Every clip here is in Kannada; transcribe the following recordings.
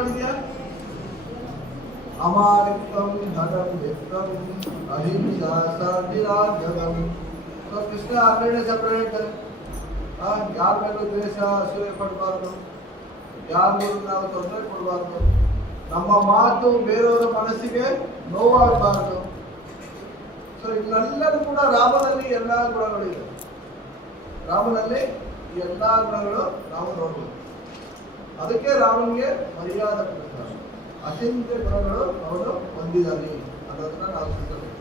ಮಾಡಿದ್ಯಾ? ಅಮಾನಿತ್ವಂ ಧನಂ ಮಿತ್ರಂ ಅಹಿಂಸಾ ಸತಿರಾಜಗಂ. ಸೊ ಕೃಷ್ಣ 12ನೇ ಚಾಪ್ಟರ್ ಹೇಳ್ತಾರೆ, ಯಾರ ಮೇಲೂ ದ್ವೇಷ ಅಸೂಯೆ ಪಡಬಾರ್ದು, ಯಾರಿಗೂ ನಾವು ತೊಂದರೆ ಕೊಡಬಾರ್ದು, ನಮ್ಮ ಮಾತು ಬೇರೆಯವರ ಮನಸ್ಸಿಗೆ ನೋವಾಗಬಾರ್ದು. ಸೊ ಇದೆಲ್ಲವೂ ಕೂಡ ರಾಮನಲ್ಲಿ ಎಲ್ಲ ಗುಣಗಳಿದೆ. ರಾಮನಲ್ಲಿ ಈ ಎಲ್ಲ ಗುಣಗಳು ನಾವು ನೋಡ್ಬೋದು. ಅದಕ್ಕೆ ರಾಮನಿಗೆ ಮರ್ಯಾದೆ ಕೊಡ್ತಾರೆ. ಅಚಿಂತ್ಯ ಗುಣಗಳು ಅವನು ಹೊಂದಿದ್ದಾನೆ ಅನ್ನೋದನ್ನ ನಾವು ತಿಳ್ಕೊಬೇಕು.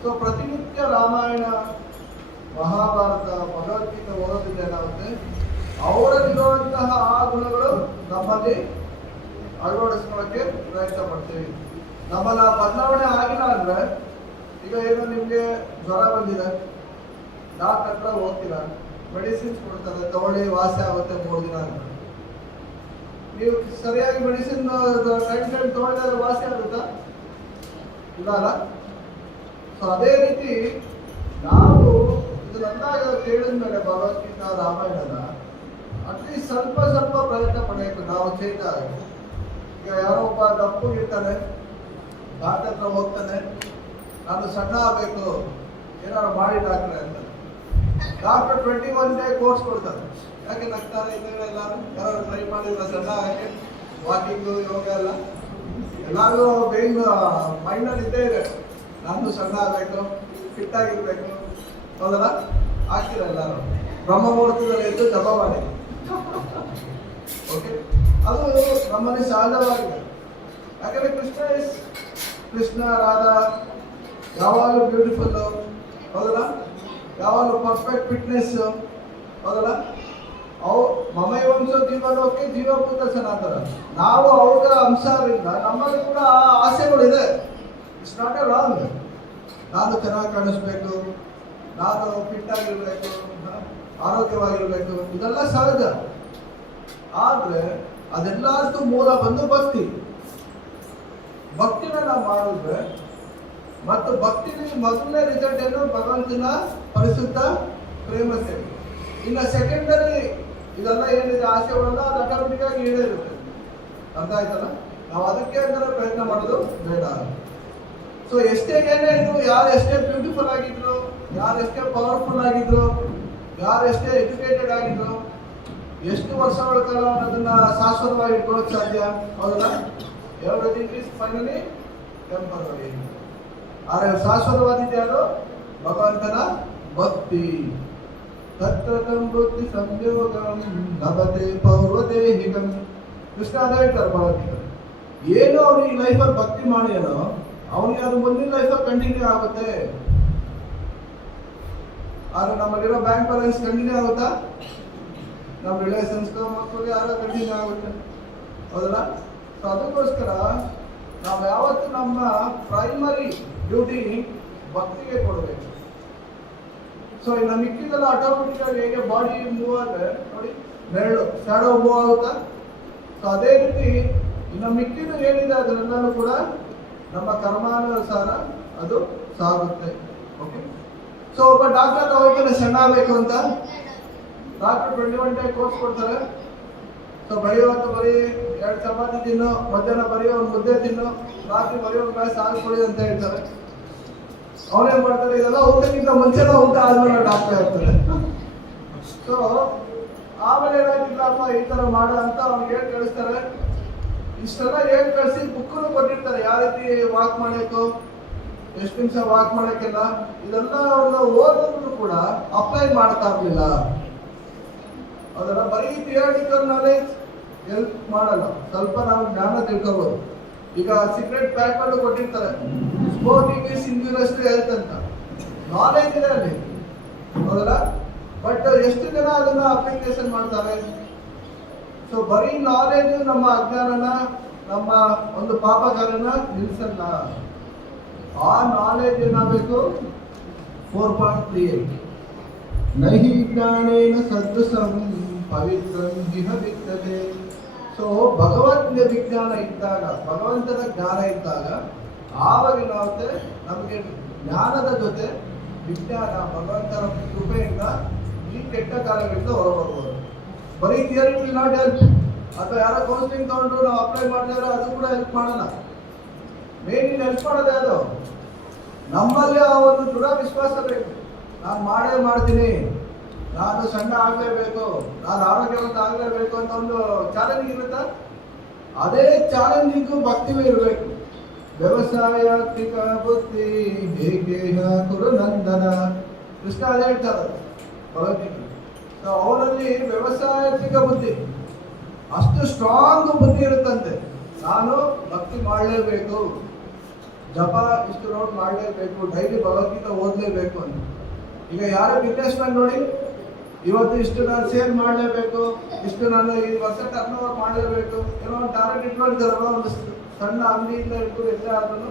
ಸೊ ಪ್ರತಿನಿತ್ಯ ರಾಮಾಯಣ, ಮಹಾಭಾರತ, ಭಗವದ್ಗೀತೆ ಓದೋದ್ರಿಂದ ಏನಾಗುತ್ತೆ, ಅವರಲ್ಲಿರುವಂತಹ ಆ ಗುಣಗಳು ನಮ್ಮಲ್ಲಿ ಅಳವಡಿಸ್ಕೊಳ್ಳೋಕ್ಕೆ ಪ್ರಯತ್ನ ಪಡ್ತೀವಿ. ನಮ್ಮಲ್ಲಿ ಆ ಬದಲಾವಣೆ ಆಗಿಲ್ಲ ಅಂದ್ರೆ, ಈಗ ಏನೋ ನಿಮಗೆ ಜ್ವರ ಬಂದಿದೆ, ಡಾಕ್ಟರ್ ಹತ್ರ ಹೋಗ್ತೀರಾ, ಮೆಡಿಸಿನ್ಸ್ ಕೊಡ್ತಾರೆ, ತಗೊಳ್ಳಿ ವಾಸಿ ಆಗುತ್ತೆ 3 ದಿನ ಅಂತ. ನೀವು ಸರಿಯಾಗಿ ಮೆಡಿಸಿನ್ ಟೈಮ್ ತಗೊಂಡ್ರೆ ವಾಸಿ ಆಗುತ್ತಾ? ಇಲ್ಲ ಅಲ್ಲ. ಸೊ ಅದೇ ರೀತಿ ನಾವು ಇದನ್ನೆಲ್ಲ ಕೇಳಿದ್ಮೇಲೆ ಭಗವದ್ಗೀತಾ, ರಾಮಾಯಣನ ಅಟ್ಲೀಸ್ಟ್ ಸ್ವಲ್ಪ ಸ್ವಲ್ಪ ಪ್ರಯತ್ನ ಪಡಬೇಕು ನಾವು ಚೇಂಜ್ ಆಗಬೇಕು. ಈಗ ಯಾರೋ ಒಬ್ಬ ದಪ್ಪಗಿರ್ತಾನೆ, ಡಾಕ್ಟರ್ ಹತ್ರ ಹೋಗ್ತಾನೆ, ನಾನು ಸಣ್ಣ ಆಗಬೇಕು ಏನಾದ್ರು ಮಾಡಿ ಡಾಕ್ಟ್ರೆ ಅಂತ. ಡಾಕ್ಟರ್ 21 ಡೇ ಕೋರ್ಸ್ ಕೊಡ್ತಾರೆ. ಯಾಕೆ ನಗ್ತಾರೆ? ಇದನ್ನೆಲ್ಲ ಯಾರು ಟ್ರೈ ಮಾಡಿಲ್ಲ ಸಣ್ಣ ಆಗಕ್ಕೆ? ವಾಕಿಂಗು, ಯೋಗ ಎಲ್ಲ ಎಲ್ಲರೂ ಬೇಗ ಮೈಂಡಲ್ಲಿ ಇದ್ದೇ ಇದೆ, ನಾನು ಸಣ್ಣ ಆಗಬೇಕು, ಫಿಟ್ ಆಗಿರ್ಬೇಕು, ಹೌದಲ್ಲ? ಆಗ್ತೀರ ಎಲ್ಲರೂ ಬ್ರಹ್ಮ ಮುಹೂರ್ತದಲ್ಲಿ ಎದ್ದು ಜಪ ಮಾಡಿ. ಓಕೆ, ಅದು ನಮ್ಮಲ್ಲಿ ಸಹಜವಾಗಿದೆ. ಯಾಕಂದ್ರೆ ಕೃಷ್ಣ ರಾಧಾ ಯಾವಾಗಲೂ ಬ್ಯೂಟಿಫುಲ್ಲು, ಹೌದಲ್ಲ? ಯಾವಾಗಲೂ ಪರ್ಫೆಕ್ಟ್ ಫಿಟ್ನೆಸ್, ಹೌದಲ್ಲ? ಮಮೈವಂಶ ಜೀವನಕ್ಕೆ ಜೀವಭೂತ ಸನಾತನ. ನಾವು ಅವರ ಅಂಶದಿಂದ ನಮ್ಮಲ್ಲಿ ಕೂಡ ಆ ಆಸೆಗಳಿದೆ. It's not a wrong. ನಾನು ಚೆನ್ನಾಗಿ ಕಾಣಿಸ್ಬೇಕು, ನಾನು ಫಿಟ್ ಆಗಿರ್ಬೇಕು, ಆರೋಗ್ಯವಾಗಿರ್ಬೇಕು, ಇದೆಲ್ಲ ಸಹಜ. ಆದ್ರೆ ಅದೆಲ್ಲದಕ್ಕೂ ಮೂಲ ಬಂದು ಭಕ್ತಿ. ಭಕ್ತಿನ ನಾವು ಮಾಡಿದ್ರೆ, ಮತ್ತು ಭಕ್ತಿನ ಮೊದಲನೇ ರಿಸಲ್ಟ್ ಏನು? ಭಗವಂತನ ಪರಿಶುದ್ಧ ಪ್ರೇಮ ಸೇವೆ. ಇನ್ನು ಸೆಕೆಂಡರಿ ಇದೆಲ್ಲ ಏನಿದೆ ಆಸೆಗಳೆಲ್ಲ ಅದು ಆಟೋಮೆಟಿಕ್ ಆಗಿ ಇರುತ್ತೆ. ಅರ್ಥ ಆಯ್ತಲ್ಲ? ನಾವು ಅದಕ್ಕೆ ಅಂದ್ರೆ ಪ್ರಯತ್ನ ಮಾಡೋದು ಬೇಡ. ಸೊ ಎಷ್ಟೇ ಏನೇ ಇದ್ರು, ಯಾರು ಎಷ್ಟೇ ಬ್ಯೂಟಿಫುಲ್ ಆಗಿದ್ರು, ಯಾರು ಎಷ್ಟೇ ಪವರ್ಫುಲ್ ಆಗಿದ್ರು, ಯಾರು ಎಷ್ಟೇ ಎಜುಕೇಟೆಡ್ ಆಗಿದ್ರು, ಎಷ್ಟು ವರ್ಷಗಳ ಕಾಲ ಅದನ್ನ ಶಾಶ್ವತವಾಗಿ ಇಟ್ಕೊಳ್ಳೋಕೆ ಸಾಧ್ಯ? ಹೌದಲ್ಲ? Everything is finally temporary. ಆದರೆ ಶಾಶ್ವತವಾದಿದ್ದೆ ಅದು ಭಗವಂತನ ಭಕ್ತಿ. ತತ್ರತಂ ಬುದ್ಧಿ ಸಂಯೋಗಂ ಲಭತೆ ಪೌರ್ವದೇಹಿಕಂ. ಕೃಷ್ಣ ಅದೇ ಹೇಳ್ತಾರೆ ಭಗವದ್ಗೀತೆ. ಏನು ಅವನು ಈ ಲೈಫಲ್ಲಿ ಭಕ್ತಿ ಮಾಡಿಯನೋ ಅವನಿಗೆ ಅದು ಮುಂದಿನ ಲೈಫಲ್ಲಿ ಕಂಟಿನ್ಯೂ ಆಗುತ್ತೆ. ಆದ್ರೆ ನಮ್ಮಲ್ಲಿರೋ ಬ್ಯಾಂಕ್ ಬ್ಯಾಲೆನ್ಸ್ ಕಂಟಿನ್ಯೂ ಆಗುತ್ತಾ? ನಮ್ಮ ರಿಲೇಷನ್ಸ್ ಮಕ್ಕಳಿಗೆ ಯಾರೋ ಕಂಟಿನ್ಯೂ ಆಗುತ್ತೆ, ಹೌದಲ್ಲ? ಸೊ ಅದಕ್ಕೋಸ್ಕರ ನಾವು ಯಾವತ್ತು ನಮ್ಮ ಪ್ರೈಮರಿ ಡ್ಯೂಟಿ ಭಕ್ತಿಗೆ ಕೊಡಬೇಕು. ಸೊ ಇನ್ನು ಮಿಕ್ಕಿದೆಲ್ಲ ಆಟೋಮೆಟಿಕ್ ಆಗಿ ಹೇಗೆ ಬಾಡಿ ಮೂವ್ ಆದರೆ ನೋಡಿ, ನೆರಳು ಶಾಡೋ ಮೂವ್ ಆಗುತ್ತಾ? ಸೊ ಅದೇ ರೀತಿ ಇನ್ನು ಮಿಕ್ಕಿದು ಏನಿದೆ ಅದನ್ನೆಲ್ಲರೂ ಕೂಡ ನಮ್ಮ ಕರ್ಮಾನುಸಾರ ಅದು ಸಾಗುತ್ತೆ. ಓಕೆ. ಸೊ ಒಬ್ಬ ಡಾಕ್ಟರ್ ಹೋಗ್ತಾನೆ ಸಣ್ಣ ಆಗಬೇಕು ಅಂತ, ಡಾಕ್ಟರ್ 21 ಡೇ ಕೋರ್ಸ್ ಕೊಡ್ತಾರೆ. ಸೊ ಬೆಳೆಯುವಂತ ಬರೀ 2 ಚಪಾತಿ ತಿನ್ನು, ಮಧ್ಯಾಹ್ನ ಬರೀ 1 ಮುದ್ದೆ ತಿನ್ನು, ರಾತ್ರಿ ಬರೀ 1 ಗ್ಲಾಸ್ ಹಾಲು ಕೊಡಿ ಅಂತ ಹೇಳ್ತಾರೆ. ಅವನೇನ್ ಮಾಡ್ತಾರೆ? ಇದೆಲ್ಲ ಊಟಕ್ಕಿಂತ ಮುಂಚೆನ ಊಟ ಆದ್ಮೇಲೆ ಡಾಕ್ಟರ್ ಇರ್ತಾರೆ. ಸೊ ಆಮೇಲೆ ಏನಾಗಿಲ್ಲಪ್ಪ ಈ ತರ ಮಾಡ ಅಂತ ಅವ್ನಿಗೆ ಹೇಳಿ ಕಳಿಸ್ತಾರೆ. ಇಷ್ಟೆಲ್ಲ ಹೇಳಿ ಕಳಿಸಿ ಬುಕ್ಕನ್ನು ಕೊಟ್ಟಿರ್ತಾರೆ, ಯಾವ ರೀತಿ ವಾಕ್ ಮಾಡಬೇಕು, ಎಷ್ಟು ನಿಮಿಷ ವಾಕ್ ಮಾಡಕ್ಕೆಲ್ಲ. ಇದೆಲ್ಲ ಅವ್ರನ್ನ ಓದಿದ್ರು ಕೂಡ ಅಪ್ಲೈ ಮಾಡ್ತಾ ಇರ್ಲಿಲ್ಲ. ಅದೆಲ್ಲ ಬರೀ ಥಿಯರಿಟಿಕಲ್ ನಾಲೆಜ್ ಹೆಲ್ಪ್ ಮಾಡಲ್ಲ. ಸ್ವಲ್ಪ ನಾವು ಜ್ಞಾನ ತಿಳ್ಕೋಬಹುದು. ಈಗ ಸಿಗರೇಟ್ ಪ್ಯಾಕ್ ಮಾಡಿ ಕೊಟ್ಟಿರ್ತಾರೆ, smoking is injurious to health ಅಂತ. ನಾಲೆಜ್ ಇದೆ ಅಲ್ಲಿ, ಹೌದಲ್ಲ? ಬಟ್ ಎಷ್ಟು ಜನ ಅದನ್ನ ಅಪ್ಲಿಕೇಶನ್ ಮಾಡ್ತಾರೆ? ಸೊ ಬರೀ ನಾಲೆಜ್ ನಮ್ಮ ಅಜ್ಞಾನನ, ನಮ್ಮ ಒಂದು ಪಾಪಕಾರನ ನಿಲ್ಸಲ್ಲ. ಆ ನಾಲೆಜ್ ಏನಾಗಬೇಕು? 4.38 ನಹಿ ಜ್ಞಾನೇನ ಸದೃಶಂ ಪವಿತ್ರಂ ಇಹ ವಿದ್ಯತೆ. ಸೊ ಭಗವದ್ ವಿಜ್ಞಾನ ಇದ್ದಾಗ, ಭಗವಂತನ ಜ್ಞಾನ ಇದ್ದಾಗ ಆವಾಗ ಏನಾಗುತ್ತೆ? ನಮಗೆ ಜ್ಞಾನದ ಜೊತೆ ವಿಜ್ಞಾನ, ಭಗವಂತನ ಕೃಪೆಯಿಂದ ಈ ಕೆಟ್ಟ ಕಾಲಗಳಿಂದ ಹೊರಬರ್ಬೋದು. ಬರೀ ಥಿಯರಿ ವಿಲ್ ನಾಟ್ ಹೆಲ್ಪ್. ಅಥವಾ ಯಾರೋ ಕೌನ್ಸಿಲಿಂಗ್ ತಗೊಂಡ್ರು ನಾವು ಅಪ್ಲೈ ಮಾಡಿದ್ರೆ ಅದು ಕೂಡ ಹೆಲ್ಪ್ ಮಾಡಲ್ಲ. ಮೇನ್ ಇಲ್ಲಿ ಹೆಲ್ಪ್ ಮಾಡೋದೇ ಅದು ನಮ್ಮಲ್ಲಿ ಆ ಒಂದು ದೃಢ ವಿಶ್ವಾಸ ಬೇಕು. ನಾನು ಮಾಡೇ ಮಾಡ್ತೀನಿ, ನಾನು ಸಣ್ಣ ಆಗಲೇಬೇಕು, ನಾನು ಆರೋಗ್ಯವಂತ ಆಗಲೇಬೇಕು ಅಂತ ಒಂದು ಚಾಲೆಂಜ್ ಇರುತ್ತಾ? ಅದೇ ಚಾಲೆಂಜಿಗೂ ಭಕ್ತಿವೇ ಇರಬೇಕು. ವ್ಯವಸಾಯಾತ್ಮಿಕ ಬುದ್ಧಿ ಹೇಗೇಹ ಕುರುನಂದನ, ಕೃಷ್ಣ ಅದೇ ಹೇಳ್ತಾರೆ ಭಗವದ್ಗೀತೆ. ಅವನಲ್ಲಿ ವ್ಯವಸಾಯಾತ್ಮಿಕ ಬುದ್ಧಿ ಅಷ್ಟು ಸ್ಟ್ರಾಂಗ್ ಬುದ್ಧಿ ಇರುತ್ತಂತೆ. ನಾನು ಭಕ್ತಿ ಮಾಡಲೇಬೇಕು, ಜಪ ಇಷ್ಟು ರೋಡ್ ಮಾಡಲೇಬೇಕು, ಡೈಲಿ ಭಗವದ್ಗೀತೆ ಓದಲೇಬೇಕು ಅಂತ. ಈಗ ಯಾರೋ ಬಿಸ್ನೆಸ್ ಮ್ಯಾನ್ ನೋಡಿ, ಇವತ್ತು ಇಷ್ಟು ನಾನು ಸೇಲ್ ಮಾಡಲೇಬೇಕು, ಇಷ್ಟು ನಾನು ಈ ವರ್ಷ ಟರ್ನ್ ಓವರ್ ಮಾಡಲೇಬೇಕು, ಏನೋ ಒಂದು ಟಾರ್ಗೆಟ್ ಇಟ್ಕೊಂಡಿದ್ದಾರಲ್ಲ, ಒಂದು ಸಣ್ಣ ಅಂಗಡಿಯಿಂದ ಇಟ್ಟು ಎಲ್ಲ ಆದ್ರೂ.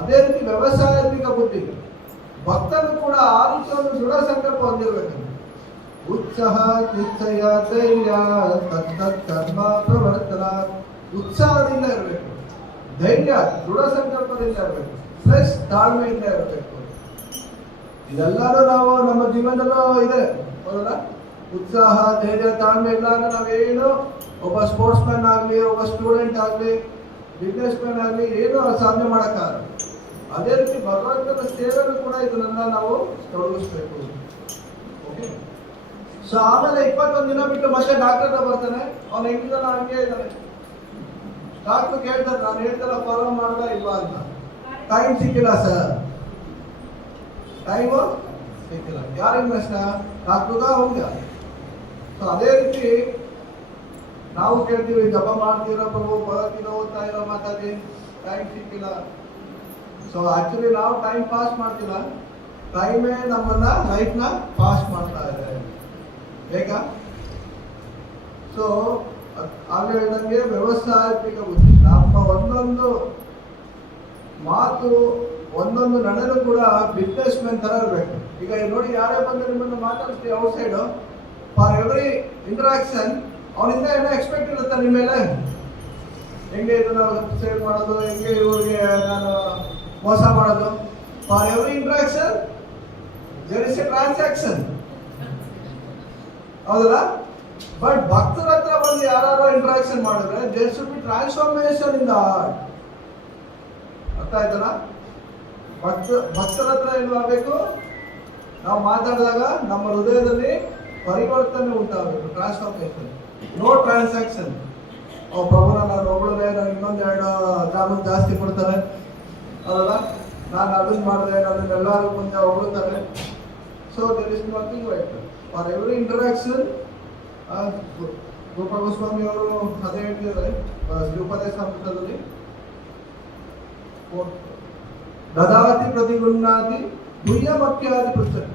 ಅದೇ ರೀತಿ ವ್ಯವಸಾಯಾತ್ಮಿಕ ಬುದ್ಧಿ ಭಕ್ತನು ಕೂಡ ಆ ರೀತಿ ಒಂದು ದೃಢ ಸಂಕಲ್ಪ ಹೊಂದಿರಬೇಕು. ಉತ್ಸಾಹ ನಿಶ್ಚಯ ಧೈರ್ಯ ತತ್ತತ್ ಕರ್ಮ ಪ್ರವರ್ತನ, ಉತ್ಸಾಹದಿಂದ ಇರಬೇಕು, ಧೈರ್ಯ ದೃಢ ಸಂಕಲ್ಪದಿಂದ ಇರಬೇಕು, ಪ್ಲಸ್ ತಾಳ್ಮೆಯಿಂದ ಇರಬೇಕು. ಇದೆಲ್ಲರೂ ನಾವು ನಮ್ಮ ಜೀವನದಲ್ಲೂ ಇದೆ, ಹೌದಲ್ಲ? ಉತ್ಸಾಹ, ಧೈರ್ಯ, ತಾಳ್ಮೆ ಇಲ್ಲ ಅಂದ್ರೆ ನಾವೇನು ಒಬ್ಬ ಸ್ಪೋರ್ಟ್ಸ್ ಮ್ಯಾನ್ ಆಗಲಿ, ಒಬ್ಬ ಸ್ಟೂಡೆಂಟ್ ಆಗಲಿ, ಬಿಸ್ನೆಸ್ ಮ್ಯಾನ್ ಆಗಲಿ ಏನು ಸಾಧನೆ ಮಾಡೋಕ್ಕಾಗಲ್ಲ. ಅದೇ ರೀತಿ ಭಗವಂತನ ಸೇವೆಯನ್ನು ಕೂಡ ಇದನ್ನೆಲ್ಲ ನಾವು ತೊಡಗಿಸ್ಬೇಕು. ಓಕೆ, ಸೊ ಆಮೇಲೆ 21 ದಿನ ಬಿಟ್ಟು ಮತ್ತೆ ಡಾಕ್ಟರ್ ಬರ್ತಾನೆ. ಅವ್ನು ಹೆಂಗಿದ್ದಾನೆ ಹಂಗೆ ಇದ್ದಾನೆ. ಡಾಕ್ಟರ್ ಕೇಳ್ತಾರೆ, ನಾನು ಹೇಳ್ತಾರ ಫಾಲೋ ಮಾಡ್ದ ಇಲ್ವಾ ಅಂತ. ಟೈಮ್ ಸಿಕ್ಕಿಲ್ಲ ಸರ್, ಟೈಮು ಸಿಕ್ಕಿಲ್ಲ. ಯಾರಿಗೆ ಪ್ರಶ್ನ? ಡಾಕ್ಟರ್ಗ ಅವ್ನಿಗ? ಸೊ ಅದೇ ರೀತಿ ನಾವು ಕೇಳ್ತೀವಿ, ಜಪ ಮಾಡ್ತೀರೋ ಪ್ರಭು, ಭಗವದ್ಗೀತೆ ಓದ್ತಾ ಇರೋ, ಮಾತಾಡಿ ಟೈಮ್ ಸಿಕ್ಕಿಲ್ಲ. ಸೊ ಆಕ್ಚುಲಿ ನಾವು ಟೈಮ್ ಪಾಸ್ ಮಾಡ್ತಿಲ್ಲ, ಟೈಮೇ ನಮ್ಮನ್ನ ಲೈಫ್ನ ಪಾಸ್ ಮಾಡ್ತಾ ಇದೆ. ಬೇಕಾ? ಸೊ ಆಗ ಹೇಳಿದಂಗೆ ವ್ಯವಸಾಯಿಕ ಬುದ್ಧಿ, ನಮ್ಮ ಒಂದೊಂದು ಮಾತು, ಒಂದೊಂದು ನಡೆದು ಕೂಡ ಬಿಸ್ನೆಸ್ ಮ್ಯಾನ್ ತರ ಇರಬೇಕು. ಈಗ ನೋಡಿ, ಯಾರೇ ಬಂದು ನಿಮ್ಮನ್ನು ಮಾತಾಡ್ತೀವಿ out side, for every interaction ಅವನಿಂದ ಏನೋ ಎಕ್ಸ್ಪೆಕ್ಟ್ ಇರುತ್ತೆ ನಿಮ್ಮ ಮೇಲೆ. ಹೆಂಗೆ ಇದನ್ನ ಸೇಲ್ ಮಾಡೋದು, ಹೆಂಗೆ ಇವ್ರಿಗೆ ನಾನು ಮೋಸ ಮಾಡೋದು. For every interaction there is a transaction, ಹೌದಲ್ಲ? ಬಟ್ ಭಕ್ತರ ಹತ್ರ ಬಂದು ಯಾರು ಇಂಟ್ರಾಕ್ಷನ್ ಮಾಡಿದ್ರೆ there should be transformation in the heart. ಅರ್ಥ ಆಯ್ತಲ್ಲ? ಭಕ್ತರ ಹತ್ರ ಏನು ಮಾಡಬೇಕು? ನಾವು ಮಾತಾಡಿದಾಗ ನಮ್ಮ ಹೃದಯದಲ್ಲಿ ಪರಿವರ್ತನೆ ಉಂಟಾಗಬೇಕು, ಟ್ರಾನ್ಸ್ಫಾರ್ಮೇಶನ್, ನೋ ಟ್ರಾನ್ಸಾಕ್ಷನ್. ಪ್ರಭುನ ನಾನು ಹೊಗಳಿದೆ, ನಾನು ಇನ್ನೊಂದು 2 ಜಾಮೂನ್ ಜಾಸ್ತಿ ಕೊಡ್ತಾರೆ, ಅದಲ್ಲ, ನಾನು ಅದನ್ನ ಮಾಡಿದೆ, ನನ್ನ ಎಲ್ಲರೂ ಮುಂದೆ ಹೊಗಳ್ತಾರೆ. So there is nothing right. For every interaction, Gopala Goswami ಅವರು ಅದೇ ಹೇಳ್ತಿದ್ದಾರೆ ಶ್ರೀಪದೇಶ ಅಮೃತದಲ್ಲಿ, ದದಾತಿ ಪ್ರತಿಗುಣಾತಿ ಪುಣ್ಯಮಕ್ಯಾದಿ ಪುಸ್ತಕ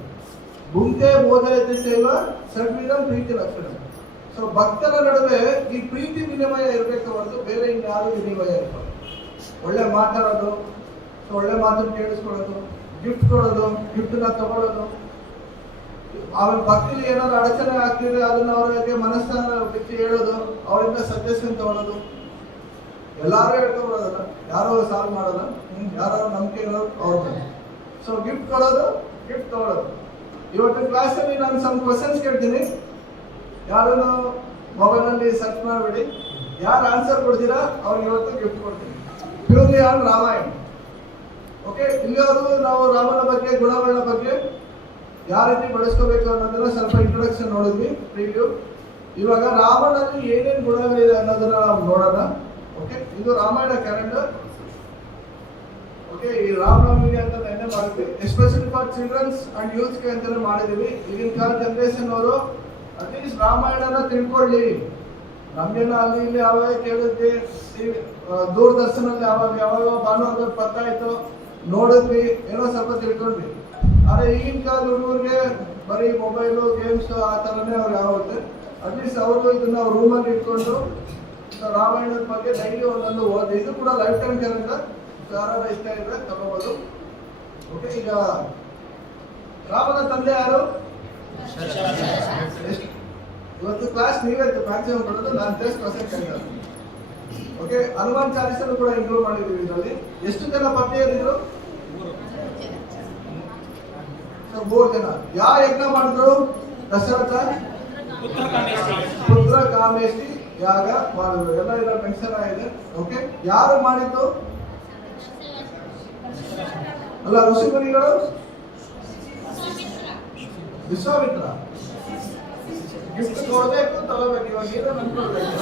ಭುಂತೆ ಬೋಧಯತೆ ಚೈವ ಸಡ್ವಿದಂ ಪ್ರೀತಿ ಲಕ್ಷಣ. ಸೊ ಭಕ್ತರ ನಡುವೆ ಈ ಪ್ರೀತಿ ವಿನಿಮಯ ಇರಬೇಕು ಹೊರತು ಬೇರೆ ಇನ್ಯಾರು ವಿನಿಮಯ ಇರ್ತಾರೆ. ಒಳ್ಳೆ ಮಾತಾಡೋದು, ಒಳ್ಳೆ ಮಾತನ್ನು ಕೇಳಿಸ್ಕೊಳ್ಳೋದು, ಗಿಫ್ಟ್ ಕೊಡೋದು, ಗಿಫ್ಟ್ನ ತಗೊಳ್ಳೋದು. ಆಮೇಲೆ ಭಕ್ತಿಲಿ ಏನಾದ್ರು ಅಡಚಣೆ ಆಗ್ತಿದ್ರೆ ಅದನ್ನ ಅವರಿಗೆ ಮನಸ್ಸನ್ನ ಬಿಟ್ಟು ಹೇಳೋದು, ಅವರಿಂದ ಸಜೆಷನ್ ತಗೊಳ್ಳೋದು. ಎಲ್ಲಾರು ಹೇಳ್ಕೊಬೋದಲ್ಲ, ಯಾರೋ ಸಾಲ್ವ್ ಮಾಡೋಲ್ಲ, ಯಾರು ನಂಬಿಕೆ ಇರೋದು ಅವ್ರದ್ದು. ಸೊ ಗಿಫ್ಟ್ ಕೊಡೋದು, ಗಿಫ್ಟ್ ತಗೊಳ್ಳೋದು. ಇವತ್ತಿನ ಕ್ಲಾಸಲ್ಲಿ ನಾನು ಸಮ್ ಕ್ವಶನ್ಸ್ ಕೇಳ್ತೀನಿ, ಯಾರು ಮೊಬೈಲಲ್ಲಿ ಸರ್ಚ್ ಮಾಡಬೇಡಿ. ಯಾರು ಆನ್ಸರ್ ಕೊಡ್ತೀರಾ ಅವ್ರಿಗೆ ಇವತ್ತು ಗಿಫ್ಟ್ ಕೊಡ್ತೀನಿ, ಪ್ಯೂರ್ಲಿ ಆನ್ ರಾಮಾಯಣ. ಓಕೆ, ಇಲ್ಲಿವರೆಗೂ ನಾವು ರಾಮನ ಬಗ್ಗೆ, ಗುಣಗಳ ಬಗ್ಗೆ ಯಾವ ರೀತಿ ಬಳಸ್ಕೋಬೇಕು ಅನ್ನೋದನ್ನ ಸ್ವಲ್ಪ ಇಂಟ್ರೊಡಕ್ಷನ್ ನೋಡಿದ್ವಿ, ಪ್ರಿವ್ಯೂ. ಇವಾಗ ರಾಮನಲ್ಲಿ ಏನೇನು ಗುಣಗಳಿದೆ ಅನ್ನೋದನ್ನ ನಾವು ನೋಡೋಣ. ಓಕೆ, ಇದು ರಾಮಾಯಣ ಕ್ಯಾಲೆಂಡರ್. ಓಕೆ, ಈ ರಾಮನವಮಿಗೆ ಅಂತ ನೆನ್ನೆ ಮಾಡಿದ್ವಿ, ಎಸ್ಪೆಷಲಿ ಫಾರ್ ಚಿಲ್ಡ್ರನ್ಸ್ ಅಂಡ್ ಯೂತ್ಸ್ಗೆ ಅಂತಾನೆ ಮಾಡಿದೀವಿ. ಈಗಿನ ಕಾಲ ಜನರೇಷನ್ ಅವರು ಅಟ್ಲೀಸ್ಟ್ ರಾಮಾಯಣನ ತಿಳ್ಕೊಳ್ಳಿ. ನಮ್ಗೆಲ್ಲ ಅಲ್ಲಿ ಇಲ್ಲಿ ಯಾವಾಗ ಕೇಳಿದ್ವಿ, ದೂರದರ್ಶನಲ್ಲಿ ಯಾವಾಗ ಭಾನುವಾರದ ಬರ್ತಾಯಿತ್ತು, ನೋಡಿದ್ವಿ, ಏನೋ ಸ್ವಲ್ಪ ತಿಳ್ಕೊಂಡ್ವಿ. ಆದರೆ ಈಗಿನ ಕಾಲದ ಹುಡುಗರಿಗೆ ಬರೀ ಮೊಬೈಲು, ಗೇಮ್ಸ್ ಆ ಥರನೇ ಅವ್ರು ಯಾವಾಗುತ್ತೆ. ಅಟ್ಲೀಸ್ಟ್ ಅವರು ಇದನ್ನ ರೂಮಲ್ಲಿ ಇಟ್ಕೊಂಡು ರಾಮಾಯಣದ ಬಗ್ಗೆ ಡೈಲಿ ಒಂದೊಂದು ಓದಿ. ಇದು ಕೂಡ ಲೈಫ್ ಟೈಮ್ ಕ್ಯಾಲೆಂಡರ್, ಯಾರು ಇಷ್ಟ ಇದ್ರೆ ತಗೋಬೋದು. ಓಕೆ, ಈಗ ರಾಮನ ತಂದೆ ಯಾರು? ಇವತ್ತು ಕ್ಲಾಸ್ ನೀವೇ ಮ್ಯಾಕ್ಸಿಮಮ್ ಕೊಡೋದು, ನಾನು ಟೆಸ್ಟ್ ಕ್ವಶನ್ ಕೇಳಿದೆ. ಓಕೆ, ಹನುಮಾನ್ ಚಾಲಿಸಲು ಕೂಡ ಇಂಕ್ಲೂಡ್ ಮಾಡಿದ್ದೀವಿ ಇದರಲ್ಲಿ. ಎಷ್ಟು ಜನ ಪತ್ನಿಯರಿದ್ರು? 3 ಜನ. ಯಾವ ಯಜ್ಞ ಮಾಡಿದ್ರು? ದಶರಥ ಪುತ್ರ ಕಾಮೇಷ್ಟಿ ಯಾಗ ಮಾಡಿದ್ರು. ಎಲ್ಲ ಇದರ ಮೆನ್ಷನ್ ಆಗಿದೆ. ಓಕೆ, ಯಾರು ಮಾಡಿದ್ದು? ಅಲ್ಲ, ಋಷಿಮುನಿಗಳು ವಿಶ್ವಾಮಿತ್ರ. ಗಿಫ್ಟ್ ಕೊಡ್ಬೇಕು ತಗೋಬೇಕು. ಇವಾಗ ಏನೋ ನನ್ಕೊಳ್ಬೇಕು.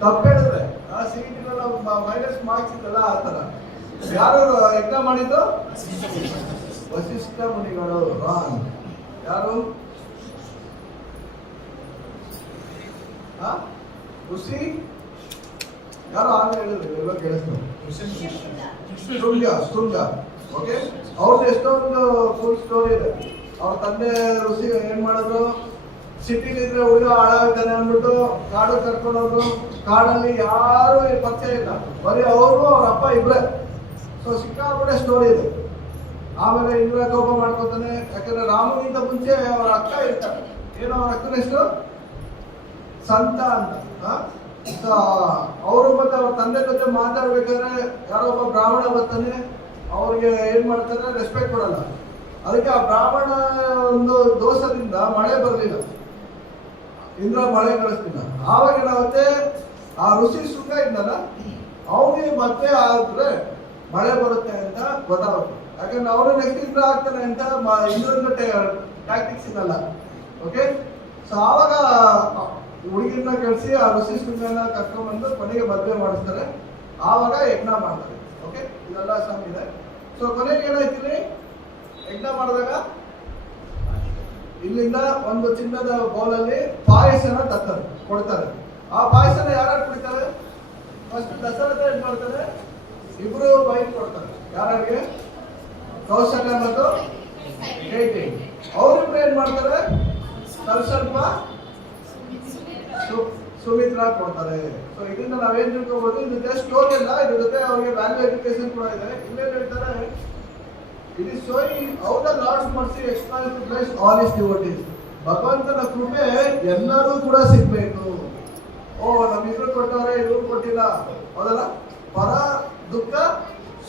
ತಪ್ಪು ಹೇಳಿದ್ರೆ ಆ ಸಿಟಿಗಳ ಮೈನಸ್ ಮಾರ್ಕ್ಸ್ ಇದೆಲ್ಲ ಆ ತರ. ಯಾರು ಯಜ್ಞ ಮಾಡಿದ್ದು? ವಸಿಷ್ಠ ಮುನಿಗಳು. ರಾಂಗ್. ಯಾರು? ಋಷಿ ಯಾರು ಆಗ ಹೇಳಿದ್ರು, ಎಲ್ಲ ಕೇಳಿಸ್ತಾರೆ. ಶೃಂಗ. ಓಕೆ, ಅವ್ರದ್ದು ಎಷ್ಟೊಂದು ಫುಲ್ ಸ್ಟೋರಿ ಇದೆ. ಅವ್ರ ತಂದೆ ಋಷಿ ಏನ್ ಮಾಡಿದ್ರು, ಸಿಟಿಲಿದ್ರೆ ಹುಡುಗ ಹಾಳಾಗ್ತಾನೆ ಅಂದ್ಬಿಟ್ಟು ಕಾಡು ಕರ್ಕೊಂಡು ಹೋದ್ರು. ಕಾಡಲ್ಲಿ ಯಾರು ಪರಿಚಯ ಇಲ್ಲ, ಬರೀ ಅವರು ಅವ್ರ ಅಪ್ಪ ಇಬ್ರೆ. ಸೊ ಸಿಕ್ಕಾಪಟ್ಟೆ ಸ್ಟೋರಿ ಇದೆ. ಆಮೇಲೆ ಇಂದ್ರ ಕೋಪ ಮಾಡ್ಕೊತಾನೆ, ಯಾಕಂದ್ರೆ ರಾಮನಿಂದ ಮುಂಚೆ ಅವರ ಅಕ್ಕ ಇರ್ತಾರೆ. ಏನೋ ಅವ್ರ ಅಕ್ಕನ ಹೆಸರು ಸಂತ ಅಂತ. ಅವರು ಮತ್ತೆ ಅವ್ರ ತಂದೆ ಜೊತೆ ಮಾತಾಡ್ಬೇಕಾದ್ರೆ ಯಾರೋ ಒಬ್ಬ ಬ್ರಾಹ್ಮಣ ಬರ್ತಾನೆ, ಅವ್ರಿಗೆ ಏನ್ ಮಾಡ್ತಾರೆ, ರೆಸ್ಪೆಕ್ಟ್ ಕೊಡಲ್ಲ. ಅದಕ್ಕೆ ಆ ಬ್ರಾಹ್ಮಣ ಒಂದು ದೋಷದಿಂದ ಮಳೆ ಬರಲಿಲ್ಲ, ಇಂದ್ರ ಮಳೆ ಕಳಿಸ್ತಿಲ್ಲ. ಆವಾಗ ಏನಾಗುತ್ತೆ, ಆ ಋಷಿ ಶೃಂಗ ಇದ್ದಲ್ಲ, ಅವನಿಗೆ ಮತ್ತೆ ಆದ್ರೆ ಮಳೆ ಬರುತ್ತೆ ಅಂತ ಗೊತ್ತಾಗುತ್ತೆ. ಯಾಕಂದ್ರೆ ಅವನು ನೆಕ್ಸ್ಟ್ ಇಂದ್ರ ಆಗ್ತಾನೆ ಅಂತ ಇಂದ್ರನ ಟ್ಯಾಕ್ಟಿಕ್ಸ್ ಇದಲ್ಲ. ಓಕೆ, ಸೊ ಆವಾಗ ಹುಡುಗಿನ ಕಳಿಸಿ ಆ ಋಷಿ ಶೃಂಗನ ಕರ್ಕೊಂಡ್ಬಂದು ಕೊನೆಗೆ ಮದುವೆ ಮಾಡಿಸ್ತಾರೆ. ಆವಾಗ ಯಜ್ಞ ಮಾಡ್ತಾರೆ. ಓಕೆ, ಇದೆಲ್ಲ ಸಮ್ ಇದೆ. ಸೊ ಕೊನೆಗೆ ಏನಾಯ್ತಿಲ್ಲಿ ಯಜ್ಞ ಮಾಡಿದಾಗ ಇಲ್ಲಿಂದ ಒಂದು ಚಿನ್ನದ ಬೌಲಲ್ಲಿ ಪಾಯಸನ ತರ್ತಾರೆ, ಕೊಡ್ತಾರೆ. ಆ ಪಾಯಸನ ಯಾರು ಕುಡಿತಾರೆ? ಫಸ್ಟ್ ದಸರಾದ ಏನ್ ಮಾಡ್ತಾರೆ, ಇಬ್ರು ವೈಫ್ ಕೊಡ್ತಾರೆ. ಯಾರಿಗೆ? ಕೌಶಲ್ಯ ಮತ್ತು ಕೈಕೇಯಿ. ಅವರಿಬ್ರು ಏನ್ ಮಾಡ್ತಾರೆ, ಸ್ವಲ್ಪ ಸುಮಿತ್ರಾ ಕೊಡ್ತಾರೆ. ಸೊ ಇದರಿಂದ ನಾವೇನ್ ತಿಳ್ಕೊಬಹುದು, ಇದು ಜಸ್ಟ್ ಸ್ಟೋರಿ ಅಲ್ಲ, ಇದ್ರ ಜೊತೆ ಅವ್ರಿಗೆ ವ್ಯಾಲ್ಯೂ ಎಜುಕೇಶನ್ ಕೂಡ ಇದೆ. ಇಲ್ಲೇನ್ ಹೇಳ್ತಾರೆ, it is showing how the Lord's mercy expands to bless all his devotees. ಭಗವಂತನ ಕೃಪೆ ಎಲ್ಲರೂ ಕೂಡ ಸಿಗ್ಬೇಕು. ನಮ್ಮಿಬ್ರು ಕೊಟ್ಟವ್ರೆ, ಇವ್ರು ಕೊಟ್ಟಿಲ್ಲ, ಹೌದಲ್ಲ? ಪರ ದುಃಖ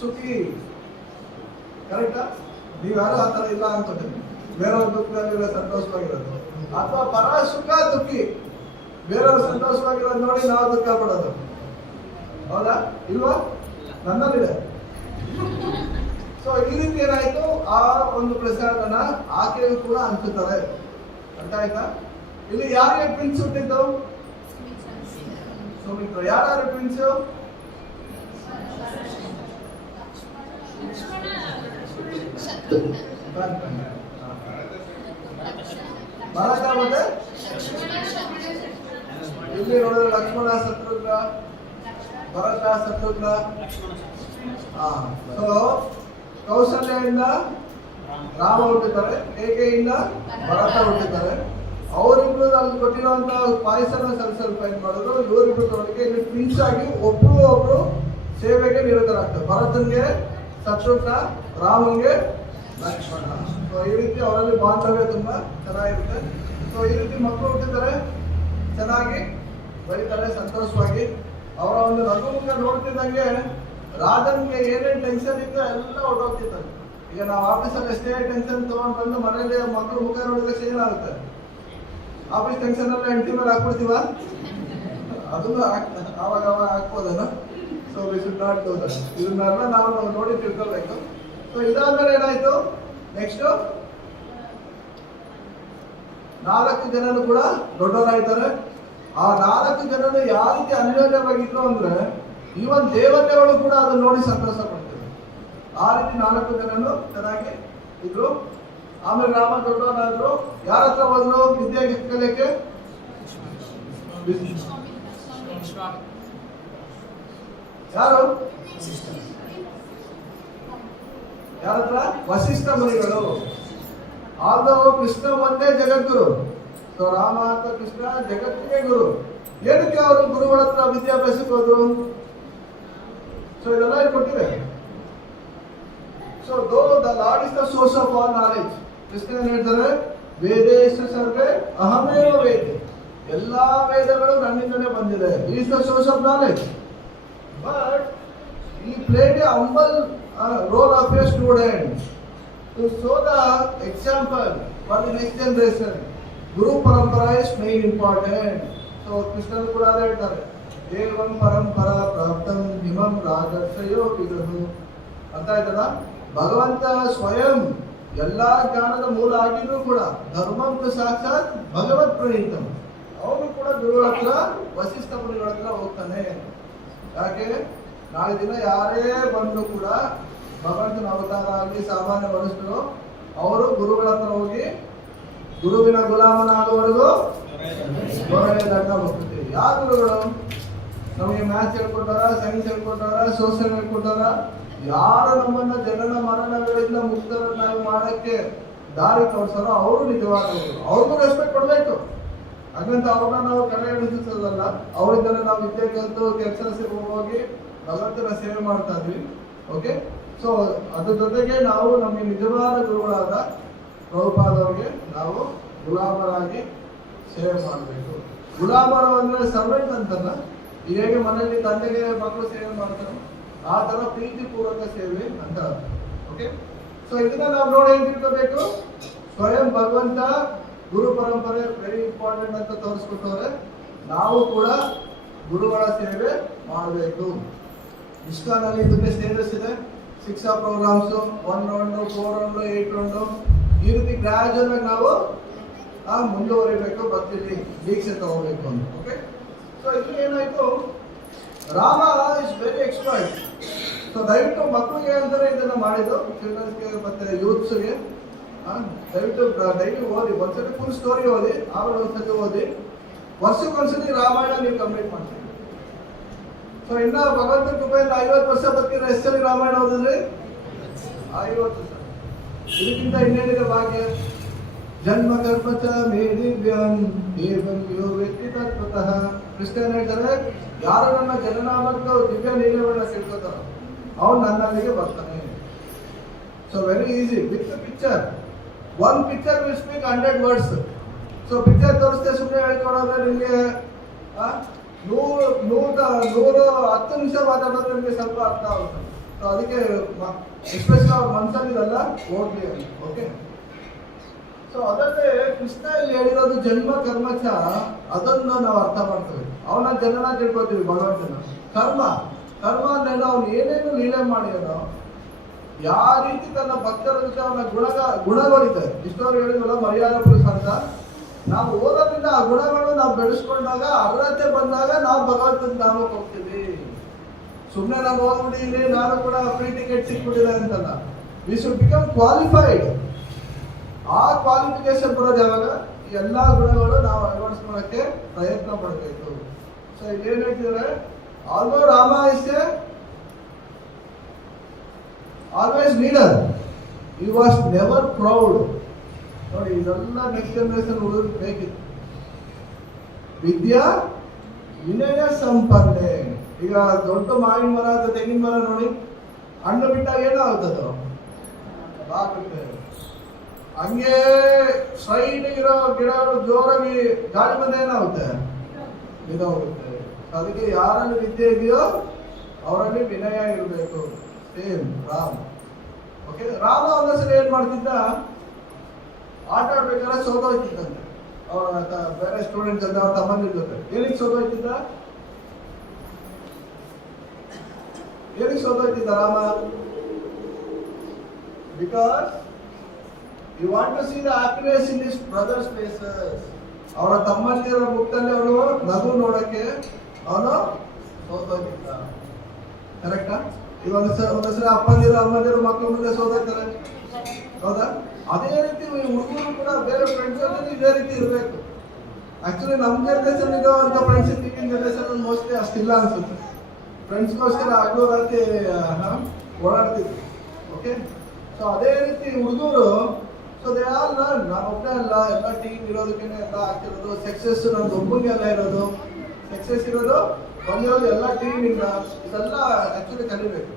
ಸುಖಿ. ಕರೆಕ್ಟಾ? ನೀವ್ಯಾರು ಆ ತರ ಇಲ್ಲ ಅನ್ಕೋತೀನಿ. ಬೇರೆಯವ್ರ ದುಃಖದಲ್ಲಿ ಸಂತೋಷವಾಗಿರೋದು, ಅಥವಾ ಪರ ಸುಖ ದುಃಖಿ, ಬೇರೆಯವ್ರು ಸಂತೋಷವಾಗಿರೋದು ನೋಡಿ ನಾವು ದುಃಖ ಪಡೋದು, ಹೌದಾ ಇಲ್ವಾ? ನನ್ನಲ್ಲಿದೆ. ಸೊ ಈ ರೀತಿ ಏನಾಯ್ತು, ಆ ಒಂದು ಪ್ರಸಾದನ ಆಕೆಯು ಕೂಡ ಹಂಚುತ್ತಾರೆ. ಅರ್ಥ ಆಯ್ತಾ? ಇಲ್ಲಿ ಯಾರಿಗೆ ಟ್ವಿನ್ಸ್ ಹುಟ್ಟಿದ್ದು? ಸುಮಿತ್ರ. ಯಾರು ಟ್ವಿನ್ಸ್? ಭರತ ಮತ್ತೆ ಇಲ್ಲಿ ನೋಡಿದ್ರೆ ಲಕ್ಷ್ಮಣ ಶತ್ರುಘ್ನ, ಭರತ ಶತ್ರುಘ್ನ. ಸೊ ಕೌಶಲ್ಯದಿಂದ ರಾಮ ಹುಟ್ಟಿದ್ದಾರೆ, ಕೈಕೇಯಿಯಿಂದ ಭರತ ಹುಟ್ಟಿದ್ದಾರೆ. ಅವರಿಬ್ರು ಅಲ್ಲಿ ಕೊಟ್ಟಿರುವಂತ ಪಾಯಸನ ಸ್ವಲ್ಪ ಏನ್ ಮಾಡಿದ್ರು, ಇವರಿಬ್ರು ತಗೊಂಡಿಗೆ ಇಲ್ಲಿ ಟ್ವಿನ್ಸ್ ಆಗಿ ಒಬ್ರು ಸೇವೆಗೆ ನಿರತರಾಗ್ತಾರೆ. ಭರತನ್ಗೆ ಶತ್ರುಘ್ನ, ರಾಮನ್ಗೆ ಲಕ್ಷ್ಮಣ. ಸೊ ಈ ರೀತಿ ಅವರಲ್ಲಿ ಬಾಂಧವ್ಯ ತುಂಬಾ ಚೆನ್ನಾಗಿರುತ್ತೆ. ಸೊ ಈ ರೀತಿ ಮಕ್ಕಳು ಹುಟ್ಟಿದ್ದಾರೆ, ಚೆನ್ನಾಗಿ ಬೆಳೀತಾರೆ, ಸಂತೋಷವಾಗಿ. ಅವರ ಒಂದು ನಗುಮುಖ ನೋಡ್ತಿದ್ದಂಗೆ ರಾಜನ್ಗೆ ಏನೇನು ಟೆನ್ಷನ್ ಇತ್ತು ಎಲ್ಲ ಹೊರಟೋಗ್ತಿದ್ದಾರೆ. ಈಗ ನಾವು ಆಫೀಸಲ್ಲಿ ಎಷ್ಟೇ ಟೆನ್ಷನ್ ತಗೊಂಡು ಬಂದು ಮನೇಲಿ ಮಕ್ಕಳು ಮುಖ ನೋಡಿದ್ರೆ ಏನಾಗುತ್ತೆ, ಆಫೀಸ್ ಟೆನ್ಷನ್ ಎಲ್ಲ ಹೆಂಡತಿ ಮೇಲೆ ಹಾಕ್ಬಿಡ್ತೀವ, ಅದನ್ನು ಆವಾಗ ಹಾಕ್ಬೋದೇನೋ. So we should not do that. ಇದನ್ನೆಲ್ಲ ನಾವು ನೋಡಿ ತಿಳ್ಕೊಳ್ಬೇಕು. ಸೊ ಇದಾದ್ಮೇಲೆ ಏನಾಯ್ತು, ನೆಕ್ಸ್ಟ್ 4 ಜನರು ಕೂಡ ದೊಡ್ಡವರಾಯ್ತಾರೆ. ಆ 4 ಜನರು ಯಾವ ರೀತಿ ಅನ್ಯೋನ್ಯವಾಗಿದ್ರು ಅಂದ್ರೆ ಈವನ್ ದೇವತೆಗಳು ಕೂಡ ಅದನ್ನ ನೋಡಿ ಸಂತೋಷ ಪಡ್ತಾರೆ. ಆ ರೀತಿ 4 ಜನರು ಚೆನ್ನಾಗಿ ಇದ್ರು. ಆಮೇಲೆ ರಾಮ ದೊಡ್ಡವನಾದ್ರು. ಯಾರ ಹತ್ರ ಹೋದ್ರು ವಿದ್ಯೆ ಕಲಿಯಕ್ಕೆ? ಯಾರು? ಯಾರತ್ರ? ವಸಿಷ್ಠ ಮುನಿಗಳು. ಆದವು ಕೃಷ್ಣ ಒಂದೇ ಜಗದ್ಗುರು. ಸೊ ರಾಮ ಅಂತ ಕೃಷ್ಣ ಜಗತ್ತಿಗೆ ಗುರು. ಏನಕ್ಕೆ ಅವರು ಗುರುಗಳ ಹತ್ರ ವಿದ್ಯಾಭ್ಯಾಸಕ್ಕೆ ಹೋದ್ರು? ಸೊ ಇದೆಲ್ಲ ಕೊಟ್ಟಿದೆ. So though the lord is the source of all knowledge. Krishna ಏನ್ ಹೇಳ್ತಾರೆ, ವೇದೇಶ ಸರ್ವೇ ಅಹಮೇವ ವೇದೆ. ಎಲ್ಲಾ ವೇದಗಳು ನನ್ನಿಂದಲೇ ಬಂದಿದೆ. Is the source of knowledge. But he played a humble role of a student to show the example for the next generation. Guru Parampara is main important. So so ಕೃಷ್ಣನು ಕೂಡ ಅದೇ ಹೇಳ್ತಾರೆ, ಏವಂ ಪರಂಪರಾ ಪ್ರಾಪ್ತಂ ಹಿಮಂ ರಾಜರ್ಷಯೋ ವಿದುಹು ಅಂತ ಆಯ್ತಲ್ಲ. ಭಗವಂತ ಸ್ವಯಂ ಎಲ್ಲಾ ಜ್ಞಾನದ ಮೂಲ ಆಗಿದ್ರು ಕೂಡ ಧರ್ಮಂ ಸಾಕ್ಷಾತ್ ಭಗವತ್ ಪ್ರಣೀತಂ, ಅವನು ಕೂಡ ಗುರುಗಳ ಹತ್ರ ವಸಿಷ್ಠ ಮುನಿಗಳ ಹತ್ರ ಹೋಗ್ತಾನೆ. ಯಾಕೆ ನಾಳೆ ದಿನ ಯಾರೇ ಬಂದ್ರು ಕೂಡ ಭಗವಂತನ ಅವತಾರ ಆಗಲಿ ಸಾಮಾನ್ಯ ಮನುಷ್ಯರು ಅವರು ಗುರುಗಳ ಹತ್ರ ಹೋಗಿ ಗುರುವಿನ ಗುಲಾಮನಾಗುವವರೆಗೂ ಹೊರಗಡೆ ದಂಡ ಹೋಗ್ತೀವಿ. ಯಾವ ಗುರುಗಳು? ನಮಗೆ ಮ್ಯಾಥ್ಸ್ ಹೇಳ್ಕೊಟ್ಟಾರ, ಸೈನ್ಸ್ ಹೇಳ್ಕೊಟ್ಟಾರ, ಸೋಷಿಯಲ್ ಹೇಳ್ಕೊಟ್ಟಾರ. ಯಾರು ನಮ್ಮನ್ನ ಜನನ ಮರಣಗಳಿಂದ ಮುಕ್ತರನ್ನಾಗಿ ಮಾಡಕ್ಕೆ ದಾರಿ ತೋರಿಸಾರೋ ಅವರು ನಿಜವಾದ ಅವ್ರಿಗೂ ರೆಸ್ಪೆಕ್ಟ್ ಕೊಡ್ಬೇಕು. ಹಾಗಂತ ಅವ್ರನ್ನ ನಾವು ಕಡೆ ಎಣಿಸೋದಲ್ಲ. ಅವರಿಂದಲೇ ನಾವು ವಿದ್ಯೆ ಕಲಿತು ಕೆಲಸ ಹೋಗಿ ಭಗವಂತನ ಸೇವೆ ಮಾಡ್ತಾ ಇದ್ವಿ. ಓಕೆ, ಸೊ ಅದ್ರ ಜೊತೆಗೆ ನಾವು ನಮಗೆ ನಿಜವಾದ ಗುರುಗಳಾದ ಪ್ರಭುಪಾದವ್ರಿಗೆ ನಾವು ಗುಲಾಮರಾಗಿ ಸೇವೆ ಮಾಡಬೇಕು. ಗುಲಾಮರು ಅಂದ್ರೆ ಸರ್ವೆಂಟ್ ಅಂತಲ್ಲ, ಈಗ ಹೇಗೆ ಮನೆಯಲ್ಲಿ ತಂದೆಗೆ ಮಕ್ಕಳು ಸೇವೆ ಮಾಡ್ತಾರೆ ಆ ತರ ಪ್ರೀತಿಪೂರ್ವಕ ಸೇವೆ ಅಂತ. ಓಕೆ, ಸೊ ಇದನ್ನ ನಾವು ನೋಡಿ ಏನ್ ತಿಳ್ಕೋಬೇಕು, ಸ್ವಯಂ ಭಗವಂತ ಗುರು ಪರಂಪರೆ ವೆರಿ ಇಂಪಾರ್ಟೆಂಟ್ ಅಂತ ತೋರಿಸ್ಕೊಟ್ಟವ್ರೆ. ನಾವು ಕೂಡ ಗುರುಗಳ ಸೇವೆ ಮಾಡಬೇಕು. ಇಸ್ಕಾನಲ್ಲಿ ಇದಕ್ಕೆ ಸ್ಟೇಜಸ್ ಇದೆ, 6 ಪ್ರೋಗ್ರಾಮ್ಸ್, 1 ರೌಂಡ್, 4 ರೌಂಡ್, 8 ರೌಂಡ್, ಈ ರೀತಿ ಗ್ರಾಜುಯಲ್ ಆಗಿ ನಾವು ಮುಂದುವರಿಬೇಕು, ಭಕ್ತಿಲಿ ದೀಕ್ಷೆ ತಗೋಬೇಕು ಅಂತ. ಓಕೆ, ಸೊ ಇಲ್ಲಿ ಏನಾಯ್ತು, Rama is very expert. So ದಯವಿಟ್ಟು ಮಕ್ಕಳಿಗೆ ಅಂತಾರೆ ಇದನ್ನ ಮಾಡಿದ್ದು, ಚಿಲ್ಡ್ರನ್ಸ್ಗೆ ಮತ್ತೆ ಯೂತ್ಸ್ಗೆ ದಯವಿಟ್ಟು ಡೈಲಿ ಓದಿ, ಒಂದ್ಸತಿ ಫುಲ್ ಸ್ಟೋರಿ ಓದಿ, ಆಮೇಲೆ ಒಂದ್ಸತಿ ಓದಿ, ವರ್ಷಕ್ಕೊಂದ್ಸತಿ ರಾಮಾಯಣ ನೀವು ಕಂಪ್ಲೀಟ್ ಮಾಡ್ತೀವಿ. ಸೊ ಇನ್ನ ಭಗವಂತನ ಕೃಪೆಯಿಂದ 50 ವರ್ಷ ಬದುಕಿದ್ರೆ ಎಷ್ಟು ಸಲ ರಾಮಾಯಣ ಓದಿದ್ರಿ? 50 ಸಲ. ಇದಕ್ಕಿಂತ ಇನ್ನೇನಿದೆ ಭಾಗ್ಯ? ಜನ್ಮ ಕರ್ಮಚ ಮೇ ದಿವ್ಯಂ ಏವಂ ಯೋ ವೇತ್ತಿ ತತ್ವತಃ. ಕೃಷ್ಣ ಏನ್ ಹೇಳ್ತಾರೆ, ಯಾರು ನನ್ನ ಜನನ ಮತ್ತು ದಿವ್ಯ ನೀಲವನ್ನ ತಿಳ್ಕೊತಾರ ಅವ್ನು ನನ್ನಲ್ಲಿಗೆ ಬರ್ತಾನೆ. So very easy, with picture. 1 picture will speak 100 words. So picture ತೋರಿಸ್ತೆ ಸುಮ್ಮನೆ ಹೇಳ್ಕೊಡೋದ್ರೆ ನಿಮಗೆ 110 ನಿಮಿಷ ಮಾತಾಡೋದ್ರೆ ನಿಮಗೆ ಸ್ವಲ್ಪ ಅರ್ಥ ಆಗುತ್ತೆ. ಸೊ ಅದಕ್ಕೆ ಎಸ್ಪೆಷಲಿ ಅವ್ರ ಮನಸ್ಸಲ್ಲಿರಲ್ಲ, ಓದ್ಲಿ ಅಂತ. ಓಕೆ, ಸೊ ಅದಕ್ಕೆ ಕೃಷ್ಣ ಇಲ್ಲಿ ಹೇಳಿರೋದು ಜನ್ಮ ಕರ್ಮಚ, ಅದನ್ನ ನಾವು ಅರ್ಥ ಮಾಡ್ತೇವೆ. ಅವನ ಜನನ ತಿಳ್ಕೊತೀವಿ, ಭಗವಂತನ ಕರ್ಮ. ಕರ್ಮ ಅಂದ್ರೆ ಅವ್ನು ಏನೇನು ಲೀಲೆ ಮಾಡಿರೋದು, ಯಾವ ರೀತಿ ತನ್ನ ಭಕ್ತರ ಜೊತೆ ಅವನ ಗುಣಗಳಿದೆ. ಇಷ್ಟವರೆಗೆ ಹೇಳಿದ್ವಲ್ಲ ಮರ್ಯಾದೆ ಪುರುಷ ಅಂತ. ನಾವು ಓದೋದ್ರಿಂದ ಆ ಗುಣಗಳು ನಾವು ಬೆಳೆಸ್ಕೊಂಡಾಗ ಅರ್ಹತೆ ಬಂದಾಗ ನಾವು ಭಗವಂತನ ನಾಮಕ್ಕೆ ಹೋಗ್ತೀವಿ. ಸುಮ್ಮನೆ ನಾವು ಓದ್ಬಿಟ್ಟಿದ್ದೀನಿ, ನಾನು ಕೂಡ ಫ್ರೀ ಟಿಕೆಟ್ ಸಿಕ್ಬಿಟ್ಟಿದೆ ಅಂತಲ್ಲ. We should become qualified. ಆ ಕ್ವಾಲಿಫಿಕೇಶನ್ ಬರೋದು ಯಾವಾಗ? ಈ ಎಲ್ಲಾ ಗುಣಗಳು ನಾವು ಅಳವಡಿಸ್ಕೊಳ್ಳೋಕೆ ಪ್ರಯತ್ನ ಪಡಬೇಕು. ಸೊ ಏನ್ ಹೇಳ್ತಿದ್ರೆ, ಆಲ್ಮೋ Rama is always leader, he was never proud. ನೋಡಿ, ಇದೆಲ್ಲ ನೆಕ್ಸ್ಟ್ ಜನರೇಷನ್ ಹುಡುಗರಿಗೆ ಬೇಕಿತ್ತು. ವಿದ್ಯಾ ವಿನಯ ಸಂಪನ್ನೆ. ಈಗ ದೊಡ್ಡ ಮಾವಿನ ಮರ ಅಥವಾ ತೆಂಗಿನ ಮರ ನೋಡಿ, ಹಣ್ಣು ಬಿಟ್ಟಾಗ ಏನಾಗ್ತದ? ಬಾಕುತ್ತೆ. ಹಂಗೆ ಸ್ಟ್ರೈಟ್ ಇರೋ ಗಿಡಗಳು ಜೋರಾಗಿ ಗಾಳಿ ಬಂದ ಏನಾಗುತ್ತೆ? ಬಿದ್ದೋಗುತ್ತೆ. ಅದಕ್ಕೆ ಯಾರಲ್ಲಿ ವಿದ್ಯೆ ಇದೆಯೋ ಅವರಲ್ಲಿ ವಿನಯ ಇರಬೇಕು. ಸೇಮ್ ರಾಮ್. ಓಕೆ, ರಾಮ ಒಂದೊಂದ್ಸಲ ಏನ್ ಮಾಡ್ತಿದ್ದ, ಆಟ ಆಡ್ಬೇಕಾದ್ರೆ ಸೋತೋಯ್ತಿದ್ದಂತೆ ಅವರ ಬೇರೆ ಸ್ಟೂಡೆಂಟ್ಸ್ ಅಂತ, ಅವ್ರ ತಮ್ಮಂದಿರ ಜೊತೆ. ಏನಕ್ಕೆ ಸೋತೋಯ್ತಿದ್ದ Rama? Because you want to see the happiness in his brothers faces. ಅವರ ತಮ್ಮಂದಿರ ಮುಖದಲ್ಲಿ ಅವನು ನಗು ನೋಡಕ್ಕೆ ಅವನು ಸೋತೋಗಿದ್ದ. ಕರೆಕ್ಟಾ? ಈಗ ಒಂದೊಂದ್ಸಲ ಅಮ್ಮಂದಿರು ಮಕ್ಕಳ ಮುಂದೆ ಸೋತೋಗ್ತಾರೆ, ಹೌದಾ? ಅದೇ ರೀತಿ ಹುಡುಗರು ಕೂಡ ಬೇರೆ ಫ್ರೆಂಡ್ಸ್ ಜೊತೆ ಇದೇ ರೀತಿ ಇರಬೇಕು. ಆಕ್ಚುಲಿ ನಮ್ಮ ಜನರೇಷನ್ ಇರೋಂಥ ಫ್ರೆಂಡ್ಶಿಪ್ ಈಗಿನ ಜನರೇಷನ್ ಮೋಸ್ಟ್ಲಿ ಅಷ್ಟಿಲ್ಲ ಅನ್ಸುತ್ತೆ. ಫ್ರೆಂಡ್ಸ್ಗೋಸ್ಕರ ಆಗೋ ರಾತ್ರಿ ಓಡಾಡ್ತಿದ್ವಿ. ಓಕೆ, ಸೊ ಅದೇ ರೀತಿ ಹುಡುಗರು, ಸೊ ದೇ ಆಲ್ ಲರ್ನ್. ನಾನು ಒಬ್ಬನೇ ಅಲ್ಲ, ಎಲ್ಲ ಟೀಮ್ ಇರೋದಕ್ಕೆ ಎಲ್ಲ ಆಗ್ತಿರೋದು. ಸಕ್ಸಸ್ ನಮ್ದು ಒಬ್ಬನಿಗೆ ಎಲ್ಲ ಇರೋದು, ಸಕ್ಸಸ್ ಇರೋದು ಬಂದಿರೋದು ಎಲ್ಲ ಟೀಮ್ ಇಂದ. ಇದೆಲ್ಲ ಆಕ್ಚುಲಿ ಕಲಿಬೇಕು.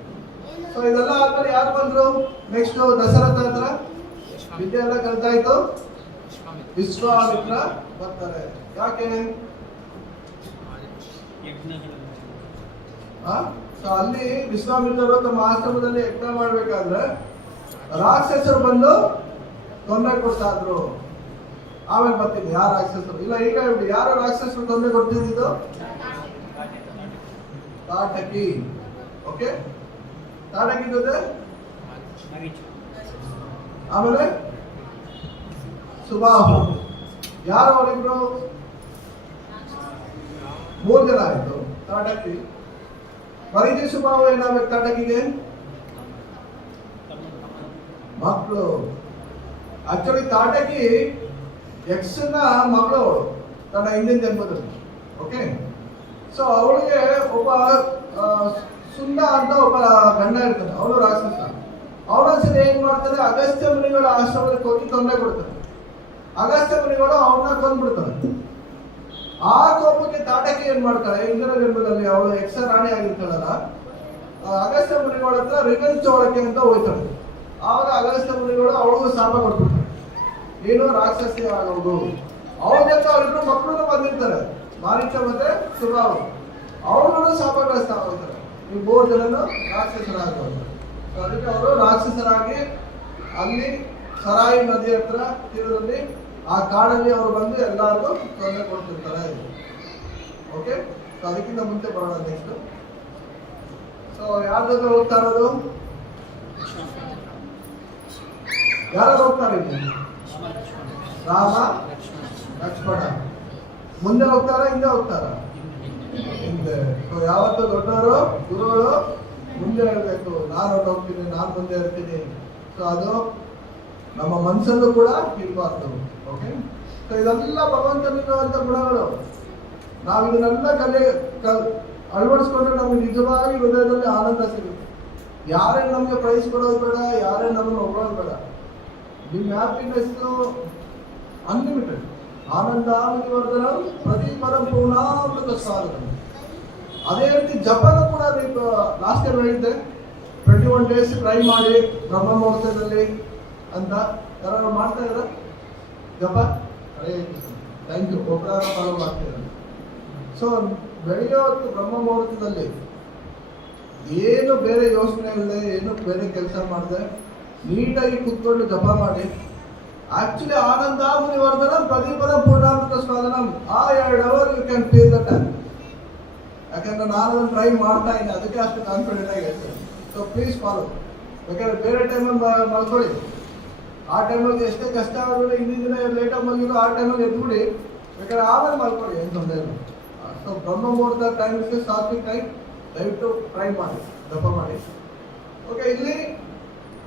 ಸೊ ಇದೆಲ್ಲ ಆದ್ಮೇಲೆ ಯಾರು ಬಂದ್ರು? ನೆಕ್ಸ್ಟ್ ದಸರಾ ಹತ್ರ ವಿದ್ಯೆ ಎಲ್ಲ ಕಲ್ತಾಯ್ತು, ವಿಶ್ವಾಮಿತ್ರ ಬರ್ತಾರೆ. ಯಾಕೆ? ಸೊ ಅಲ್ಲಿ ವಿಶ್ವಾಮಿತ್ರರು ತಮ್ಮ ಆಶ್ರಮದಲ್ಲಿ ಯಜ್ಞ ಮಾಡ್ಬೇಕಾದ್ರೆ ರಾಕ್ಷಸರು ಬಂದು ತೊಂದರೆ ಕೊಡ್ತಾ ಇದ್ರು. ಆಮೇಲೆ ಬರ್ತೀನಿ ಯಾರು ರಾಕ್ಷಸರು. ಇಲ್ಲ ಈಗ ಯಾರು ರಾಕ್ಷಸರು ತೊಂದರೆ ಕೊಡ್ತಿದ್ದು? ತಾಟಕಿ. ಓಕೆ, ತಾಟಕಿ ಜೊತೆ ಆಮೇಲೆ ಸುಬಾಹು. ಯಾರು ಅವರಿಬ್ರು? 3 ಜನ ಆಯ್ತು. ತಾಟಕಿ ಮರೀಚಿ ಸುಬಾಹು ಏನಾಗಬೇಕು ತಾಟಕಿಗೆ? ಮಕ್ಕಳು. ಆಕ್ಚುಲಿ ತಾಟಕಿ ಯಕ್ಷನ ಮಗಳು ಅವಳು ತನ್ನ ಹಿಂದಿನ ಜನ್ಮದಲ್ಲಿ. ಓಕೆ, ಸೊ ಅವಳಿಗೆ ಒಬ್ಬ ಸುಂದ ಅಂತ ಒಬ್ಬ ಗಂಡ ಇರ್ತಾನೆ, ಅವಳು ರಾಕ್ಷಸ. ಅವನೊಂದ್ಸರಿ ಏನ್ ಮಾಡ್ತಾರೆ, ಅಗಸ್ತ್ಯ ಮುನಿಗಳ ಆಶ್ರಮಕ್ಕೆ ಹೋಗಿ ತೊಂದರೆ ಕೊಡ್ತಾನೆ. ಅಗಸ್ತ್ಯ ಮುನಿಗಳು ಅವನ್ನ ಕೊಂದ್ಬಿಡ್ತಾನೆ. ಆ ಕೋಪಕ್ಕೆ ತಾಟಕಿ ಏನ್ ಮಾಡ್ತಾಳೆ, ಹಿಂದಿನ ಜನ್ಮದಲ್ಲಿ ಅವಳು ಯಕ್ಷ ರಾಣಿ ಆಗಿರ್ತಾಳಲ್ಲ, ಅಗಸ್ತ್ಯ ಮುನಿಗಳ ಹತ್ರ ರಿವೆಂಜ್ ತಗೊಳಕ್ಕೆ ಅಂತ ಹೋಗ್ತಾಳೆ. ಆವಾಗ ಅಗಸ್ತ್ಯ ಮುನಿಗಳು ಅವಳಿಗೂ ಶಾಪ ಕೊಟ್ಬಿಡ್ತಾರೆ, ನೀನು ರಾಕ್ಷಸಿ ಆಗೋದು. ಅವಳ ಜೊತೆ ಅವರಿಬ್ರು ಮಕ್ಕಳು ಬಂದಿರ್ತಾರೆ, ಮಾರೀಚ ಮತ್ತೆ ಸುಬಾಹು. ಅವಳು ಶಾಪಗ್ರಸ್ತ ಆಗ್ತಾರೆ, ಈ 3 ಜನನು ರಾಕ್ಷಸರಾಗೋದು. ಅದಕ್ಕೆ ಅವರು ರಾಕ್ಷಸರಾಗಿ ಅಲ್ಲಿ ಸರಾಯಿ ನದಿ ಹತ್ರ ತೀರದಲ್ಲಿ ಆ ಕಾಡಲ್ಲಿ ಅವರು ಬಂದು ಎಲ್ಲರಿಗೂ ತೊಂದರೆ ಕೊಡ್ತಿರ್ತಾರೆ. ಓಕೆ, ಸೊ ಅದಕ್ಕಿಂತ ಮುಂಚೆ ಬರೋಣ ನೆಕ್ಸ್ಟ್. ಸೊ ಯಾರ ಜೊತೆ ಹೋಗ್ತಾ ಇರೋದು? ಯಾರು ಹೋಗ್ತಾರೆ ಇಲ್ಲಿ? ರಾಮ ಲಕ್ಷ್ಮಣ. ಮುಂದೆ ಹೋಗ್ತಾರ ಹಿಂದೆ ಹೋಗ್ತಾರ? ಹಿಂದೆ. ಸೊ ಯಾವತ್ತು ದೊಡ್ಡವರು ಗುರುಗಳು ಮುಂದೆ ಹೇಳ್ಬೇಕು, ನಾನು ಹೋಗ್ತೀನಿ, ನಾನು ಮುಂದೆ ಇರ್ತೀನಿ. ಸೊ ಅದು ನಮ್ಮ ಮನಸ್ಸಲ್ಲೂ ಕೂಡ ಇರಬಾರ್ದು. ಓಕೆ, ಸೊ ಇದೆಲ್ಲ ಭಗವಂತನಿರುವಂತ ಗುಣಗಳು. ನಾವು ಇದನ್ನೆಲ್ಲ ಅಳವಡಿಸ್ಕೊಂಡ್ರೆ ನಮ್ಗೆ ನಿಜವಾಗಿ ಹೃದಯದಲ್ಲಿ ಆನಂದ ಸಿಗುತ್ತೆ. ಯಾರೇ ನಮ್ಗೆ ಪ್ರೈಸ್ ಕೊಡೋದು ಬೇಡ, ಯಾರೇ ನಮ್ಮನ್ನು ಹೊಗಳೋದು ಬೇಡ. ನಿಮ್ಮ ಹ್ಯಾಪಿನೆಸ್ ಅನ್ಲಿಮಿಟೆಡ್. ಆನಂದ ವರ್ಧನ ಪ್ರತಿಫಲಂ ಪೂರ್ಣಾಮೃತ ಸಾಧನ. ಅದೇ ರೀತಿ ಜಪನ ಕೂಡ ನೀವು ಲಾಸ್ಟ್ ಟೈಮ್ ಹೇಳಿದ್ದೆ, 21 days ಟ್ರೈ ಮಾಡಿ ಬ್ರಹ್ಮ ಮುಹೂರ್ತದಲ್ಲಿ ಅಂತ. ಯಾರು ಮಾಡ್ತಾ ಇದ್ರ ಜಪ? Hare Krishna, thank you. ಒಬ್ಬರ ಫಾಲೋ ಮಾಡ್ತಿದ್ದಾರೆ. ಸೊ ಬೆಳಿಗ್ಗೆ ಹೊತ್ತು ಬ್ರಹ್ಮ ಮುಹೂರ್ತದಲ್ಲಿ ಏನು ಬೇರೆ ಯೋಚನೆ ಇಲ್ಲದೆ, ಏನು ಬೇರೆ ಕೆಲಸ ಮಾಡದೆ ನೀಟಾಗಿ ಕೂತ್ಕೊಂಡು ಜಪ ಮಾಡಿ. ಆಕ್ಚುಲಿ ಆನಂದ ಮುನಿವರ್ಧನ ಪ್ರದೀಪನ ಪೂರ್ಣಾಮೃತ ಸ್ವಾದನಂ. ಆ 2 hours you can feel the time. ಯಾಕಂದ್ರೆ ನಾನು ಅದನ್ನು ಟ್ರೈ ಮಾಡ್ತಾ ಇದ್ದೀನಿ, ಅದಕ್ಕೆ ಅಷ್ಟು ಕಾನ್ಫಿಡೆಂಟ್ ಆಗಿ ಹೇಳ್ತೇನೆ. So please follow. ಯಾಕಂದ್ರೆ ಬೇರೆ ಟೈಮಲ್ಲಿ ಮಲ್ಕೊಳ್ಳಿ, ಆ ಟೈಮಲ್ಲಿ ಎಷ್ಟೇ ಕಷ್ಟ ಆದರೂ ಹಿಂದಿನ ದಿನ ಲೇಟಾಗಿ ಮಲಗಿದ್ರು ಆ ಟೈಮಲ್ಲಿ ಎದ್ಬಿಡಿ, ಬೇಕಾದ್ರೆ ಆಮೇಲೆ ಮಲ್ಕೊಳ್ಳಿ, ಏನು ತೊಂದರೆ ಇಲ್ಲ. ಸೊ ಬ್ರಹ್ಮ ಮುಹೂರ್ತ ಟೈಮ್ ಇರುತ್ತೆ, ಸಾತ್ವಿಕ್ ಟೈಮ್. ದಯವಿಟ್ಟು ಟ್ರೈ ಮಾಡಿ, ಜಪ ಮಾಡಿ. ಓಕೆ, ಇಲ್ಲಿ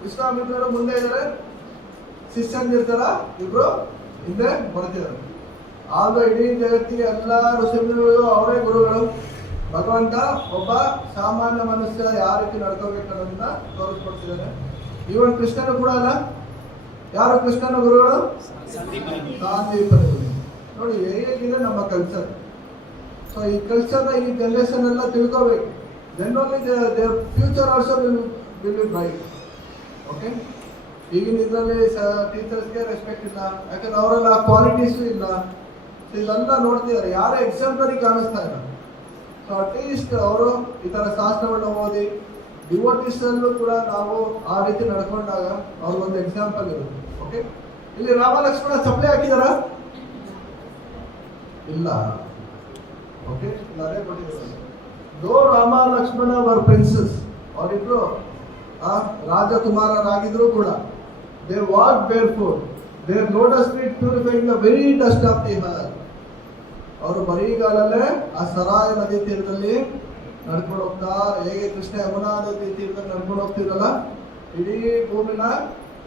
ವಿಶ್ವಾಮಿತ್ರರು ಮುಂದೆ ಇದ್ದಾರೆ, ಶಿಷ್ಯಂದಿರ್ತಾರ ಇಬ್ರು ಹಿಂದೆ ಬರ್ತಿದ್ದಾರೆ. ಆಗ ಇಡೀ ಜಗತ್ತಿಗೆ ಎಲ್ಲ ಋಷಿಮುನಿಗಳು ಅವರೇ ಗುರುಗಳು. ಭಗವಂತ ಒಬ್ಬ ಸಾಮಾನ್ಯ ಮನುಷ್ಯ ಯಾವ ರೀತಿ ನಡ್ಕೋಬೇಕು ಅನ್ನೋದನ್ನ ತೋರಿಸ್ಕೊಡ್ತಿದ್ದಾರೆ. ಈವನ್ ಕೃಷ್ಣನು ಕೂಡ ಅಲ್ಲ. ಯಾರು ಕೃಷ್ಣನ ಗುರುಗಳು? ಸಾಂದೀಪನ ಗುರು. ನೋಡಿ ಹೇಗಿದೆ ನಮ್ಮ ಕಲ್ಚರ್. ಸೊ ಈ ಕಲ್ಚರ್ನ ಈ ಜನರೇಷನ್ ಎಲ್ಲ ತಿಳ್ಕೋಬೇಕು. Then only their future also will be bright. Okay, ಈಗಿನ ಇದರಲ್ಲಿ ಟೀಚರ್ಸ್ಗೆ ರೆಸ್ಪೆಕ್ಟ್ ಇಲ್ಲ, ಯಾಕಂದ್ರೆ ಅವರೆಲ್ಲ ಕ್ವಾಲಿಟೀಸು ಇಲ್ಲ. ಸೊ ಇದೆಲ್ಲ ನೋಡ್ತಿದ್ದಾರೆ, ಯಾರು ಎಕ್ಸಾಂಪಲರಿ ಕಾಣಿಸ್ತಾ ಇಲ್ಲ. ಸೊ ಅಟ್ಲೀಸ್ಟ್ ಅವರು ಈ ಥರ ಶಾಸ್ತ್ರಗಳನ್ನ ಓದಿ ಡಿವೋಟೀಸ್ ಅಲ್ಲೂ ಕೂಡ ನಾವು ಆ ರೀತಿ ನಡ್ಕೊಂಡಾಗ ಅವ್ರಿಗೊಂದು ಎಕ್ಸಾಂಪಲ್ ಇರುತ್ತೆ. ಓಕೆ, ಇಲ್ಲಿ ರಾಮ ಲಕ್ಷ್ಮಣ ಚಪ್ಪಲಿ ಹಾಕಿದಾರ? ಇಲ್ಲ. ಓಕೆ, ಅದೇ ಕೊಟ್ಟಿದ್ದಾರೆ. ದೋ ರಾಮ ಲಕ್ಷ್ಮಣ ವರ್ ಪ್ರಿನ್ಸಸ್, ಅವರಿಬ್ರು ರಾಜಕುಮಾರರಾಗಿದ್ರು ಕೂಡ they walk barefoot, their lotus feet purifying the very dust of the earth. ಅವರು ಬರೀಗಾಲಲ್ಲೇ ಆ ಸರಾಯ ನದಿ ತೀರದಲ್ಲಿ ನಡ್ಕೊಂಡು ಹೋಗ್ತಾ, ಹೇಗೆ ಕೃಷ್ಣ ಯಮುನಾ ನದಿ ತೀರದಲ್ಲಿ ನಡ್ಕೊಂಡು ಹೋಗ್ತಿರಲ್ಲ, ಇಡೀ ಭೂಮಿನ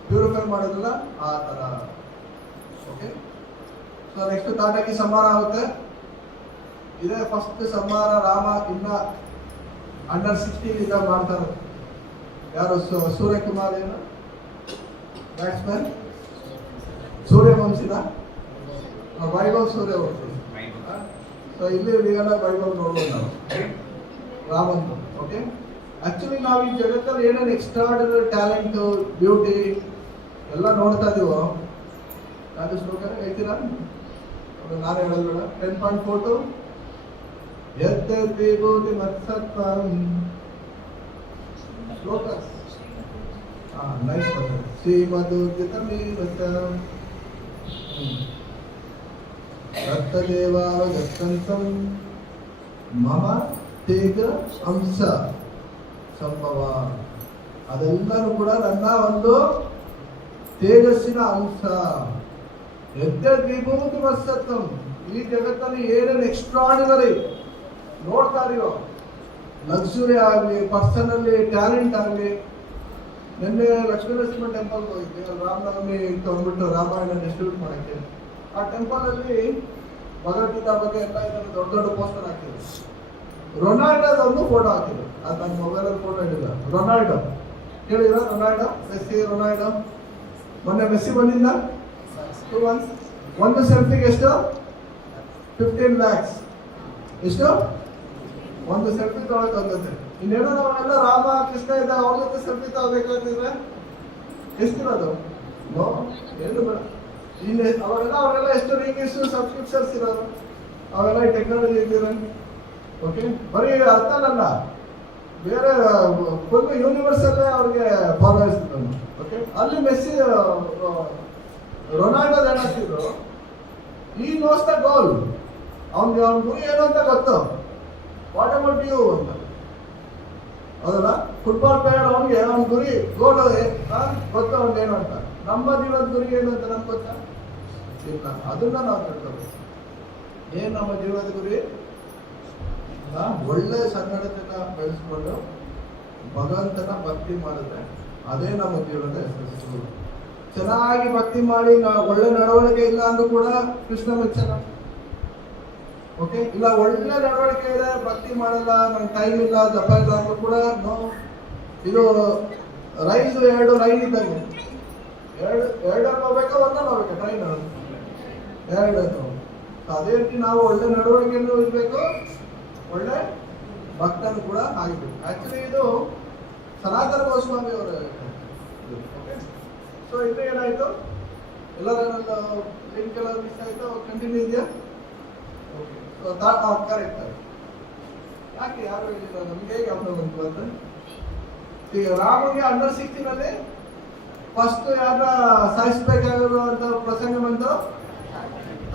ಪ್ಯೂರಿಫೈ ಮಾಡಿದ್ರಲ್ಲ ಆ ತರ. ಓಕೆ, ಸೊ ನೆಕ್ಸ್ಟ್ ತಾಟಕಿ ಸಂಹಾರ ಆಗುತ್ತೆ. ಇದೇ ಫಸ್ಟ್ ಸಂಹಾರ. ರಾಮ ಇನ್ನ ಅಂಡರ್ 16 ಇದ್ದ ಮಾಡ್ತಾರೆ. ಯಾರು? ಸೂರ್ಯಕುಮಾರ್ ಏನು ಬ್ಯಾಟ್ಸ್ಮನ್, ಸೂರ್ಯವಂಶಿನ ವೈಭವ್ ಸೂರ್ಯವಂಶಿ. ಸೊ ಇಲ್ಲಿ ಈಗೆಲ್ಲ ವೈಭವ್ ನೋಡ್ಬೋದು ನಾವು ರಾಮಂದು. ಓಕೆ, ಆಕ್ಚುಲಿ ನಾವು ಈ ಜಗತ್ತಲ್ಲಿ ಏನೇನು ಎಕ್ಸ್ಟ್ರಾರ್ಡಿನರಿ ಟ್ಯಾಲೆಂಟ್, ಬ್ಯೂಟಿ ಎಲ್ಲ ನೋಡ್ತಾ ಇದೀವೋ, ಅದು ಶ್ಲೋಕ ಹೇಳ್ತೀರಾ? ನಾನು ಹೇಳೋದು ಬೇಡ. 10.42 ವಿಭೂತಿ ಮತ್ಸತ್ವ ಶ್ಲೋಕ. ನೈಸ್. ಶ್ರೀಮದುರ್ಜಿತಮೇವ ರಕ್ತದೇವಾವಗತ್ತಂತಂ ಮಮ ತೇಜ ಅಂಶ ಸಂಭವ. ಅದೆಲ್ಲರೂ ಕೂಡ ನನ್ನ ಒಂದು ತೇಜಸ್ಸಿನ ಅಂಶ. ಯದ್ಯದ್ವಿಭೂತಿ ವತ್ಸತ್ವಂ, ಈ ಜಗತ್ತಲ್ಲಿ ಏನೇನು ಎಕ್ಸ್ಟ್ರಾರ್ಡಿನರಿ ನೋಡ್ತಾ ಇದೀವೋ, ಲಕ್ಸುರಿ ಆಗಲಿ, ಪರ್ಸನಲ್ಲಿ ಟ್ಯಾಲೆಂಟ್ ಆಗಲಿ. ನಿನ್ನೆ ಲಕ್ಷ್ಮೀನರಸಿಂಹ ಟೆಂಪಲ್ ಹೋಗಿದ್ದೆ, ರಾಮನವಮಿ ಅಂದ್ಬಿಟ್ಟು ರಾಮಾಯಣ ಡಿಸ್ಟ್ರಿಬ್ಯೂಟ್ ಮಾಡಕ್ಕೆ. ಆ ಟೆಂಪಲ್ ಅಲ್ಲಿ ಭಗವದ್ಗೀತಾ ಬಗ್ಗೆ ಎಲ್ಲ ಇದನ್ನು ದೊಡ್ಡ ದೊಡ್ಡ ಪೋಸ್ಟರ್ ಹಾಕಿದ್ರು. ರೊನಾಲ್ಡೋದೊಂದು ಫೋಟೋ ಹಾಕಿದ್ರು. ಅದು ನನ್ನ ಮೊಬೈಲಲ್ಲಿ ಫೋಟೋ ಹಿಡಿಲ್ಲ. ರೊನಾಲ್ಡೋ ಕೇಳಿದ್ರ? Ronaldo, Messi, Ronaldo. ಮೊನ್ನೆ ಮೆಸ್ಸಿ ಬಂದಿಲ್ಲ, ಒಂದು ಸೆಲ್ಫಿಗೆ ಎಷ್ಟು? 15 lakhs. ಎಷ್ಟು? ಒಂದು ಸೆಲ್ಫಿ ತೊಗೊಳಕ್ಕೆ. ಇನ್ನೇನೋ ನಾವೆಲ್ಲ ರಾಮ ಕೃಷ್ಣ ಇದ್ದ ಅವ್ರ ಜೊತೆ ಸೆಲ್ಫಿ ತಗೋಬೇಕಾದ್ರೆ ಎಷ್ಟಿರೋದು? ನೋ, ಏನು ಬೇಡ. ಇನ್ನು ಅವರೆಲ್ಲ ಎಷ್ಟು ರಿಂಗ್ಸ್ ಸಬ್ಸ್ಕ್ರಿಪ್ಷನ್ಸ್ ಇರೋದು, ಅವೆಲ್ಲ ಟೆಕ್ನಾಲಜಿ ಇದ್ದೀರ. ಓಕೆ, ಬರೀ ಅರ್ಥನಲ್ಲ, ಬೇರೆ ಫುಲ್ ಯೂನಿವರ್ಸ್ ಅಲ್ಲೇ ಅವ್ರಿಗೆ ಫಾಲೋವರ್ಸ್. ಓಕೆ, ಅಲ್ಲಿ ಮೆಸ್ಸಿ ರೊನಾಲ್ಡೋ ಏನಾಗ್ತಿದ್ರು, ಈ ನೋಸ್ ದ ಗೋಲ್. ಅವ್ನ ಗುರಿ ಏನು ಅಂತ ಗೊತ್ತು. ವಾಟ್ ಅಬೌಟ್ ಯು ಅಂತ, ಹೌದಲ್ಲ? ಫುಟ್ಬಾಲ್ ಪ್ಲೇಯರ್ ಅವ್ನಿಗೆ ಅವ್ನ ಗುರಿ ಗೋಲ್ ಗೊತ್ತು ಅವ್ನಿಗೇನು ಅಂತ. ನಮ್ಮ ಜೀವನದ ಗುರಿ ಏನು ಅಂತ ನಮ್ಗೆ ಗೊತ್ತಾ? ಇಲ್ಲ. ಅದನ್ನ ನಾವು ತಿಳ್ಕೋಬೇಕು. ಏನ್ ನಮ್ಮ ಜೀವನದ ಗುರಿ? ಒಳ್ಳೆ ಸಂಘಟನೆಯನ್ನ ಬೆಳೆಸ್ಕೊಂಡು ಭಗವಂತನ ಭಕ್ತಿ ಮಾಡಿದ್ರೆ ಅದೇ ನಮ್ಮ ಜೀವನದ ಯಶಸ್ಸು. ಚೆನ್ನಾಗಿ ಭಕ್ತಿ ಮಾಡಿ ಒಳ್ಳೆ ನಡವಳಿಕೆ ಇಲ್ಲ ಅಂದ್ರೂ ಕೂಡ ಕೃಷ್ಣ ಮೆಚ್ಚನ. ಓಕೆ, ಇಲ್ಲ ಒಳ್ಳೆ ನಡವಳಿಕೆ ಇದೆ, ಭಕ್ತಿ ಮಾಡಲ್ಲ, ನಂಗೆ ಟೈಮ್ ಇಲ್ಲ, ಜಪ ಇಲ್ಲ ಅಂದ್ರೂ ಕೂಡ ನೋ. ಇದು ರೈಸ್ 2 ಲೈನ್ ಇದ್ದಂಗೆ, ಎರಡನ್ನು ಹೋಗ್ಬೇಕಾ, ಒಂದನ್ನು ಹೋಗ್ಬೇಕಾ? ಟ್ರೈನ್ ಎರಡನ್ನು. ಅದೇ ರೀತಿ ನಾವು ಒಳ್ಳೆ ನಡವಳಿಕೆಯನ್ನು ಇರಬೇಕು, ಒಳ್ಳೆ ಭಕ್ತನು ಕೂಡ ಆಗಬೇಕು. ಆಕ್ಚುಲಿ ಇದು ಸನಾತನ ಗೋಸ್ವಾಮಿ ಅವರ. ಸೊ ಇದು ಏನಾಯ್ತು, ಎಲ್ಲರ ಲಿಂಕ್ ಎಲ್ಲ ಮಿಸ್ ಆಯ್ತು. ಕಂಟಿನ್ಯೂ ಇದೆಯಾ? ಕರೆಕ್ಟ್. ಯಾಕೆ ಯಾರು ಹೇಳಿಲ್ಲ, ನಮ್ಗೆ ಹೇಗೆ ಗಮನ ಬಂತು ಅಂತ. ಈಗ ರಾಮಗೆ ಅಂಡರ್ 16 ಫಸ್ಟ್ ಯಾರ ಸಾಯಿಸ್ಬೇಕಾಗಿರೋ ಅಂತ ಪ್ರಸಂಗ ಬಂತು,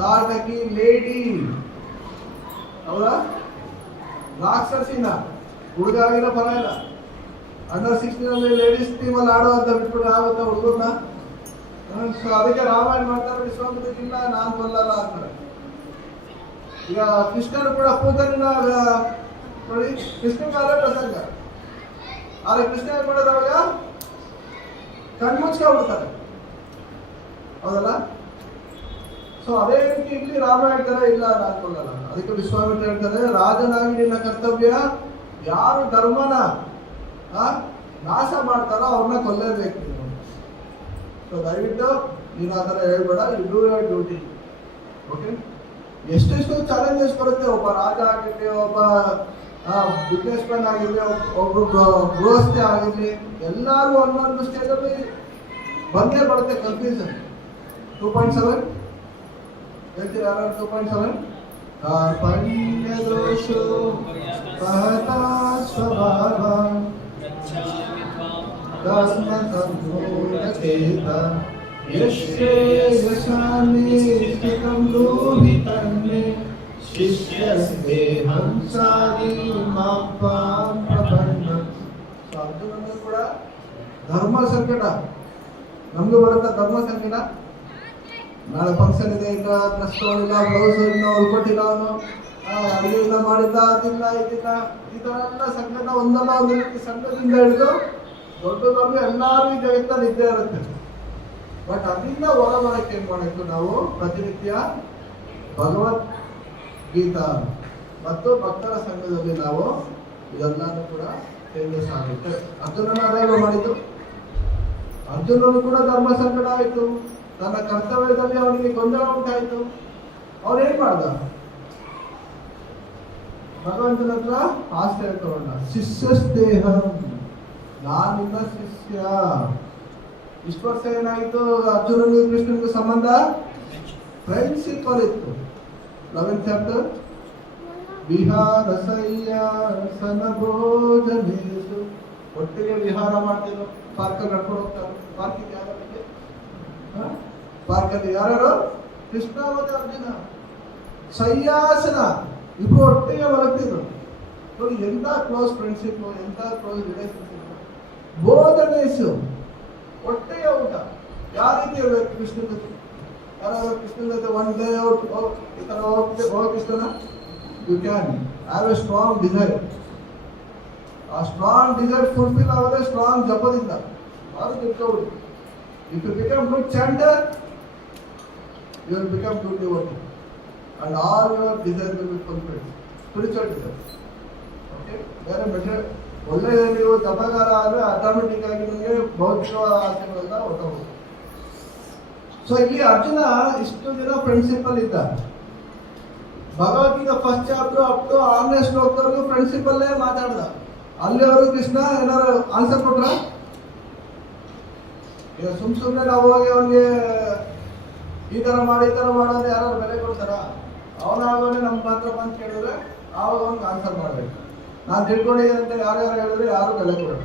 ತಾಟಕಿ ಲೇಡಿ. ಹೌದಾ? ರಾಕ್ಷಸಿನ ಹುಡುಗ ಆಗಿರೋ ಪರ ಇಲ್ಲ. ಅಂಡರ್ 16 ಲೇಡೀಸ್ ಟೀಮಲ್ಲಿ ಆಡುವಂತ ಬಿಟ್ಬಿಟ್ಟು ಆಗುತ್ತ ಹುಡುಗರನ್ನ. ಸೊ ಅದಕ್ಕೆ ರಾಮಾಯಣ ಮಾಡ್ತಾರೆ, ವಿಶ್ವಾಮಿತ್ರಗಿಲ್ಲ ನಾನು ಕೊಲ್ಲಲ್ಲ ಅಂತಾರೆ. ಈಗ ಕೃಷ್ಣನು ಕೂಡ ಪೂತನಿನ ನೋಡಿ, ಕೃಷ್ಣ ಕಾಲ ಪ್ರಸಂಗ. ಆದ್ರೆ ಕೃಷ್ಣ ಏನ್ ಮಾಡೋದು, ಅವಾಗ ಕಣ್ಮುಚ್ಕೊಂಡ್ಬಿಡ್ತಾರೆ. ಹೌದಲ್ಲ? ಸೊ ಅದೇ ರೀತಿ ಇಲ್ಲಿ ರಾಮ ಹೇಳ್ತಾರೆ, ಇಲ್ಲ ನಾನು ಕೊಲ್ಲಲ್ಲ. ಅದಕ್ಕೆ ವಿಶ್ವಾಮಿತ್ರ ಹೇಳ್ತಾರೆ, ರಾಜನಾಗಿ ನಿನ್ನ ಕರ್ತವ್ಯ, ಯಾರು ಧರ್ಮನ ನಾಶ ಮಾಡ್ತಾರೋ ಅವ್ರನ್ನ ಕೊಲ್ಲೇಬೇಕು. ಸೊ ದಯವಿಟ್ಟು ನೀನು ಆ ಥರ ಹೇಳ್ಬೇಡ, you do your duty. Okay, ಎಷ್ಟೆಷ್ಟು ಚಾಲೆಂಜಸ್ ಬರುತ್ತೆ. ಒಬ್ಬ ರಾಜ ಆಗಿರ್ಲಿ, ಒಬ್ಬ ಬಿಸ್ನೆಸ್ ಮ್ಯಾನ್ ಆಗಿರ್ಲಿ, ಒಬ್ಬರು ಗೃಹಸ್ಥೆ ಆಗಿರ್ಲಿ, ಎಲ್ಲರೂ ಒಂದೊಂದು ಸ್ಟೇಜಲ್ಲಿ ಬಂದೇ ಬರುತ್ತೆ ಕನ್ಫ್ಯೂಷನ್. 2.7 ಹೇಳ್ತೀರಾ? 2.7 ಕಾರ್ಪಣ್ಯ ದೋಷೋ ಸಹತಾ ಸ್ವಭಾವ ಧರ್ಮ ಸಂಭೂತಚೇತ ಯಶ್ಯೇ ಯಶಾಮಿ ಸ್ಥಿತಂ ಲೋಹಿತನ್ಮೇ ಶಿಷ್ಯಸ್ನೇಹಂ ಸಾಧಿ ಮಾಂ ಪ್ರಪನ್ನ. ಅರ್ಜುನನಿಗೂ ಕೂಡ ಧರ್ಮ ಸಂಕಟ. ನಮ್ಗೆ ಬರುತ್ತಾ ಧರ್ಮ ಸಂಕಟ? ನಾಳೆ ಫಂಕ್ಷನ್ ಇದೆ, ಇಲ್ಲ ಡ್ರೆಸ್ ತಗೊಂಡಿಲ್ಲ, ಬ್ಲೌಸ್ ಇನ್ನೂ ಹೊಲ್ಕೊಟ್ಟಿಲ್ಲ, ಅವನು ಅಡುಗೆ ಇಲ್ಲ, ಮಾಡಿಲ್ಲ, ಅದಿಲ್ಲ, ಇದಿಲ್ಲ, ಈ ಥರ ಎಲ್ಲ ಸಂಕಟ ಒಂದಲ್ಲ ಒಂದು ರೀತಿ ಸಂಕಟದಿಂದ ಹಿಡಿದು ದೊಡ್ಡದವ್ರಿಗೆ ಎಲ್ಲರೂ ಈ ಜಗತ್ತಲ್ಲಿ ಇದ್ದೇ ಇರುತ್ತೆ. ಬಟ್ ಅದರಿಂದ ಹೊರಬರಕ್ಕೆ ಏನ್ ಮಾಡಬೇಕು ನಾವು? ಪ್ರತಿನಿತ್ಯ ಭಗವದ್ಗೀತಾ ಮತ್ತು ಭಕ್ತರ ಸಂಘದಲ್ಲಿ ನಾವು ಇದೆಲ್ಲಾನು ಕೂಡ ಚೇಂಜಸ್ ಆಗುತ್ತೆ. ಅರ್ಜುನನ ಅದೇ ಮಾಡಿದ್ದು. ಅರ್ಜುನನು ಕೂಡ ಧರ್ಮ ಸಂಕಟ ಆಯಿತು, ತನ್ನ ಕರ್ತವ್ಯದಲ್ಲಿ ಅವನಿಗೆ ಗೊಂದಲ ಉಂಟಾಯಿತು. ಅವನೇನ್ ಮಾಡ್ದ? ಭಗವಂತನ ಹತ್ರ ಆಶ್ರಯ ತಗೊಂಡ. ಶಿಷ್ಯಸ್ತೇಹ, ನಾನಿನ್ನ ಶಿಷ್ಯ. ಇಷ್ಟು ವರ್ಷ ಏನಾಯಿತು? ಅರ್ಜುನನಿಗೂ ಕೃಷ್ಣನಿಗೂ ಸಂಬಂಧ ಫ್ರೆಂಡ್ಶಿಪ್ ಇತ್ತು. 11th chapter, ವಿಹಾರಸಯ್ಯಾಸನ ಭೋಜನೇಷು. ಒಟ್ಟಿಗೆ ವಿಹಾರ ಮಾಡ್ತಿದ್ರು, ಪಾರ್ಕಲ್ಲಿ ನಡ್ಕೊಂಡು ಹೋಗ್ತಾರೆ. ಪಾರ್ಕಿಗೆ ಯಾರು? ಪಾರ್ಕಲ್ಲಿ ಯಾರು? ಕೃಷ್ಣ ಮತ್ತು ಅರ್ಜುನ. ಸಯ್ಯಾಸನ ಇಬ್ರು ಒಟ್ಟಿಗೆ ಬರುತ್ತಿದ್ರು. ನೋಡಿ ಎಂತ ಕ್ಲೋಸ್ ಫ್ರೆಂಡ್ಶಿಪ್, ಎಂತ ಕ್ಲೋಸ್ ರಿಲೇಶನ್ಶಿಪ್. ಬೋಧನೇಸು ಒಟ್ಟಿಗೆ ಊಟ. ಯಾವ ರೀತಿ ಇರಬೇಕು ಕೃಷ್ಣ ಜೊತೆ? ಯಾರಾದ್ರೂ ಕೃಷ್ಣನ ಜೊತೆ ಒನ್ ಡೇ ಔಟ್ ಈ ತರ ಹೋಗಕ್ಕೆ ಇಷ್ಟನಾ? You can have a strong desire. ಆ ಸ್ಟ್ರಾಂಗ್ ಡಿಸೈರ್ ಫುಲ್ಫಿಲ್ ಆಗೋದೇ ಸ್ಟ್ರಾಂಗ್ ಜಪದಿಂದ. ಅದು ತಿಳ್ಕೊಬಿಡಿ. If you become good chanter, you will become good devotee and all your desires will be fulfilled. Spiritual desires. Okay? ಬೇರೆ ಮೆಟೀರಿಯಲ್ ಒಳ್ಳೆ ನೀವು ಜಪಗಾರ ಆದರೆ ಆಟೋಮೆಟಿಕ್ ಆಗಿ ನಿಮಗೆ ಭೌತಿಕ ಆಸೆಗಳೆಲ್ಲ ಹೊರಟೋಗುತ್ತೆ. ಸೊ ಇಲ್ಲಿ ಅರ್ಜುನ ಇಷ್ಟು ದಿನ ಫ್ರೆಂಡ್ಶಿಪ್ ಅಲ್ಲಿ ಇದ್ದ. Bhagavad Gita first chapter up to 6ನೇ ಶ್ಲೋಕದವರೆಗೂ ಫ್ರೆಂಡ್ಶಿಪ್ ಅಲ್ಲೇ ಮಾತಾಡ್ದ. ಅಲ್ಲಿವರು ಕೃಷ್ಣ ಏನಾದ್ರು ಆನ್ಸರ್ ಕೊಟ್ರ? ಈಗ ಸುಮ್ಮನೆ ನಾವು ಹೋಗಿ ಅವನಿಗೆ ಈ ತರ ಮಾಡಿ ಅಂದ್ರೆ ಯಾರು ಬೆಲೆ ಕೊಡ್ತಾರ? ಅವನಾಗವೇ ನಮ್ಮ ಮಾತ್ರ ಬಂದು ಕೇಳಿದ್ರೆ ಆವಾಗ ಅವ್ನಿಗೆ ಆನ್ಸರ್ ಮಾಡ್ಬೇಕು. ನಾನು ತಿಳ್ಕೊಂಡಿದ್ದೀನಿ ಅಂತ ಯಾರ್ಯಾರು ಹೇಳಿದ್ರೆ ಯಾರು ಬೆಲೆ ಕೊಡೋಣ.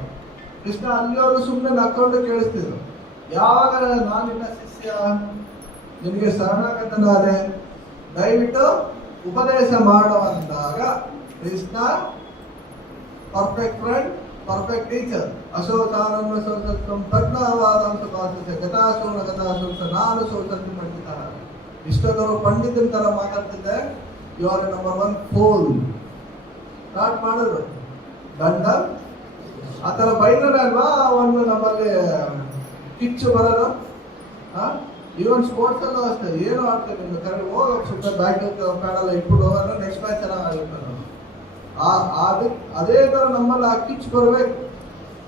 ಕೃಷ್ಣ ಅಲ್ಲಿಯವರು ಸುಮ್ಮನೆ ನಕ್ಕೊಂಡು ಕೇಳಿಸ್ತಿದ್ರು. ಯಾವಾಗ ನಾನು ನಿನ್ನ ಶಿಷ್ಯ, ನಿನಗೆ ಶರಣಾಗತನಾದೆ, ದಯವಿಟ್ಟು ಉಪದೇಶ ಮಾಡು ಅಂದಾಗ Krishna perfect friend, perfect teacher. ಅಶೋಚಾನಂದ ಸೋಚಂ ತಜ್ಞವಾದಂ ಸುಭಾಷಿತ ಗತಾಸೂನ ಗತಾಸೂಸ ನಾನು ಸೋಚಂತಿ ಪಂಡಿತ. ಇಷ್ಟದವರು ಪಂಡಿತನ ತರ ಮಾತಾಡ್ತಿದ್ದೆ. You are number 1 fool. Start ಮಾಡಿದ್ರು ದಂಡ ಆ ಥರ ಬೈದ್ರೆ ಅಲ್ವಾ ಒಂದು ನಮ್ಮಲ್ಲಿ ಕಿಚ್ಚು ಬರೋದು. ಈವನ್ ಸ್ಪೋರ್ಟ್ಸ್ ಅಲ್ಲೂ ಅಷ್ಟೇ. ಏನು ಆಡ್ತೇವೆ ನಿಮ್ಗೆ ಕರೆ ಹೋಗ ಸುತ್ತ ಬ್ಯಾಟ್ ಪ್ಯಾಡಲ್ಲ ಇಟ್ಬಿಟ್ಟು ಹೋಗೋದ್ರೆ ನೆಕ್ಸ್ಟ್ ಮ್ಯಾಚ್ ಚೆನ್ನಾಗಿ ಆಗುತ್ತೆ. ಅದೇ ತರ ನಮ್ಮಲ್ಲಿ ಆ ಕಿಚ್ಚು ಬರಬೇಕು.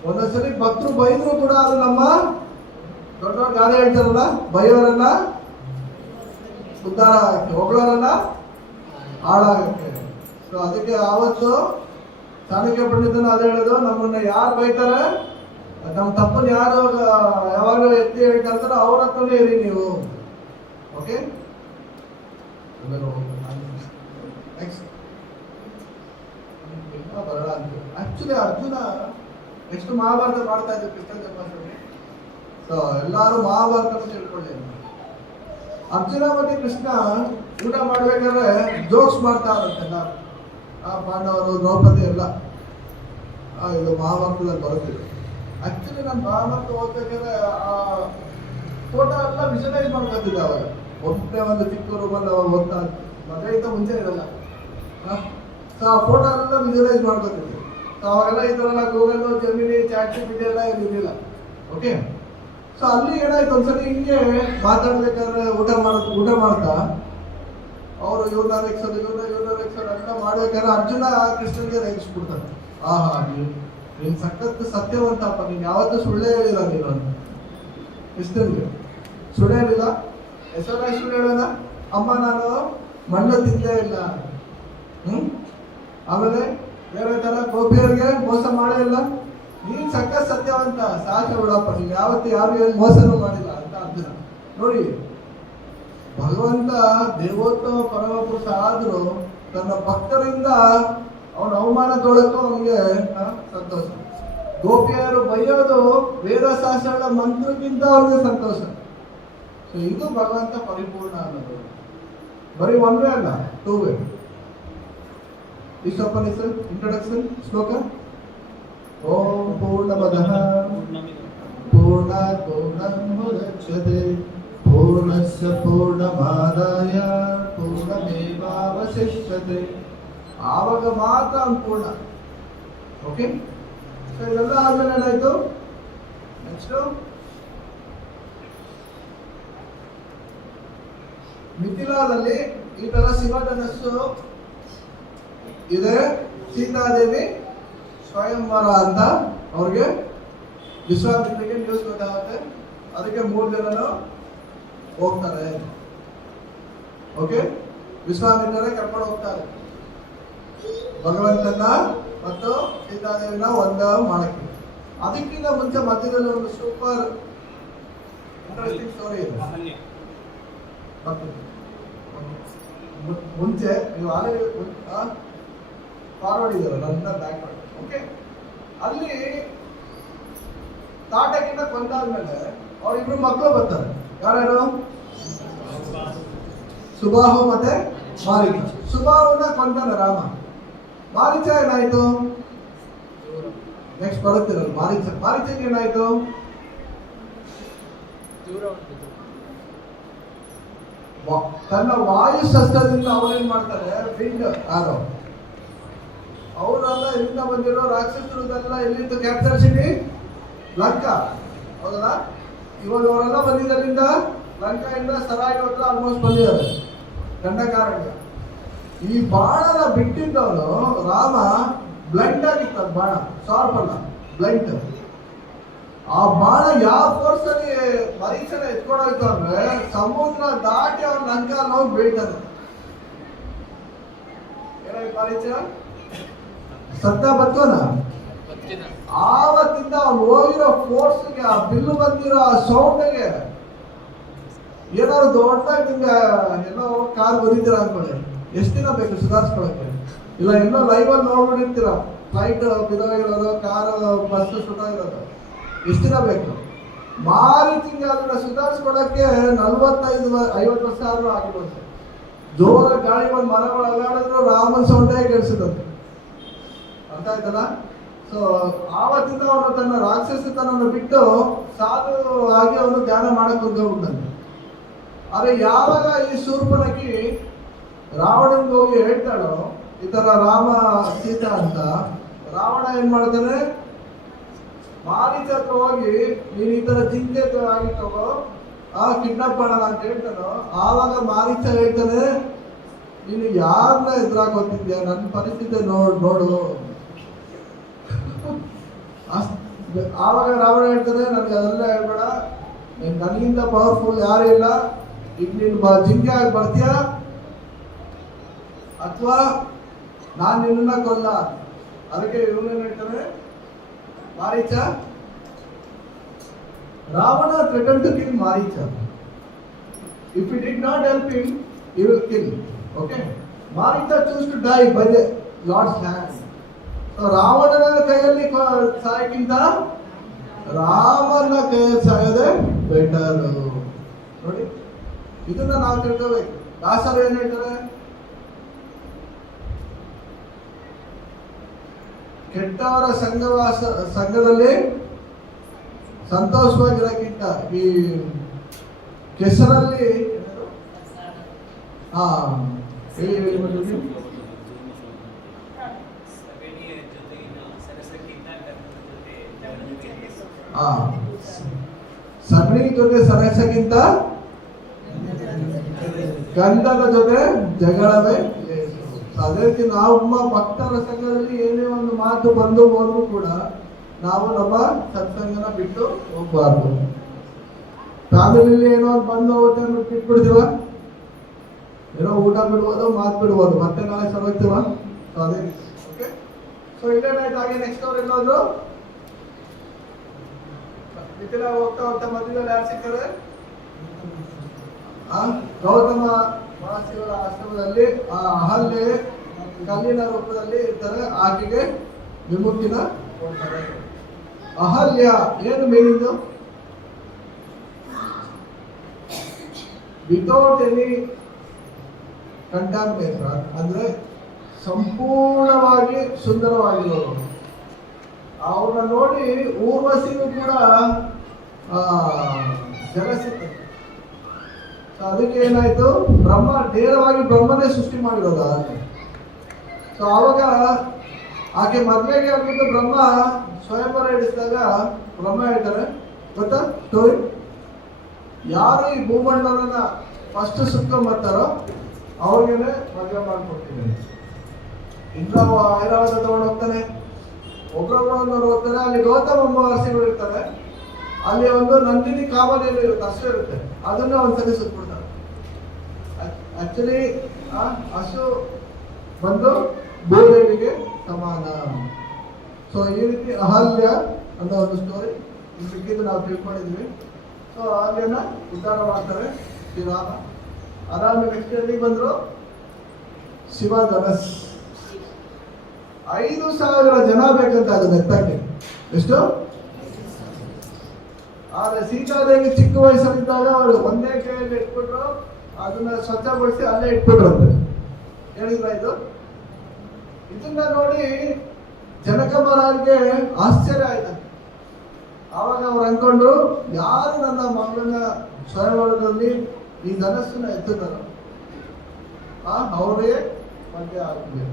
ಒಂದೊಂದ್ಸಲಿ ಭಕ್ತರು ಬೈದ್ರು ಕೂಡ ಅದು ನಮ್ಮ ದೊಡ್ಡವ್ರ ಗಾದೆ ಹೇಳ್ತಾರಲ್ಲ, ಬೈಯೋರನ್ನ ಉದ್ಧಾರ ಆಗಕ್ಕೆ, ಹೊಗಳೋರನ್ನ ಹಾಳಾಗಕ್ಕೆ. ಸೊ ಅದಕ್ಕೆ ಆವತ್ತು ಚಾಣಕ್ಯ ಪಂಡಿತನ ಅದೇ ಹೇಳೋದು, ನಮ್ಮನ್ನ ಯಾರು ಬೈತಾರೆ, ನಮ್ಮ ತಪ್ಪನ್ನು ಯಾರು ಯಾವಾಗಲೂ ಎತ್ತಿ ಹೇಳ್ತಾರೆ ಅವ್ರ ಹತ್ರನೇ ಇರಿ ನೀವು. ಓಕೆ, ನೆಕ್ಸ್ಟ್ ಬರೋಣ ಅಂತ. ಆಕ್ಚುಲಿ ಅರ್ಜುನ ನೆಕ್ಸ್ಟ್ ಮಹಾಭಾರತ ಮಾಡ್ತಾ ಇದ್ರು ಕೃಷ್ಣ ಜನ್ಮಾಷ್ಟಮಿ. ಸೊ ಎಲ್ಲಾರು ಮಹಾಭಾರತ ತಿಳ್ಕೊಳ್ಳಿ. ಅರ್ಜುನ ಮತ್ತೆ ಕೃಷ್ಣ ಊಟ ಮಾಡ್ಬೇಕಾದ್ರೆ ಜೋಕ್ಸ್ ಮಾಡ್ತಾ ಇರುತ್ತೆಲ್ಲ. ಪಾಂಡವರು, ದ್ರೌಪದಿ ಎಲ್ಲ ಇದು ಮಹಾಭಾರತದಲ್ಲಿ ಬರುತ್ತಿದೆ. ಆಕ್ಚುಲಿ ನಾನು ಮಹಾಭಾರತ ಓದ್ಬೇಕಾದ್ರೆ ಆ ಫೋಟೋ ಎಲ್ಲ ವಿಜುವಲೈಸ್ ಮಾಡ್ಕೊತಿದ್ದೆ. ಅವಾಗ ಒಬ್ಬನೇ ಒಂದು ಚಿಕ್ಕ ರೂಮಲ್ಲಿ ಓದ್ತಾ ಮದುವೆಗಿಂತ ಮುಂಚೆ ಇರಲ್ಲ. ಸೊ ಆ ಫೋಟೋ ಎಲ್ಲ ವಿಜುವಲೈಸ್ ಮಾಡ್ಕೊತಿದ್ದೆ. ಸೊ ಅವಾಗೆಲ್ಲ ಈ ಥರ ಎಲ್ಲ ಗೂಗಲ್, ಜೆಮಿನಿ, ಚಾಟ್ ಜಿಪಿಟಿ ಎಲ್ಲ ಇರಲಿಲ್ಲ. ಓಕೆ, ಸೊ ಅಲ್ಲಿ ಏನಾಯ್ತು, ಒಂದ್ಸರಿ ಹಿಂಗೆ ಮಾತಾಡ್ಬೇಕಾದ್ರೆ ಊಟ ಮಾಡ್ತಾ ಅವರು ಇವ್ರನ್ನ ರೆಕ್ಸೋದು ಎಲ್ಲ ಮಾಡ್ಬೇಕಾದ್ರೆ ಅರ್ಜುನ ಕೃಷ್ಣನ್ಗೆ ರೇಗಿಸ್ಬಿಡ್ತಾರೆ. ಆಹಾ, ನೀನ್ ಸಖತ್ ಸತ್ಯವಂತಪ್ಪ, ನೀನ್ ಯಾವತ್ತೂ ಸುಳ್ಳೇ ಹೇಳಿಲ್ಲ ನೀನು ಅಂತ ಕೃಷ್ಣನ್ಗೆ. ಸುಳ್ಳು ಹೇಳಿಲ್ಲ, ಹೆಸರಾಗಿ ಸುಳ್ಳು ಹೇಳೋಣ, ಅಮ್ಮ ನಾನು ಮಣ್ಣು ತಿಂದೇ ಇಲ್ಲ. ಆಮೇಲೆ ಬೇರೆ ತರ ಗೋಪಿಯವ್ರಿಗೆ ಮೋಸ ಮಾಡೇ ಇಲ್ಲ. ನೀನ್ ಸಖತ್ ಸತ್ಯವಂತ, ಸಾಧ್ಯ ಬಿಡಪ್ಪ, ನೀನ್ ಯಾವತ್ತು ಯಾರು ಮೋಸನೂ ಮಾಡಿಲ್ಲ ಅಂತ ಅರ್ಜುನ. ನೋಡಿ, ಭಗವಂತ ದೇವೋತ್ತಮ ಪರಮ ಪುರುಷ ಆದ್ರೂ ತನ್ನ ಭಕ್ತರಿಂದ ಅವನ ಅವಮಾನ ತೊಳಕು ಅವನಿಗೆ ಸಂತೋಷ. ಗೋಪಿಯರು ಬೈಯೋದು ವೇದಶಾಸ್ತ್ರಗಳ ಮಂತ್ರಕ್ಕಿಂತ ಅವನಿಗೆ ಸಂತೋಷ. ಸೊ ಇದು ಭಗವಂತ ಪರಿಪೂರ್ಣ ಅನ್ನೋದು. ಬರೀ ಒನ್ ವೇ ಅಲ್ಲ, 2 ವೇ. ಈಶೋಪನಿಷತ್ ಇಂಟ್ರೊಡಕ್ಷನ್ ಶ್ಲೋಕ. ಓಂ ಪೂರ್ಣಮದಃ ಪೂರ್ಣಾತ್ ಪೂರ್ಣಮುದಚ್ಯತೆ ಪೂರ್ಣಸ್ಯ ಪೂರ್ಣಮಾದಾಯ ಪೂರ್ಣಮೇವಾವಶಿಷ್ಯತೆ. ಆವಾಗ ಮಾತ್ರ ಅವ್ನು ಪೂರ್ಣ. ಓಕೆ, ಸೊ ಇದೆಲ್ಲ ಆದ್ಮೇಲೆ ಏನಾಯ್ತು, ನೆಕ್ಸ್ಟ್ ಮಿಥಿಲಾದಲ್ಲಿ ಈ ತರ ಶಿವಧನಸ್ಸು ಇದೆ. ಸೀತಾದೇವಿ ಸ್ವಯಂವರ ಅಂತ ಅವ್ರಿಗೆ ವಿಶ್ವಾಮಿತ್ರಿಗೆ ನ್ಯೂಸ್ ಗೊತ್ತಾಗುತ್ತೆ. ಅದಕ್ಕೆ 3 ಜನನು ಹೋಗ್ತಾರೆ. ಓಕೆ, ವಿಶ್ವಾಮಿತ್ರರೇ ಕರ್ಕೊಂಡು ಹೋಗ್ತಾರೆ ಭಗವಂತನ ಮತ್ತು ಸೀತಾದೇವಿನ ಒಂದ ಮಾಡಕ್ಕೆ. ಅದಕ್ಕಿಂತ ಮುಂಚೆ ಮಧ್ಯದಲ್ಲಿ ಒಂದು ಸೂಪರ್ ಇಂಟ್ರೆಸ್ಟಿಂಗ್ ಸ್ಟೋರಿ ಇದೆ. ಮುಂಚೆ ನೀವು ಆಲ್ರೆಡಿ ಫಾರ್ವರ್ಡ್ ಇದೆಯಲ್ಲ, ನನ್ನ ಬ್ಯಾಕ್ ಮಾಡಿ. ಓಕೆ, ಅಲ್ಲಿ ತಾಟಕಿಂದ ಕೊಂದಾದ್ಮೇಲೆ ಅವ್ರಿಬ್ರು ಮಕ್ಕಳು ಬರ್ತಾರೆ. ಯಾರ್ಯಾರು? ಸುಬಾಹು ಮತ್ತೆ ಮಾರೀಚ. ಸುಬಾಹುನ ಕೊಂದನ ರಾಮ. ಮಾರೀಚ ಏನಾಯ್ತು? ನೆಕ್ಸ್ಟ್ ಬರುತ್ತಿರಲ್ಲ ಮಾರೀಚಕ್ಕೆ ಏನಾಯ್ತು? ತನ್ನ ವಾಯು ಶಸ್ತ್ರದಿಂದ ಅವರೇನ್ ಮಾಡ್ತಾರೆ, ವಿಂಡ್ ಆರೋ ಅವರೆಲ್ಲ ಎಲ್ಲಿಂದ ಬಂದಿರೋ ರಾಕ್ಷಸರುದೆಲ್ಲ ಎಲ್ಲಿಂದ ಕ್ಯಾಪಿಟಲ್ ಸಿಟಿ ಲಂಕಾ, ಹೌದಲ್ಲ? ಇವಾಗ ಅವರೆಲ್ಲ ಬಂದಿದ್ದರಿಂದ ಲಂಕಾಯಿಂದ ಸರಾಯಿ ಹತ್ರ ಆಲ್ಮೋಸ್ಟ್ ಬಂದಿದ್ದಾರೆ ದಂಡಕಾರಣ್ಯ. ಈ ಬಾಣನ ಬಿಟ್ಟಿದ್ದವನು ರಾಮ ಬ್ಲೈಂಡ್ ಆಗಿತ್ತು. ಅದು ಬಾಣ ಶಾರ್ಪ್ ಅಲ್ಲ, ಬ್ಲೈಂಡ್. ಆ ಬಾಣ ಯಾವ ಫೋರ್ಸ್ ಅಲ್ಲಿ ಮರೀಚನ ಎತ್ಕೊಂಡೋಯ್ತು ಅಂದ್ರೆ ಸಮುದ್ರ ದಾಟಿ ಅವ್ನ ಲಂಕಾಲ್ ಹೋಗಿ ಬೀಳ್ತಾನೆ. ಏನಾಯ್ತು ಮರೀಚ? ಸತ್ತ ಬರ್ತೋನ. ಆವತ್ತಿಂದ ಅವ್ನು ಹೋಗಿರೋ ಫೋರ್ಸ್ಗೆ, ಆ ಬಿಲ್ಲು ಬಂದಿರೋ ಆ ಸೌಂಡ್ಗೆ ಏನಾದ್ರು ದೊಡ್ಡದಾಗಿ ನಿಮ್ಗೆ ಎಲ್ಲೋ ಕಾರ್ ಬರೀತೀರ ಅನ್ಕೊಳ್ಳಿ, ಎಷ್ಟು ದಿನ ಬೇಕು ಸುಧಾರಿಸ್ಕೊಳಕ್ಕೆ? ಇಲ್ಲ ಎಲ್ಲೋ ಲೈವ್ ಅಲ್ಲಿ ನೋಡ್ಬಿಟ್ಟಿರ್ತೀರ, ಫ್ಲೈಟ್ ಬಿದೋಗಿರೋದು, ಕಾರ್ ಬಸ್ ಸುಟ್ಟೋಗಿರೋದು, ಎಷ್ಟು ದಿನ ಬೇಕು? ಮಾರೀಚಿಗೆ ಅದನ್ನ ಸುಧಾರಿಸ್ಕೊಳಕ್ಕೆ 45-50 ವರ್ಷ ಆದ್ರೂ ಆಗಿರ್ಬೋದು. ಜೋರ ಗಾಳಿ ಒಂದು ಮರಗಳು ಅಲ್ಲಾಡಿದ್ರು ರಾಮನ್ ಸೌಂಡೇ ಕೇಳಿಸಿದಂತೆ. ಅರ್ಥ ಆಯ್ತಲ್ಲ? ಸೊ ಆವತ್ತಿಂದ ಅವನು ತನ್ನ ರಾಕ್ಷಸತನನ್ನು ಬಿಟ್ಟು ಸಾಧು ಆಗಿ ಅವನು ಧ್ಯಾನ ಮಾಡಕ್ ಹೋಗ್ಬಿಡ್ತಾನೆ. ಆದ್ರೆ ಯಾವಾಗ ಈ ಶೂರ್ಪನಖಿ ರಾವಣನ್ಗೆ ಹೋಗಿ ಹೇಳ್ತಾಳೋ ಈ ತರ ರಾಮ ಸೀತಾ ಅಂತ, ರಾವಣ ಏನ್ ಮಾಡ್ತಾನೆ, ಮಾರೀಚ ಹತ್ರ ಹೋಗಿ ನೀನ್ ಈ ತರ ಜಿಂಕೆ ಆಗಿ ತಗೋ, ಕಿಡ್ನಾಪ್ ಮಾಡೋಣ ಅಂತ ಹೇಳ್ತಾನೋ, ಆವಾಗ ಮಾರೀಚ ಹೇಳ್ತಾನೆ, ನೀನು ಯಾರನ್ನ ಎದುರಾಗೋತಿದ್ಯಾ, ನನ್ನ ಪರಿಸ್ಥಿತಿ ನೋಡು. ಆವಾಗ ರಾವಣ ಹೇಳ್ತಾನೆ, ನನ್ಗೆ ಅದೆಲ್ಲ ಹೇಳ್ಬೇಡ, ನನಗಿಂತ ಪವರ್ಫುಲ್ ಯಾರು ಇಲ್ಲ, ಈಗ ನೀನು ಜಿಂಕೆ ಆಗಿ ಬರ್ತೀಯಾ ಅಥವಾ ನಾನು ನಿನ್ನ ಕೊಲ್ಲ. ಅದಕ್ಕೆ ಇವನೇನ್ ಹೇಳ್ತಾನೆ Maricha, Ravana threatened to kill Maricha. If he did not help him, he will kill. Okay? Maricha chose to die by the Lord's hand. So ರಾವಣನ ಕೈಯಲ್ಲಿ ಸಾಯಕ್ಕಿಂತ ರಾಮನ ಕೈಯಲ್ಲಿ ಸಾಯೋದೇ ಬೆಟರ್. ನೋಡಿ, ಇದನ್ನ ನಾವು ತಿಳ್ಕೋಬೇಕು. ದಾಸರು ಏನ್ ಹೇಳ್ತಾರೆ, ಕೆಟ್ಟವರ ಸಂಘದಲ್ಲಿ ಸಂತೋಷವಾಗಿರೋಕ್ಕಿಂತ ಈ ಕೆಸರಲ್ಲಿ ಸಗಣಿ ಜೊತೆ ಸರಸಕ್ಕಿಂತ ಗಂಧದ ಜೊತೆ ಜಗಳವೇ. ಅದೇ ರೀತಿ ನಾವು ನಮ್ಮ ಭಕ್ತರ ಸಂಘದಲ್ಲಿ ಏನೇ ಒಂದು ಮಾತು ಬಂದು ಹೋದ್ರು ಕೂಡ ನಾವು ನಮ್ಮ ಸತ್ಸಂಗನ ಬಿಟ್ಟು ಹೋಗ್ಬಾರ್ದು. ಫ್ಯಾಮಿಲಿಲಿ ಏನೋ ಒಂದು ಬಂದು ಹೋಗುತ್ತೆ ಬಿಟ್ಬಿಡ್ತೀವ, ಏನೋ ಊಟ ಬಿಡ್ಬೋದು, ಮಾತು ಬಿಡ್ಬೋದು, ಮತ್ತೆ ನಾಳೆ ಸರೋಗ್ತೀವ. ಅದೇ ರೀತಿ. ಓಕೆ, ಸೊ ಇಲ್ಲೇನಾಯ್ತು, ಹಾಗೆ ನೆಕ್ಸ್ಟ್ ಅವ್ರು ಎಲ್ಲೋದ್ರು, ಮಿಥಿಲ ಹೋಗ್ತಾ ಹೋಗ್ತಾ ಮಧ್ಯದಲ್ಲಿ ಯಾರು ಸಿಗ್ತಾರೆ, ಗೌತಮ ಮಹರ್ಷಿಗಳ ಆಶ್ರಮದಲ್ಲಿ ಆ ಅಹಲ್ಯೆ ಕಲ್ಲಿನ ರೂಪದಲ್ಲಿ ಇರ್ತಾರೆ. ಆಕೆಗೆ ವಿಮುಕ್ತಿನ ಕೊಡ್ತಾರೆ. ಅಹಲ್ಯ ಏನು ಮೀನಿಂಗ್? ವಿತೌಟ್ ಎನಿ ಕಂಟಾಮಿನೇಷನ್, ಅಂದ್ರೆ ಸಂಪೂರ್ಣವಾಗಿ ಸುಂದರವಾಗಿರೋರು. ಅವ್ರನ್ನ ನೋಡಿ ಊರ್ವಶಿಗೂ ಕೂಡ ಜಲಸಿತ್ತು. ಅದಕ್ಕೆ ಏನಾಯ್ತು, ಬ್ರಹ್ಮ ನೇರವಾಗಿ ಬ್ರಹ್ಮನೇ ಸೃಷ್ಟಿ ಮಾಡಿರೋದು. ಸೊ ಆವಾಗ ಆಕೆ ಮದ್ವೆಗೆ ಆಗ್ಬಿಟ್ಟು ಬ್ರಹ್ಮ ಸ್ವಯಂವರ ಇಡಿಸಿದಾಗ ಬ್ರಹ್ಮ ಹೇಳ್ತಾರೆ, ಗೊತ್ತಾ ಸ್ಟೋರಿ? ಯಾರು ಈ ಭೂಮಂಡಲನ ಫಸ್ಟ್ ಸುತ್ಕೊಂಡ್ಬರ್ತಾರೋ ಅವ್ರಿಗೇನೆ ಮದುವೆ ಮಾಡ್ಕೊಡ್ತೀನಿ. ಇಂದ್ರ ಐರಾವತ ತಗೊಂಡು ಹೋಗ್ತಾನೆ, ಒಬ್ಬರೊಬ್ಬರನ್ನವ್ರು ಹೋಗ್ತಾರೆ. ಅಲ್ಲಿ ಗೌತಮ ಮಹರ್ಷಿಗಳು ಇರ್ತಾರೆ, ಅಲ್ಲಿ ಒಂದು ನಂದಿನಿ ಕಾಮಧೇನು ಇರುತ್ತೆ, ಹಸು ಇರುತ್ತೆ, ಅದನ್ನ ಒಂದ್ಸತಿ ಸುತ್ಬಿಡ್ತಾರೆ. ಆಕ್ಚುಲಿ ಹಸು ಬಂದು ಭೂದೇವಿಗೆ ಸಮಾನ. ಸೊ ಈ ರೀತಿ ಅಹಲ್ಯ ಅನ್ನೋ ಒಂದು ಸ್ಟೋರಿ ಸಿಕ್ಕಿದ್ದು ನಾವು ತಿಳ್ಕೊಂಡಿದ್ವಿ. ಸೊ ಅಹಲ್ಯನ ಉದ್ಧಾರ ಮಾಡ್ತಾರೆ ಶ್ರೀರಾಮ. ಅದಾದ್ಮೇಲೆ ನೆಕ್ಸ್ಟ್ ಎಲ್ಲಿಗೆ ಬಂದ್ರು, ಶಿವ ಧನಸ್. 5,000 ಜನ ಬೇಕಂತ ಅದನ್ನ ಎತ್ತಕ್ಕೆ. ಎಷ್ಟು? ಆದ್ರೆ ಸೀತಾದೇವಿ ಚಿಕ್ಕ ವಯಸ್ಸಲ್ಲಿದ್ದಾಗ ಅವರು ಒಂದೇ ಕೈಯಲ್ಲಿ ಇಟ್ಬಿಟ್ರು, ಅದನ್ನ ಸ್ವಚ್ಛಗೊಳಿಸಿ ಅಲ್ಲೇ ಇಟ್ಬಿಟ್ರಂತೆ. ಹೇಳಿದ್ರ ಇದನ್ನ ನೋಡಿ ಜನಕ ಮಹಾರಾಜ್ಗೆ ಆಶ್ಚರ್ಯ ಆಯ್ತು. ಆವಾಗ ಅವ್ರು ಅನ್ಕೊಂಡ್ರು, ಯಾರು ನನ್ನ ಮಗಳನ್ನ ಸ್ವಯಂವರದಲ್ಲಿ ಈ ಧನಸ್ಸನ್ನ ಎತ್ತಿದಾರ ಅವರೇ ಮಧ್ಯ ಆಗ್ತದೆ.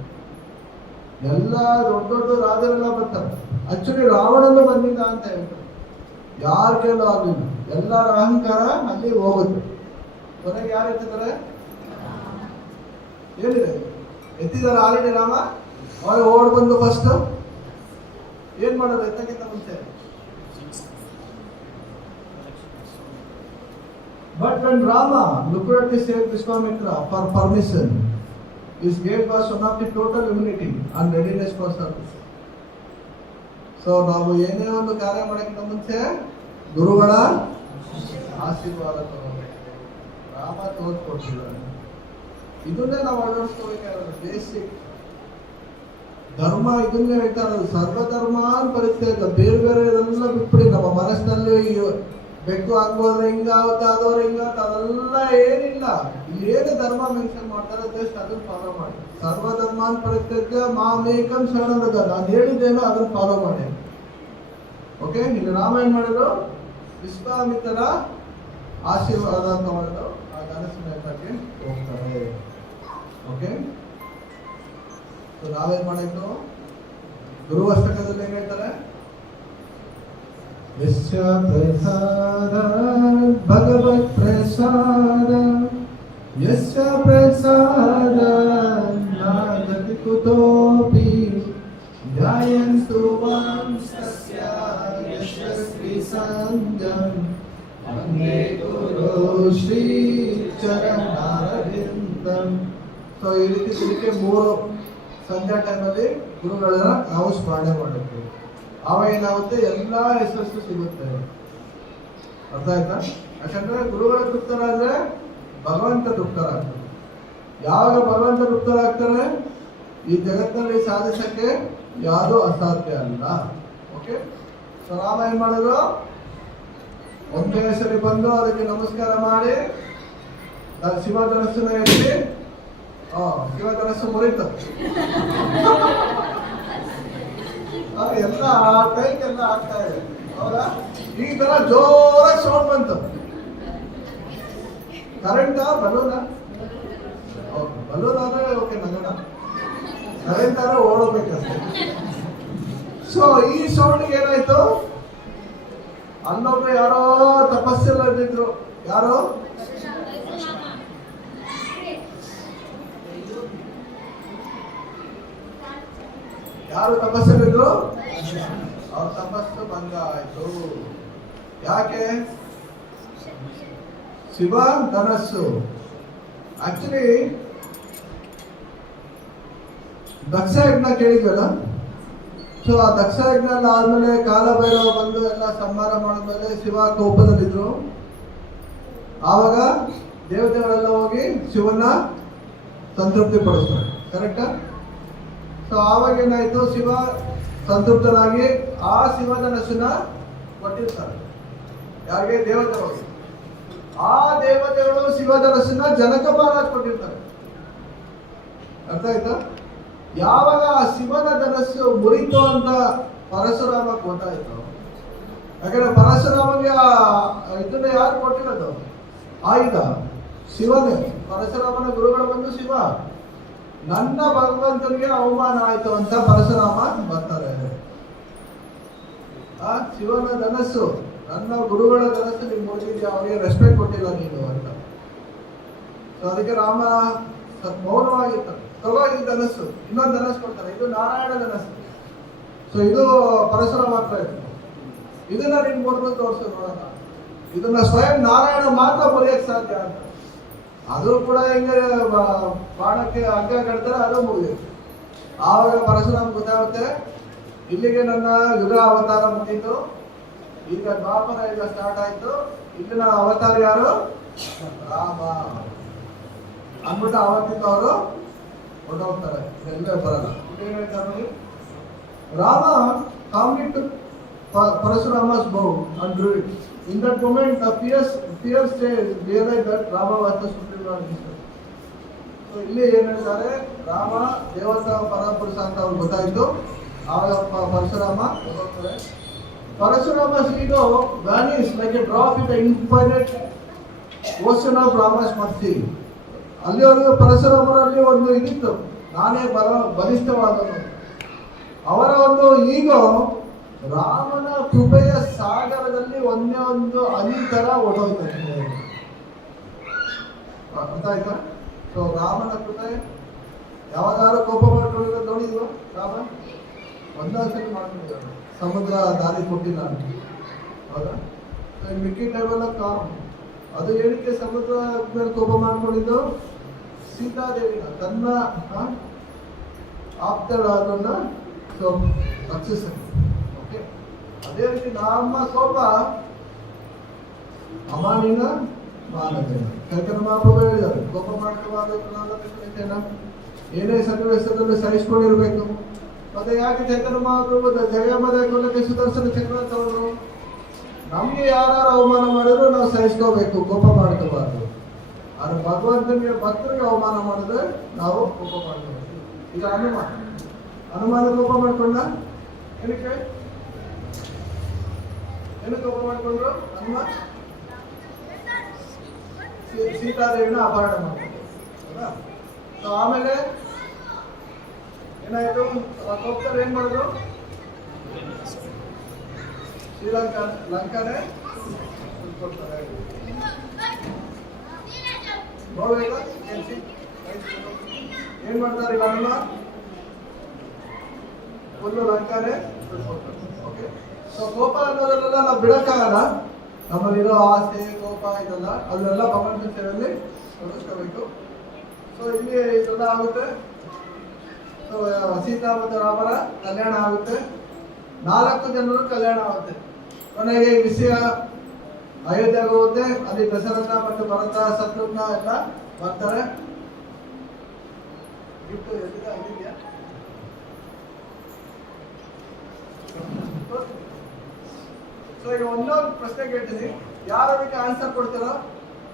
ಎಲ್ಲ ದೊಡ್ಡ ದೊಡ್ಡ ರಾಜರೆಲ್ಲ ಬರ್ತಾರೆ. ಆಕ್ಚುಲಿ ರಾವಣನು ಬಂದಿದ್ದ ಅಂತ ಹೇಳ್ತಾರೆ. ಯಾರ ಕೈಲೂ ಆಗಲಿಲ್ಲ. ಎಲ್ಲರ ಅಹಂಕಾರ ಅಲ್ಲಿ ಹೋಗುತ್ತೆ. ಕೊನೆಗೆ ಯಾರು ಎತ್ತಿದ್ದಾರೆ? ಹೇಳಿದೆ ಎತ್ತಿದ್ದಾರೆ ಆಲ್ರೆಡಿ ರಾಮ. ಅವಾಗ ಓಡ್ ಬಂದು ಫಸ್ಟ್ ಏನ್ ಮಾಡೋದು ಎತ್ತಕ್ಕಿಂತ ಮುಂಚೆ. But when Rama looked at the same Vishwamitra for permission, his gate was one of the total immunity and readiness for service. So ನಾವು ಏನೇ ಒಂದು ಕಾರ್ಯ ಮಾಡೋಕ್ಕಿಂತ ಮುಂಚೆ ಗುರುಗಳ ಆಶೀರ್ವಾದ ತಗೋಬೇಕು. ರಾಮ ತೋರ್ಸ್ಕೊಟ್ಟಿದ್ದಾರೆ. ಇದನ್ನೇ ನಾವು ಅಳವಡಿಸ್ಕೋಬೇಕಾದ್ರೆ ಬೇಸಿಕ್ ಧರ್ಮ. ಇದನ್ನೇ ಹೇಳ್ತಾರೆ, ಸರ್ವಧರ್ಮಾನ್ ಪರಿತ್ಯಾಗ. ಬೇರೆ ಬೇರೆ ಇದೆಲ್ಲ ಬಿಟ್ಬಿಡಿ. ನಮ್ಮ ಮನಸ್ಸಿನಲ್ಲಿ ಬೆಕ್ಕು ಆಗ್ಬೋದ್ರೆ ಹಿಂಗಾಗುತ್ತೆ, ಆದವ್ರು ಹಿಂಗಾಗುತ್ತೆ, ಅದೆಲ್ಲ ಏನಿಲ್ಲ. ಏನು ಧರ್ಮ ಮೆನ್ಷನ್ ಮಾಡ್ತಾರೆ ಜಸ್ಟ್ ಅದನ್ನ ಫಾಲೋ ಮಾಡಿ. ಸರ್ವಧರ್ಮಾನ್ ಪರಿತ್ಯಾಗ ಮಾಮೇಕಂ ಶರಣದ. ನಾನು ಹೇಳಿದ್ದೇನೋ ಅದನ್ನ ಫಾಲೋ ಮಾಡಿ. ಓಕೆ, ಇಲ್ಲಿ ರಾಮ ಏನ್ ಮಾಡಿದ್ರು? ವಿಶ್ವಾಮಿತ್ರರ ಆಶೀರ್ವಾದ ತಗೊಂಡು ಆ ಧನಸ್ಸಿನ ಎತ್ತಕ್ಕೆ ಹೋಗ್ತಾರೆ. ಓಕೆ, ನಾವೇನ್ ಮಾಡಿದ್ದು? ಗುರು ಅಷ್ಟಕದಲ್ಲಿ ಏನ್ ಹೇಳ್ತಾರೆ? ಯಸ್ಯ ಪ್ರಸಾದ ಭಗವತ್ ಪ್ರಸಾದ, ಯಸ್ಯ ಪ್ರಸಾದ ನಾಗತಿ ಕುತೋಪಿ ಧ್ಯಾಯಂತು ಮಾಂ ತಸ್ಯ ಯಶಸ್ವಿ ಸಂಗಂ ವಂದೇ ಗುರು ಶ್ರೀ ಚರಣಾರವಿಂದಂ. ಸೊ ಈ ರೀತಿ ಇದಕ್ಕೆ 3 ಸಂಧ್ಯಾ ಟೈಮಲ್ಲಿ ಗುರುಗಳನ್ನ ನಾವು ಸ್ಮರಣೆ ಮಾಡಬೇಕು. ಆವಾಗ ಏನಾಗುತ್ತೆ? ಎಲ್ಲಾ ಯಶಸ್ಸು ಸಿಗುತ್ತೆ. ಅರ್ಥ ಆಯ್ತಾ? ಯಾಕಂದ್ರೆ ಗುರುಗಳ ತೃಪ್ತರಾದ್ರೆ ಭಗವಂತ ತೃಪ್ತರಾಗ್ತಾರೆ. ಯಾವಾಗ ಭಗವಂತ ತೃಪ್ತರಾಗ್ತಾರೆ, ಈ ಜಗತ್ತಿನಲ್ಲಿ ಸಾಧಿಸಕ್ಕೆ ಯಾವುದೂ ಅಸಾಧ್ಯ ಅಲ್ಲ. ಓಕೆ, ಸೊ ರಾಮ ಏನ್ ಮಾಡಿದ್ರು? ಒಂದೇ ಸರಿ ಬಂದು ಅದಕ್ಕೆ ನಮಸ್ಕಾರ ಮಾಡಿ ಶಿವ ಧನಸ್ಸನ್ನ ಎತ್ತಿ ಶಿವ ಧನಸ್ಸು ಮುರಿತು. ಎಲ್ಲ ಆ ಟೈಕ್ ಎಲ್ಲ ಆಗ್ತಾ ಇದೆ. ಹೌದಾ? ಈ ತರ ಜೋರಾಗಿ ಸೌಂಡ್ ಬಂತು. ಕರೆಂಟ್ ಬಲೂನ ಬಲೂನ್ ಆದ್ರೆ ಓಕೆ, ನಗನ ಕರೆಂಟ್ ಆದ್ರೆ ಓಡೋಬೇಕಷ್ಟೇ. ಸೊ ಈ ಸೌಂಡ್ ಏನಾಯ್ತು? ಅಲ್ಲೊಬ್ರು ಯಾರೋ ತಪಸ್ಸೆಲ್ಲ ಇದ್ದಿದ್ರು. ಯಾರೋ ಯಾರು ತಪಸ್ಸಲ್ಲಿದ್ರು? ಅವ್ರ ತಪಸ್ಸು ಭಂಗ ಆಯ್ತು. ಯಾಕೆ? ಶಿವ ಧನಸ್ಸು. ಆಕ್ಚುಲಿ ದಕ್ಷ ಯಜ್ಞ ಕೇಳಿದ್ವಲ್ಲ. ಸೊ ಆ ದಕ್ಷ ಯಜ್ಞ ಆದ್ಮೇಲೆ ಕಾಲಭೈರವ ಬಂದು ಎಲ್ಲ ಸಂಹಾರ ಮಾಡಿದ್ಮೇಲೆ ಶಿವ ಕೋಪದಲ್ಲಿದ್ರು. ಆವಾಗ ದೇವತೆಗಳೆಲ್ಲ ಹೋಗಿ ಶಿವನ ಸಂತೃಪ್ತಿ ಪಡಿಸ್ತಾರೆ. ಕರೆಕ್ಟಾ? ಸೊ ಆವಾಗ ಏನಾಯ್ತು? ಶಿವ ಸಂತೃಪ್ತನಾಗಿ ಆ ಶಿವ ಧನಸ್ಸನ್ನ ಕೊಟ್ಟಿರ್ತಾರೆ. ಯಾರಿಗೆ? ದೇವತೆಗಳು. ಆ ದೇವತೆಗಳು ಶಿವ ಧನಸ್ಸನ್ನ ಜನಕ ಮಹಾರಾಜ್ ಕೊಟ್ಟಿರ್ತಾರೆ. ಅರ್ಥ ಆಯ್ತಾ? ಯಾವಾಗ ಆ ಶಿವನ ಧನಸ್ಸು ಮುರಿತು ಅಂತ ಪರಶುರಾಮ ಗೊತ್ತಾಯ್ತು. ಯಾಕಂದ್ರೆ ಪರಶುರಾಮಗೆ ಇದನ್ನ ಯಾರು ಕೊಟ್ಟಿರೋದು? ಆಯುಧ ಶಿವನೇ. ಪರಶುರಾಮನ ಗುರುಗಳು ಬಂದು ಶಿವ, ನನ್ನ ಭಗವಂತನಿಗೆ ಅವಮಾನ ಆಯ್ತು ಅಂತ ಪರಶುರಾಮ ಬರ್ತಾರೆ. ಆ ಶಿವನ ಧನಸ್ಸು, ನನ್ನ ಗುರುಗಳ ಧನಸ್ಸು ನೀವು ಮುರಿದಿದ್ಯಾ, ಅವರಿಗೆ ರೆಸ್ಪೆಕ್ಟ್ ಕೊಟ್ಟಿಲ್ಲ ನೀನು ಅಂತ. ಸೊ ಅದಕ್ಕೆ ರಾಮ ಮೌನವಾಗಿರ್ತಾರೆ. ತಗೋ ಈ ಧನಸ್ಸು, ಇನ್ನೊಂದು ಧನಸ್ಸು ಕೊಡ್ತಾರೆ. ಇದು ನಾರಾಯಣ ಧನಸ್ಸು. ಸೊ ಇದು ಪರಶುರಾಮ ಹತ್ರ ಇದೆ. ಇದನ್ನ ನೀನು ಮುರಿದು ತೋರಿಸು ನೋಡೋಣ. ಇದನ್ನ ಸ್ವಯಂ ನಾರಾಯಣ ಮಾತ್ರ ಮುರಿಯಕ್ಕೆ ಸಾಧ್ಯ ಅಂತ. ಅದು ಕೂಡ ಹೆಂಗೆ ಬಾಣಕ್ಕೆ ಹಗ್ಗ ಕಟ್ತಾರೆ, ಅದು ಮುಗಿದಿದೆ. ಆವಾಗ ಪರಶುರಾಮ ಗೊತ್ತಾಗುತ್ತೆ, ಇಲ್ಲಿಗೆ ನನ್ನ ಯುಗ ಅವತಾರ ಮುಗಿತು, ಈಗ ದ್ವಾಪರ ಯುಗ ಸ್ಟಾರ್ಟ್ ಆಯ್ತು. ಇಲ್ಲಿನ ಅವತಾರ ಯಾರು? ರಾಮ ಅಂದ್ಬಿಟ್ಟು ಅವತ್ತಿಂದ ಅವರು ಹೊರಟೋಗ್ತಾರೆ. ಎಲ್ಲೇ ಬರಲ್ಲ. ಏನ್ ಹೇಳ್ತಾರೆ ನೋಡಿ, Rama calmly took Parashurama's bow and drew it. In that moment, the fierce sage realized that Rama was the supreme Lord. So ಇಲ್ಲಿ ಏನ್ ಹೇಳ್ತಾರೆ, ರಾಮ ದೇವತಾ ಪರಪುರುಷ ಅಂತ ಅವ್ರಿಗೆ ಗೊತ್ತಾಯ್ತು. ಆವಾಗ ಪರಶುರಾಮ ಹೋಗ್ತಾರೆ. ಪರಶುರಾಮ ಸೀಗೋ vanish like a drop in the infinite ocean of Rama's mercy. ಅಲ್ಲಿವರೆಗೂ ಪರಶುರಾಮರಲ್ಲಿ ಒಂದು ಇದಿತ್ತು, ನಾನೇ ಬಲಿಷ್ಠವಾದನು. ಅವರ ಒಂದು ಈಗೋ ರಾಮನ ಕೃಪೆಯ ಸಾಗರದಲ್ಲಿ ಒಂದೇ ಒಂದು ಹನಿ ತರ ಹೊಡೋಯ್ತು. ಅರ್ಥ ಆಯ್ತಾ? ಸೊ ರಾಮನ ಕೃಪೆ ಯಾವ್ದಾದ್ರು ಕೋಪ ಮಾಡ್ಕೊಂಡಿರೋ ನೋಡಿದ್ವು? ರಾಮ ಒಂದಾಸರಿ ಮಾಡ್ಕೊಂಡಿದ್ದಾರೆ, ಸಮುದ್ರ ದಾರಿ ಕೊಟ್ಟಿಲ್ಲ ಅಂತ. ಹೌದಾ? ಮಿಕ್ಕಿ ಟೈಮೆಲ್ಲ ಕಾಮ್. ಅದು ಏನಕ್ಕೆ ಸಮುದ್ರ ಮೇಲೆ ಕೋಪ ಮಾಡ್ಕೊಂಡಿದ್ದು? ಸೀತಾದೇವಿನ ತನ್ನ ಆಪ್ತಳನ್ನ ರಕ್ಷಿಸಲಿ. ಓಕೆ, ಅದೇ ರೀತಿ ನಮ್ಮ ಕೋಪ ಅಮಾನಿನ ಮಾನವೇನ. ಕೈಕನ ಮಹಾಪ್ರಭು ಹೇಳಿದ್ದಾರೆ, ಕೋಪ ಮಾಡ್ಕೋಬಾರ್ದು, ಏನೇ ಸನ್ನಿವೇಶದಲ್ಲಿ ಸಹಿಸ್ಕೊಂಡಿರ್ಬೇಕು. ಮತ್ತೆ ಯಾಕೆ ಚೈತನ್ಯ ಮಹಾಪ್ರಭು ಜಗಮದ ಕೊಲ್ಲಕ್ಕೆ ಸುದರ್ಶನ ಚಕ್ರ ತಗೊಂಡ್ರು? ನಮ್ಗೆ ಯಾರು ಅವಮಾನ ಮಾಡಿದ್ರು ನಾವು ಸಹಿಸ್ಕೋಬೇಕು, ಕೋಪ ಮಾಡ್ಕೋಬಾರ್ದು. ಆದ್ರೆ ಭಗವಂತನಿಗೆ ಭಕ್ತರಿಗೆ ಅವಮಾನ ಮಾಡಿದ್ರೆ ನಾವು ಕೋಪ ಮಾಡ್ಕೋಬೇಕು. ಈಗ ಹನುಮಾನ ಕೋಪ ಮಾಡ್ಕೊಂಡ, ಏನಕ್ಕೆ ಕೋಪ ಮಾಡ್ಕೊಂಡ್ರು? ಹನುಮ ಸೀತಾದೇವಿನ ಅಪಹರಣ ಮಾಡ್ಕೊಂಡ್ರು. ಆಮೇಲೆ ಏನಾಯ್ತು? ಕೋಪದಲ್ಲಿ ಏನ್ ಮಾಡಿದ್ರು? ಲಂಕಾನೇ ಕೊಡ್ತಾರೆ. ನೋಡ್ಬೇಕಾ ಏನ್ ಮಾಡ್ತಾರೆ ಈಗ? ಹನುಮ ಫುಲ್ಲು ಲಂಕಾನೇ ಓಕೆ. ಸೊ ಕೋಪ ಅನ್ನೋದನ್ನೆಲ್ಲ ನಾವು ಬಿಡಕ್ಕಾಗಲ್ಲ. ನಮ್ಮಲ್ಲಿರೋ ಆಸೆ, ಕೋಪ ಇದೆಲ್ಲ ಅದನ್ನೆಲ್ಲ ಭಗವಂತನ ಸೇವೆಯಲ್ಲಿ ತೊಡಗಿಸ್ಕೋಬೇಕು. ಸೊ ಇಲ್ಲಿ ಇದೆಲ್ಲ ಆಗುತ್ತೆ. ಸೊ ಸೀತಾ ಮತ್ತು ರಾಮರ ಕಲ್ಯಾಣ ಆಗುತ್ತೆ. 4 ಜನರು ಕಲ್ಯಾಣ ಆಗುತ್ತೆ. ಕೊನೆಗೆ ವಿಷಯ ಅಯೋಧ್ಯೆಗೆ ಹೋಗುತ್ತೆ. ಅಲ್ಲಿ ದಶರಥ ಮತ್ತು ಭರತ, ಶತ್ರುಘ್ನ ಎಲ್ಲ ಬರ್ತಾರೆ. ಸೊ ಈಗ ಒಂದೊಂದು ಪ್ರಶ್ನೆ ಕೇಳ್ತೀನಿ, ಯಾರು ಅದಕ್ಕೆ ಆನ್ಸರ್ ಕೊಡ್ತಾರೋ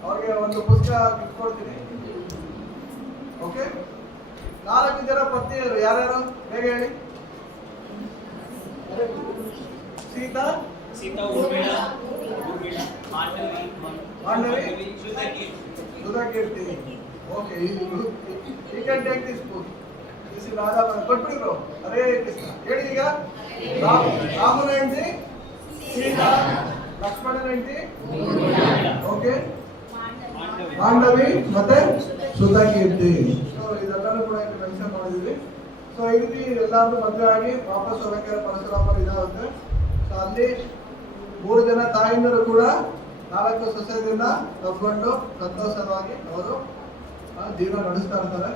ಅವ್ರಿಗೆ ಒಂದು ಪುಸ್ತಕ ಗಿಫ್ಟ್ ಕೊಡ್ತೀನಿ. ಓಕೆ, 4 ಜನ ಪತ್ನಿಯರು ಯಾರ್ಯಾರು ಬೇಗ ಹೇಳಿ. ಸೀತಾ, ಮಾಂಡವಿ, ಸುಧಾಕೀರ್ತಿ. ಓಕೆ, ಈ can take this book. This is Radha. ಕೊಟ್ಬಿಡಿದ್ರು. ಹರೇ ಕೃಷ್ಣ. ಹೇಳಿ ಈಗ. ರಾಮನ ಹೆಂಡತಿ ಸೀತಾ, ಲಕ್ಷ್ಮಣನ ಹೆಂಡತಿ ಓಕೆ ಮಾಂಡವಿ, ಮತ್ತೆ ಸುಧಾಕೀರ್ತಿ. ಸೊ ಇದೆಲ್ಲರೂ ಕೂಡ ಮೆನ್ಷನ್ ಮಾಡಿದ್ವಿ. ಸೊ ಈ ರೀತಿ ಎಲ್ಲಾದ್ರೂ ಮದುವೆ ಆಗಿ ವಾಪಸ್ ಹೋಗಕ್ಕೆ ಪರಶುರಾಮರು ಇದಾಗುತ್ತೆ. ಸೊ ಅಲ್ಲಿ 3 ಜನ ತಾಯಿಂದರು ಕೂಡ 4 ಸೊಸೆಯರನ್ನ ತಗೊಂಡು ಸಂತೋಷವಾಗಿ ಅವರು ಜೀವನ ನಡೆಸ್ತಾ ಇರ್ತಾರೆ.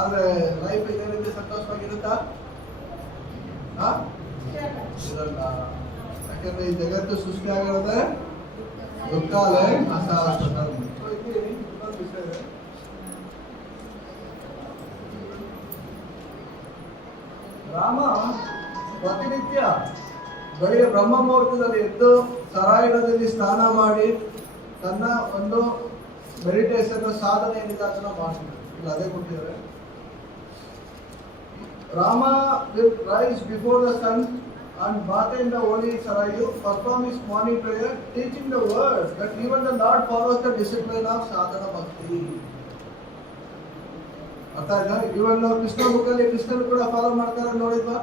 ಆದ್ರೆ ಲೈಫ್ ಇದೇ ರೀತಿ ಸಂತೋಷವಾಗಿರುತ್ತಾ? ಇರಲ್ಲ. ಯಾಕಂದ್ರೆ ಈ ಜಗತ್ತು ಸೃಷ್ಟಿಯಾಗಿರೋದೆ ದುಃಖಾಲಯ ಅಸಹಸ್ರ. ರಾಮ ಪ್ರತಿನಿತ್ಯ ಬೆಳಿಗ್ಗೆ ಬ್ರಹ್ಮ ಮುಹೂರ್ತದಲ್ಲಿ ಎದ್ದು ಸರಾಯಣದಲ್ಲಿ ಸ್ನಾನ ಮಾಡಿ ತನ್ನ ಒಂದು ಮೆಡಿಟೇಷನ್ ಸಾಧನೆ ಏನಿದೆ ಅದನ್ನ ಮಾಡ್ತಿದ್ರು. ಇಲ್ಲ ಅದೇ ಕೊಟ್ಟಿದ್ದಾರೆ. Rama will rise before the sun and bathe in the holy sarayu, perform his morning prayer, teaching the world that even the Lord follows the discipline of sadhana bhakti. ಅರ್ಥ ಆಯ್ತಾ? ಇವನ್ ನಾವು ಕೃಷ್ಣ ಬುಕ್ಕಲ್ಲಿ ಕೃಷ್ಣನ್ ಕೂಡ ಫಾಲೋ ಮಾಡ್ತಾರೆ ನೋಡಿದ್ವಾ?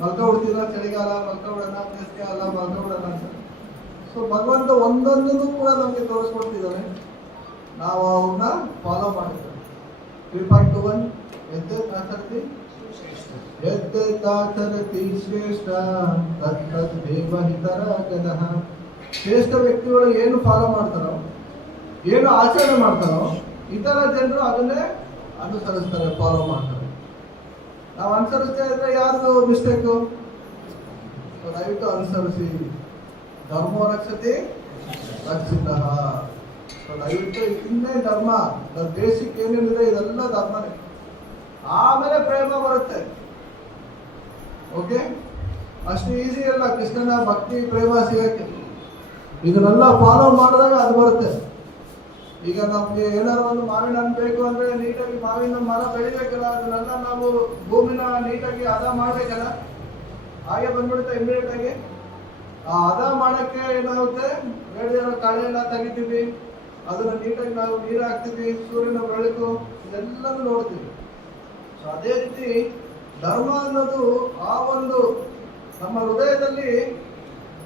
ಮಲ್ಕೊಬಿಡ್ತೀರ, ಚಳಿಗಾಲ ಮಲ್ಕೊಬಿಡೋಣ, ಬೇಸಿಗೆ ಅಲ್ಲ ಮಲ್ಕೊಬಿಡೋಣ ಅಂತ. ಸೊ ಭಗವಂತ ಒಂದೊಂದನ್ನು ಕೂಡ ನಮಗೆ ತೋರಿಸ್ಕೊಡ್ತಿದ್ದಾನೆ, ನಾವು ಅವನ್ನ ಫಾಲೋ ಮಾಡಿದ್ದೇವೆ. 3.21 ಯದ್ಯದಾಚರತಿ ಶ್ರೇಷ್ಠ ತತ್ ದೇವಹಿತರ ಜನಃ. ಶ್ರೇಷ್ಠ ವ್ಯಕ್ತಿಗಳು ಏನು ಫಾಲೋ ಮಾಡ್ತಾರೋ, ಏನು ಆಚರಣೆ ಮಾಡ್ತಾರೋ, ಇತರ ಜನರು ಅದನ್ನೇ ಅನುಸರಿಸ್ತಾರೆ, ಫಾಲೋ ಮಾಡ್ತಾರೆ. ನಾವು ಅನುಸರಿಸ್ತಾ ಇದ್ರೆ ಯಾರ್ದು ಮಿಸ್ಟೇಕು? ದಯವಿಟ್ಟು ಅನುಸರಿಸಿ. ಧರ್ಮೋ ರಕ್ಷತೆ ರಕ್ಷಿತ. ದಯವಿಟ್ಟು ಇನ್ನೇ ಧರ್ಮ, ಬೇಸಿಕ್ ಏನೇನಿದೆ ಇದೆಲ್ಲ ಧರ್ಮನೇ. ಆಮೇಲೆ ಪ್ರೇಮ ಬರುತ್ತೆ. ಓಕೆ, ಅಷ್ಟು ಈಸಿ ಅಲ್ಲ ಕೃಷ್ಣನ ಭಕ್ತಿ ಪ್ರೇಮ ಸಿಗಕ್ಕೆ. ಇದನ್ನೆಲ್ಲ ಫಾಲೋ ಮಾಡಿದಾಗ ಅದು ಬರುತ್ತೆ. ಈಗ ನಮ್ಗೆ ಏನಾದ್ರು ಒಂದು ಮಾವಿನ ಹಣ್ಣು ಬೇಕು ಅಂದ್ರೆ ನೀಟಾಗಿ ಮಾವಿನ ಮರ ಬೆಳಿಬೇಕಲ್ಲ, ಅದನ್ನೆಲ್ಲ ನಾವು ಭೂಮಿನ ನೀಟಾಗಿ ಹದ ಮಾಡ್ಬೇಕಲ್ಲ. ಹಾಗೆ ಬಂದ್ಬಿಡುತ್ತೆ ಇಮಿಡಿಯೇಟ್ ಆಗಿ. ಆ ಹದ ಮಾಡಕ್ಕೆ ಏನಾಗುತ್ತೆ, ಬೇಡದಿರೋ ಕಳೆ ಎಲ್ಲ ತೆಗಿತೀವಿ, ಅದನ್ನ ನೀಟಾಗಿ ನಾವು ನೀರು ಹಾಕ್ತೀವಿ, ಸೂರ್ಯನ ಬೆಳಕು ಇದೆಲ್ಲನೂ ನೋಡ್ತೀವಿ. ಸೊ ಅದೇ ರೀತಿ ಧರ್ಮ ಅನ್ನೋದು ಆ ಒಂದು ನಮ್ಮ ಹೃದಯದಲ್ಲಿ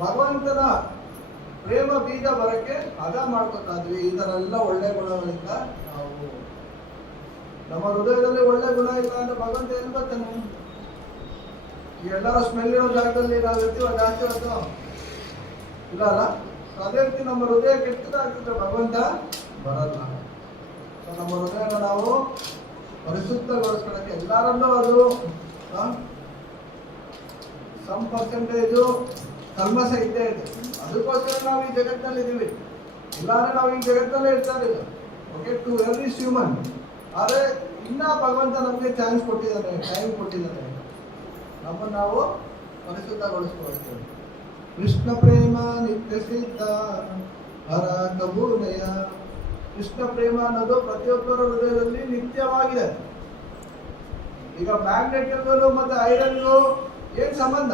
ಭಗವಂತನ ಪ್ರೇಮ ಬೀಜ ಬರಕ್ಕೆ ಹದ ಮಾಡ್ಕೊತಾ ಇದ್ವಿ. ಈ ತರ ಎಲ್ಲ ಒಳ್ಳೆ ಗುಣಗಳಿಂದ ನಾವು, ನಮ್ಮ ಹೃದಯದಲ್ಲಿ ಒಳ್ಳೆ ಗುಣ ಇಲ್ಲ ಅಂದ್ರೆ ಭಗವಂತ ಎಲ್ಲಿ ಬರ್ತಾನೆ? ಈ ಎಲ್ಲರೂ ಸ್ಮೆಲ್ ಇರೋ ಜಾಗದಲ್ಲಿ ನಾವು ಇರ್ತೀವ ಜಾಸ್ತಿ ಹೊತ್ತು ಇಲ್ಲ ಅಲ್ಲ. ಅದೇ ರೀತಿ ನಮ್ಮ ಹೃದಯ ಕೆಟ್ಟದಾಗಿದ್ರೆ ಭಗವಂತ ಬರಲ್ಲ. ಸೊ ನಮ್ಮ ಹೃದಯನ ನಾವು ಪರಿಶುದ್ಧಗೊಳಿಸ್ಕೊಳಕ್ಕೆ ಎಲ್ಲರನ್ನೂ ಅದು ಸಮ್ ಪರ್ಸೆಂಟೇಜು ಕಲ್ಮಶ ಇದ್ದೇ ಇದೆ. ಅದಕ್ಕೋಸ್ಕರ ನಾವು ಈ ಜಗತ್ತಿನಲ್ಲಿ ಇದ್ದೀವಿ, ಇಲ್ಲಾಂದ್ರೆ ನಾವು ಈ ಜಗತ್ತಲ್ಲೇ ಇರ್ತಾ ಇರಲಿಲ್ಲ. Okay, to every human. ಆದರೆ ಇನ್ನ ಭಗವಂತ ನಮಗೆ ಚಾನ್ಸ್ ಕೊಟ್ಟಿದ್ದಾನೆ, ಟೈಮ್ ಕೊಟ್ಟಿದ್ದಾನೆ, ನಮ್ಮನ್ನು ನಾವು ಪರಿಶುದ್ಧಗೊಳಿಸ್ಕೊಳ್ತೇವೆ. ಕೃಷ್ಣ ಪ್ರೇಮ ನಿತ್ಯ ಸಿದ್ಧ ಹರ ಕಬೂನಯ. ಕೃಷ್ಣ ಪ್ರೇಮ ಅನ್ನೋದು ಪ್ರತಿಯೊಬ್ಬರ ಹೃದಯದಲ್ಲಿ ನಿತ್ಯವಾಗಿದೆ. ಈಗ ಮ್ಯಾಗ್ನೆಟ್ಗೂ ಮತ್ತೆ ಐರನ್ಗೂ ಏನ್ ಸಂಬಂಧ?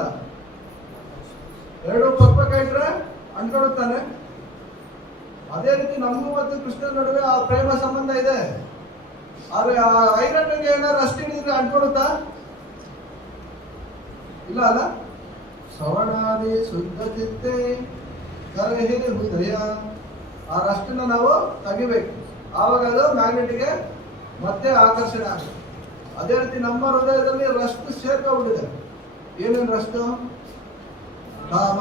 ಎರಡು ಪಕ್ಕ ಇಟ್ರೆ ಅಂಟ್ಕೊಡುತ್ತಾನೆ. ಅದೇ ರೀತಿ ನಮಗೂ ಮತ್ತು ಕೃಷ್ಣನ ನಡುವೆ ಆ ಪ್ರೇಮ ಸಂಬಂಧ ಇದೆ. ಆದ್ರೆ ಆ ಐರನ್ಗೆ ಏನಾದ್ರು ಅಷ್ಟು ಹಿಡಿದ್ರೆ ಅಂಟ್ಕೊಡುತ್ತಾ? ಇಲ್ಲ ಅಲ್ಲ. ಶ್ರವಣಾದಿ ಶುದ್ಧ ಚಿತ್ತೆ ಕರಹಿರಿ ಹೃದಯ. ಆ ರಷ್ಟನ್ನ ನಾವು ತೆಗಿಬೇಕು, ಆವಾಗ ಅದು ಮ್ಯಾಗ್ನೆಟ್ಗೆ ಮತ್ತೆ ಆಕರ್ಷಣೆ ಆಗುತ್ತೆ. ಅದೇ ರೀತಿ ನಮ್ಮ ಹೃದಯದಲ್ಲಿ ರಷ್ಟು ಸೇರ್ಕೊಂಡ್ಬಿಟ್ಟಿದೆ. ಏನೇನು ರಷ್ಟು? ಕಾಮ,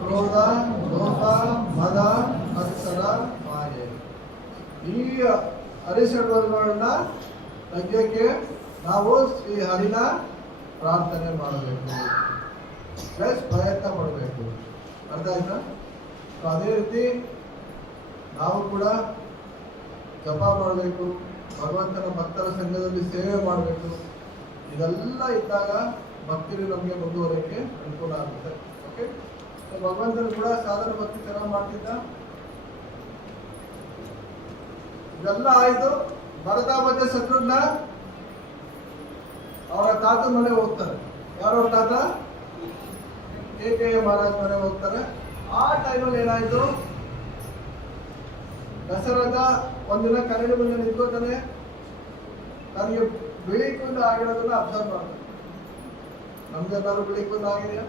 ಕ್ರೋಧ, ಲೋಭ, ಮದ, ಮತ್ಸರ, ಮಾಯೆ. ಈ ಅರಿಷಡ್ವರ್ಗಗಳನ್ನ ತೆಗೆಯೋಕೆ ನಾವು ಶ್ರೀ ಹರಿನ ಪ್ರಾರ್ಥನೆ ಮಾಡಬೇಕು, ಪ್ಲಸ್ ಪ್ರಯತ್ನ ಪಡಬೇಕು. ಅರ್ಥ ಆಯ್ತಾ? ಅದೇ ರೀತಿ ನಾವು ಕೂಡ ಜಪ ಮಾಡಬೇಕು, ಭಗವಂತನ ಭಕ್ತರ ಸಂಘದಲ್ಲಿ ಸೇವೆ ಮಾಡಬೇಕು. ಇದೆಲ್ಲ ಇದ್ದಾಗ ಭಕ್ತಿರು ನಮಗೆ ಮುಂದುವರೆಯಕ್ಕೆ ಅನುಕೂಲ ಆಗುತ್ತೆ. ಓಕೆ, ಭಗವಂತನು ಕೂಡ ಸಾಧನ ಭಕ್ತಿ ಚೆನ್ನಾಗಿ ಮಾಡ್ತಿದ್ದ. ಇದೆಲ್ಲ ಆಯ್ತು. ಭರತ ಮತ್ತೆ ಶತ್ರುಘ್ನ ಅವರ ತಾತ ಮನೆ ಹೋಗ್ತಾರೆ. ಯಾರವ್ರ ತಾತ? ಕೇಕೆಯ ಮಹಾರಾಜ್ ಮನೆ ಹೋಗ್ತಾರೆ. ಆ ಟೈಮಲ್ಲಿ ಏನಾಯ್ತು, ದಸರಾದ ಒಂದಿನ ಕರಡಿ ಮುಂದೆ ನಿಂತ್ಕೋತಾನೆ. ನನಗೆ ಬಿಳಿ ಕೂದಲು ಆಗಿರೋದನ್ನ ಅಬ್ಸರ್ವ್ ಮಾಡ್ತಾನೆ. ನಮ್ಗೆಲ್ಲಾರು ಬಿಳಿ ಕೂದಲು ಆಗಿದೆಯಾ?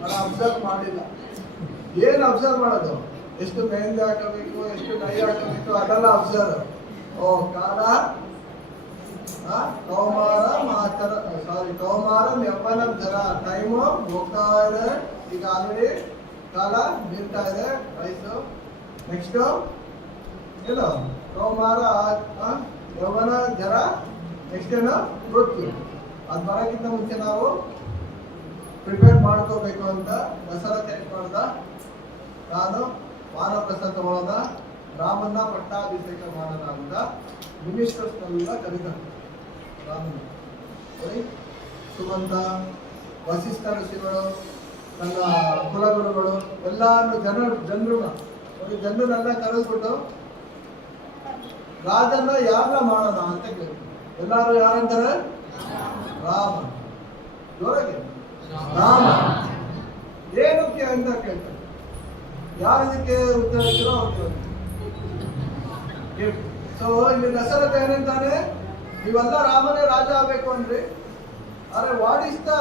ನಾನು ಅಬ್ಸರ್ವ್ ಮಾಡಿಲ್ಲ. ಏನು ಅಬ್ಸರ್ವ್ ಮಾಡೋದು? ಎಷ್ಟು ಮೆಹಂದಿ ಹಾಕಬೇಕು, ಎಷ್ಟು ಡೈ ಹಾಕಬೇಕು, ಅದೆಲ್ಲ ಅಬ್ಸರ್ವ್. ಓ ಕಾಲ ಕೌಮಾರ ಮಾತರ ಕೌಮಾರ ಯೌವನ ಜರ ಟೈಮು ಹೋಗ್ತಾ ಇದೆ. ಈಗ ಆಲ್ರೆಡಿ ಕಾಲ ನಿಲ್ತಾ ಇದೆ, ವಯಸ್ಸು. ನೆಕ್ಸ್ಟ್ ಏನು? ಕೌಮಾರ ಯೌವನ ಜರ, ನೆಕ್ಸ್ಟ್ ಏನು? ಮೃತ್ಯು. ಅದು ಬರೋಕ್ಕಿಂತ ಮುಂಚೆ ನಾವು ಪ್ರಿಪೇರ್ ಮಾಡ್ಕೋಬೇಕು ಅಂತ ದಸರಾ ಏನ್ ಮಾಡ್ದ, ನಾನು ವಾನಪ್ರಸ್ಥ ತಗೊಳ್ಳೋದ, ರಾಮನ್ನ ಪಟ್ಟಾಭಿಷೇಕ ಮಾಡೋಣ ಅಂತ ಮಿನಿಸ್ಟರ್ಸ್ನೆಲ್ಲ ಕರೀತಾರೆ. ರಾಮನ ಸುಮಂತ, ವಸಿಷ್ಠ ಋಷಿಗಳು, ನನ್ನ ಕುಲಗುರುಗಳು ಎಲ್ಲಾನು ಜನರನ್ನೆಲ್ಲ ಕರೆದ್ಬಿಟ್ಟು ರಾಜನ ಯಾರನ್ನ ಮಾಡೋಣ ಅಂತ ಕೇಳ್ತಾರೆ. ಎಲ್ಲಾರು ಯಾರಂತಾರೆ? ರಾಮ. ಜೋರಾಗಿ ರಾಮ ಏನಕ್ಕೆ ಅಂತ ಕೇಳ್ತಾರೆ. ಯಾರಿದಕ್ಕೆ ಉತ್ತರ ಇರೋ ಸೊ ಇಲ್ಲಿ ದಶರಥ ಏನಂತಾನೆ, ನೀವೆಲ್ಲ ರಾಮನೇ ರಾಜ ಆಗ್ಬೇಕು ಅಂದ್ರಿ. ಆದ್ರೆ what is the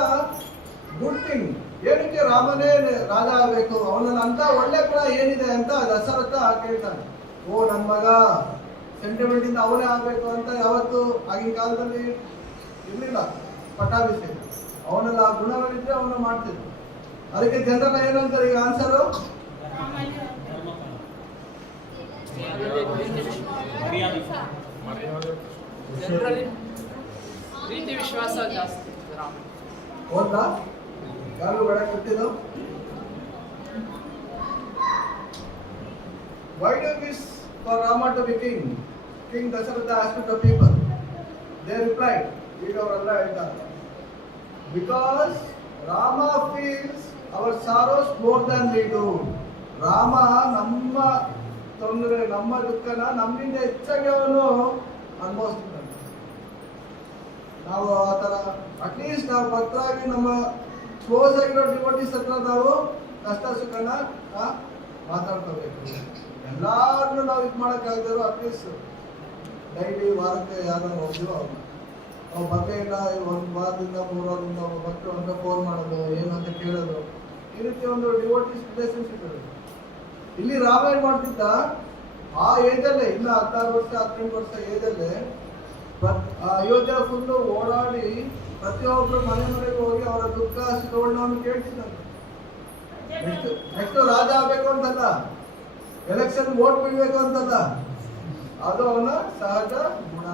good thing? ಏನಕ್ಕೆ ರಾಮನೇ ರಾಜ ಆಗ್ಬೇಕು? ಅವನಲ್ಲಿ ಅಂತ ಒಳ್ಳೆ ಗುಣ ಏನಿದೆ ಅಂತ ದಶರಥ ಕೇಳ್ತಾನೆ. ಓ ನನ್ನ ಮಗ ಸೆಂಟಿಮೆಂಟ್ ಇಂದ ಅವನೇ ಆಗ್ಬೇಕು ಅಂತ ಯಾವತ್ತು ಆಗಿನ ಕಾಲದಲ್ಲಿ ಇರ್ಲಿಲ್ಲ ಪಟ್ಟಾಭಿಷೇಕ. ಅವನೆಲ್ಲ ಆ ಗುಣಗಳಿದ್ರೆ ಅವನ್ನ ಮಾಡ್ತಿದ್ರು. ಅದಕ್ಕೆ ಜನರನ್ನ ಏನಂತಾರೆ ಈಗ ಆನ್ಸರು? ಪ್ರೀತಿ ವಿಶ್ವಾಸ ಜಾಸ್ತಿ. ಹೌದಾ? ಯಾರು ಬೇಡ ಗೊತ್ತಿದ್ದು? Why do you wish for Rama to be king? King Dasharatha asked the people. They replied, because Rama feels our sorrows more than we do. Rama ನಮ್ಮ ತೊಂದರೆ, ನಮ್ಮ ದುಃಖನ ನಮ್ಮಿಂದ ಹೆಚ್ಚಾಗಿ ಅವನು ಅನುಭವಿಸ್ತಾನೆ. ನಾವು ಆ ಥರ ಅಟ್ಲೀಸ್ಟ್ ನಾವು ಭಕ್ತರಾಗಿ ನಮ್ಮ ಕ್ಲೋಸ್ ಆಗಿರೋ ಡಿವೋಟೀಸ್ ಹತ್ರ ನಾವು ಕಷ್ಟ ಸುಖನ ಮಾತಾಡ್ಕೋಬೇಕು. ಎಲ್ಲಾರನ್ನು ನಾವು ಇದು ಮಾಡೋಕ್ಕಾಗದಿರೋ ಅಟ್ಲೀಸ್ಟ್ ಡೈಲಿ ವಾರಕ್ಕೆ ಯಾರು ಹೋಗ್ತೀವೋ ಅವ್ರು ಬಗ್ಗೆ ಇಲ್ಲ, ಒಂದು ವಾರದಿಂದ 3 ವಾರದಿಂದ ಭಕ್ತರು ಅಂತ ಫೋನ್ ಮಾಡೋದು, ಏನು ಅಂತ ಕೇಳೋದು, ಈ ರೀತಿ ಒಂದು ಡಿವೋಟೀಸ್ ರಿಲೇಷನ್ಶಿಪ್ ಇರೋದು. ಇಲ್ಲಿ ರಾಮ ಏನ್ ಮಾಡ್ತಿದ್ದ, ಆ ಏಜಲ್ಲೇ ಇನ್ನ 16 ವರ್ಷ 18 ವರ್ಷ ಏಜಲ್ಲೇ ಅಯೋಧ್ಯ ಫುಲ್ಲು ಓಡಾಡಿ ಪ್ರತಿಯೊಬ್ಬರು ಮನೆ ಮನೆಗೆ ಹೋಗಿ ಅವರ ದುಃಖ ಸುಖಗಳನ್ನ ಅವನು ಕೇಳ್ತಿದ್ದಾನೆ. ನೆಕ್ಸ್ಟ್ ರಾಜ ಆಗ್ಬೇಕು ಅಂತಲ್ಲ, ಎಲೆಕ್ಷನ್ ವೋಟ್ ಬಿಡ್ಬೇಕು ಅಂತಲ್ಲ, ಅದು ಅವನ ಸಹಜ ಗುಣ.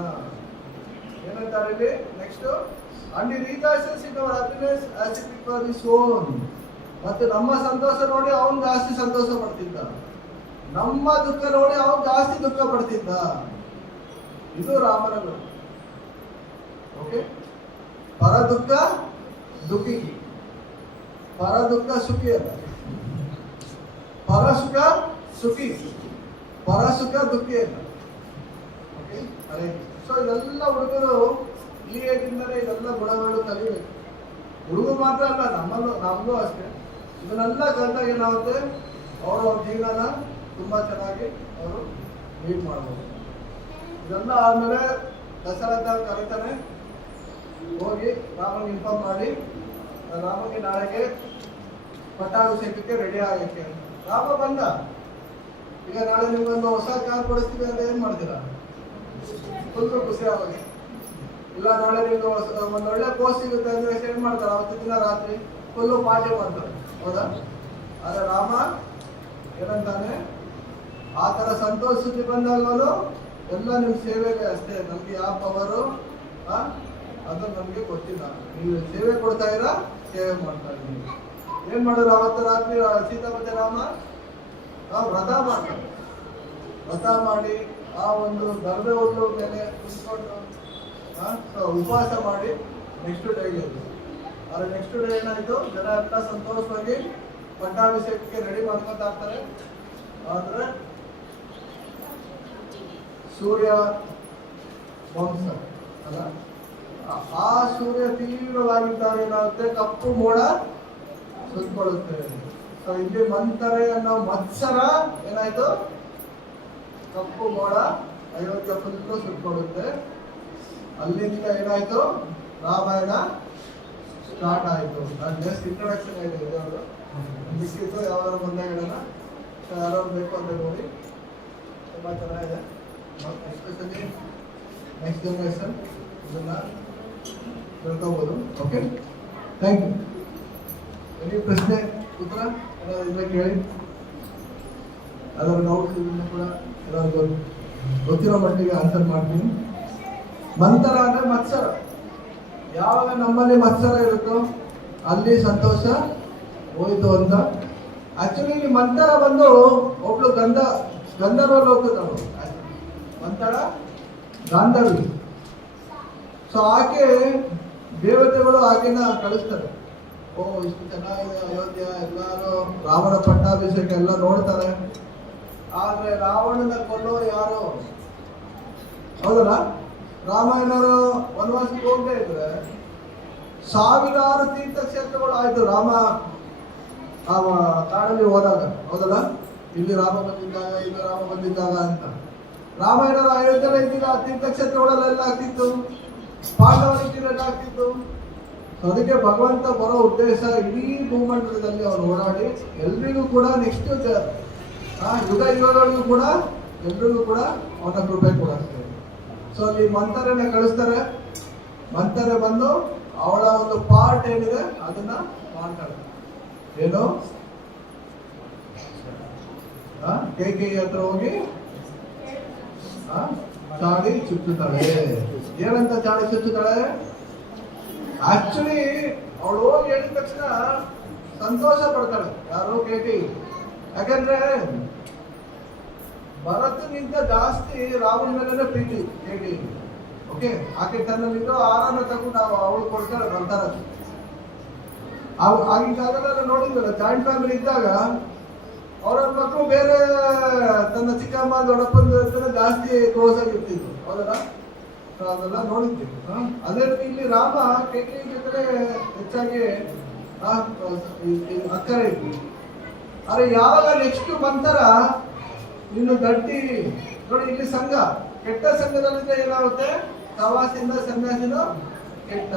ಏನಂತಾರೆ ಇಲ್ಲಿ ನೆಕ್ಸ್ಟ್, ಅಂಡ್ ಈ rejoices in our happiness as if it was his own. ಮತ್ತೆ ನಮ್ಮ ಸಂತೋಷ ನೋಡಿ ಅವನು ಜಾಸ್ತಿ ಸಂತೋಷ ಪಡ್ತಿದ್ದ, ನಮ್ಮ ದುಃಖ ನೋಡಿ ಅವನು ಜಾಸ್ತಿ ದುಃಖ ಪಡ್ತಿದ್ದ. ಇದು ರಾಮನ ಗುಣ. ಓಕೆ, ಪರ ದುಃಖ ದುಃಖಿ, ಪರ ದುಃಖ ಸುಖಿ ಅಲ್ಲ, ಪರ ಸುಖ ಸುಖಿ, ಪರ ಸುಖ ದುಃಖಿ ಅಲ್ಲ. ಓಕೆ, ಅದೇ. ಸೊ ಇದೆಲ್ಲ ಹುಡುಗರು ಈ ಏಜಿಂದಲೇ ಇದೆಲ್ಲ ಗುಣಗಳು ಕಲಿಬೇಕು. ಹುಡುಗರು ಮಾತ್ರ ಅಲ್ಲ, ನಮ್ಮಲ್ಲೂ ಅಷ್ಟೇ. ಇದನ್ನೆಲ್ಲ ಕಲಿತಾಗ ಏನಾಗುತ್ತೆ, ಅವರು ಅವ್ರ ಜೀವನನ ತುಂಬ ಚೆನ್ನಾಗಿ ಅವರು ಲೀಡ್ ಮಾಡ್ಬೋದು. ಇದೆಲ್ಲ ಆದಮೇಲೆ ದಸರಾ ಕರೀತಾನೆ, ಹೋಗಿ ರಾಮನಿಗೆ ಇನ್ಫಾರ್ಮ್ ಮಾಡಿ, ರಾಮಗೆ ನಾಳೆಗೆ ಪಟ್ಟಾಭಿಷೇಕಕ್ಕೆ ರೆಡಿ ಆಗಕ್ಕೆ. ರಾಮ ಬಂದ, ಈಗ ನಾಳೆ ನಿಮ್ಗೊಂದು ಹೊಸ ಕಾರ್ ಕೊಡಿಸ್ತೀವಿ ಅಂತ ಏನು ಮಾಡ್ತೀರಾ? ಫುಲ್ಲು ಖುಷಿ ಆವಾಗ. ಇಲ್ಲ ನಾಳೆ ನಿಮ್ಗೆ ಒಂದು ಒಳ್ಳೆ ಪೋಸ್ಟ್ ಸಿಗುತ್ತೆ ಅಂದ್ರೆ ಏನ್ ಮಾಡ್ತಾರೆ, ಅವತ್ತು ದಿನ ರಾತ್ರಿ ಫುಲ್ಲು ಪಾರ್ಟಿ ಮಾಡ್ತಾರೆ, ಹೌದಾ? ಆದ್ರೆ ರಾಮ ಏನಂತಾನೆ, ಆ ಥರ ಸಂತೋಷ ಸುದ್ದಿ ಬಂದಾಗಲೂ ಎಲ್ಲ ನಿಮ್ಮ ಸೇವೆಗೆ ಅಷ್ಟೇ, ನಮ್ಗೆ ಯಾವ ಪವರು ಅದು ನಮಗೆ ಗೊತ್ತಿಲ್ಲ. ನೀವು ಸೇವೆ ಕೊಡ್ತಾ ಇರಾ, ಸೇವೆ ಮಾಡ್ತಾ ಇದ್ದೀವಿ. ಏನ್ ಮಾಡಿದ್ರು ಅವತ್ತು ರಾತ್ರಿ ಸೀತಾ ಮತ್ತೆ ರಾಮ ವ್ರತ ಮಾಡ್ತಾರೆ. ವ್ರತ ಮಾಡಿ ಆ ಒಂದು ದರ್ಬೆ ಹುಲ್ಲು ಮೇಲೆ ಕುತ್ಕೊಂಡು ಉಪವಾಸ ಮಾಡಿ ನೆಕ್ಸ್ಟ್ ಡೇಗೆ. ಆದ್ರೆ ನೆಕ್ಸ್ಟ್ ಡೇ ಏನಾಯ್ತು, ಜನ ಎಲ್ಲ ಸಂತೋಷವಾಗಿ ಪಟ್ಟಾಭಿಷೇಕಕ್ಕೆ ರೆಡಿ ಮಾಡ್ಕೊಂತ ಆಗ್ತಾರೆ. ಆದ್ರೆ ಸೂರ್ಯ ವಂಶ ಅಲ್ಲ, ಆ ಸೂರ್ಯ ತೀವ್ರವಾಗಿದ್ದಾಗ ಏನಾಗುತ್ತೆ, ಕಪ್ಪು ಮೋಡ ಸುತ್ತಕೊಳ್ಳುತ್ತೆ. ಸೊ ಇಲ್ಲಿ ಮಂತರೆ ಅನ್ನೋ ಮತ್ಸರ ಏನಾಯ್ತು, ಕಪ್ಪು ಮೋಡ ಅಯೋಧ್ಯ ಫುಲ್ಲು ಸುತ್ತಕೊಳ್ಳುತ್ತೆ. ಅಲ್ಲಿಂದ ಏನಾಯ್ತು, ರಾಮಾಯಣ ಸ್ಟಾರ್ಟ್ ಆಯ್ತು. ನಾನು ಜಸ್ಟ್ ಇಂಟ್ರೊಡಕ್ಷನ್ ಆಗಿದೆ, ಇದವರು ಬಿಟ್ಟಿದ್ದು ಯಾವ್ದಾದ್ರು ಬಂದಾಗ ಹೇಳೋಣ. ಯಾರು ಬೇಕು ಅಂತ ನೋಡಿ, ತುಂಬ ಚೆನ್ನಾಗಿದೆ. ಎಸ್ಪೆಷಲಿ ನೆಕ್ಸ್ಟ್ ಜನರೇಷನ್ ಇದನ್ನ ತಿಳ್ಕೋಬೋದು. Okay, thank you. ಎನಿ ಪ್ರಶ್ನೆ ಉತ್ತರ ಏನಾದ್ರು ಕೇಳಿ, ಅದರ ಡೌಟ್ಸ್ ಇದನ್ನು ಕೂಡ ಏನಾದ್ರು ಗೊತ್ತಿರೋ ಮಟ್ಟಿಗೆ ಆನ್ಸರ್ ಮಾಡ್ತೀನಿ. ಮಂತರ ಅಂದ್ರೆ ಮತ್ಸರ. ಯಾವಾಗ ನಮ್ಮಲ್ಲಿ ಮತ್ಸರ ಇರುತ್ತೋ ಅಲ್ಲಿ ಸಂತೋಷ ಹೋಯ್ತು ಅಂತ. ಆಕ್ಚುಲಿ ಇಲ್ಲಿ ಮಂತರ ಬಂದು ಒಬ್ಳು ಗಂಧರ್ವ ಲೋಕದವಳು, ಮಂತರ ಗಾಂಧರ್ವಿ. ಸೊ ಆಕೆ ದೇವತೆಗಳು ಆಕೆನ ಕಳಿಸ್ತಾರೆ. ಓ ಇಷ್ಟು ಚೆನ್ನಾಗಿದೆ ಅಯೋಧ್ಯ, ಎಲ್ಲಾರು ರಾವಣ ಪಟ್ಟಾಭಿಷೇಕ ಎಲ್ಲ ನೋಡ್ತಾರೆ. ಆದ್ರೆ ರಾವಣನ ಕೊಲ್ಲೋರು ಯಾರು? ಹೌದಲ್ಲ, ರಾಮಾಯಣರು ವನವಾಸಕ್ಕೆ ಹೋಗದೆ ಇದ್ರೆ ಸಾವಿರಾರು ತೀರ್ಥಕ್ಷೇತ್ರಗಳು ಆಯ್ತು ರಾಮ ಆ ಕಾಡಲ್ಲಿ ಹೋದಾಗ, ಹೌದಲ್ಲ? ಇಲ್ಲಿ ರಾಮ ಬಂದಿದ್ದಾಗ, ಇಲ್ಲಿ ರಾಮ ಬಂದಿದ್ದಾಗ ಅಂತ. ರಾಮಾಯಣರು ಅಯೋಧ್ಯೆಲ್ಲ ಇದ್ದಿಲ್ಲ, ಆ ತೀರ್ಥಕ್ಷೇತ್ರಗಳೆಲ್ಲ ಆಗ್ತಿತ್ತು, ಪಾಂಡವರ ಆಗ್ತಿತ್ತು. ಅದಕ್ಕೆ ಭಗವಂತ ಬರೋ ಉದ್ದೇಶ, ಇಡೀ ಭೂಮಂಡಲದಲ್ಲಿ ಅವನು ಓಡಾಡಿ ಎಲ್ರಿಗೂ ಕೂಡ ನೆಕ್ಸ್ಟ್ ಯುಗಗಳಿಗೂ ಕೂಡ ಎಲ್ರಿಗೂ ಕೂಡ ಅವನ ಕೃಪೆ ಕೊಡುತ್ತೆ. ಸೊ ಅಲ್ಲಿ ಮಂತರನ್ನ ಕಳಿಸ್ತಾರೆ. ಮಂತರ ಬಂದು ಅವಳ ಒಂದು ಪಾರ್ಟ್ ಏನಿದೆ ಅದನ್ನ ಮಾಡ್ತಾಳೆ. ಏನು, ಕೈಕೇಯಿ ಹತ್ರ ಹೋಗಿ ಚಾಡಿ ಚುಚ್ಚುತ್ತಾಳೆ. ಏನಂತ ಚಾಡಿ ಚುಚ್ಚುತ್ತಾಳೆ? ಆಕ್ಚುಲಿ ಅವಳು ಹೋಗಿ ಹೇಳಿದ ತಕ್ಷಣ ಸಂತೋಷ ಪಡ್ತಾಳೆ. ಯಾರು? ಕೈಕೇಯಿ. ಯಾಕಂದ್ರೆ ಭರತನಿಂದ ಜಾಸ್ತಿ ರಾವಣ ಮೇಲೆ ಪ್ರೀತಿ ಕೈಕೇಯಿ. ಓಕೆ, ಆಕೆ ತನ್ನಲ್ಲಿರೋ ಆರಾಮ ತಗೊಂಡು ಅವಳು ಕೊಡ್ತಾಳೆ ಮಂತರ. ಆಗಿನ ಕಾಲದಲ್ಲಿ ನೋಡಿದ್ವಲ್ಲ, ಜಾಯಿಂಟ್ ಫ್ಯಾಮಿಲಿ ಇದ್ದಾಗ ಅವ್ರ ಮಕ್ಕಳು ಬೇರೆ ತನ್ನ ಚಿಕ್ಕಮ್ಮ ದೊಡ್ಡಪ್ಪನ ಹತ್ರ ಜಾಸ್ತಿ ಕ್ಲೋಸ್ ಆಗಿರ್ತಿದ್ರು, ಹೌದಲ್ಲ? ಅದೆಲ್ಲ ನೋಡಿದ್ದೀವಿ. ಅದೇ ರೀತಿ ಇಲ್ಲಿ ರಾಮ ಕೈಕೇಯಿ ಜೊತೆ ಹೆಚ್ಚಾಗಿ ಅಕ್ಕರೆ ಇತ್ತು. ಆದ್ರೆ ಯಾವಾಗ ನೆಕ್ಸ್ಟ್ ಬಂತರ ಇನ್ನು ಗಟ್ಟಿ ನೋಡಿ, ಇಲ್ಲಿ ಸಂಘ ಕೆಟ್ಟ ಸಂಘದಲ್ಲಿಂದ ಏನಾಗುತ್ತೆ, ಸವಾಸಿಂದ ಸನ್ಯಾಸಿನ ಕೆಟ್ಟ.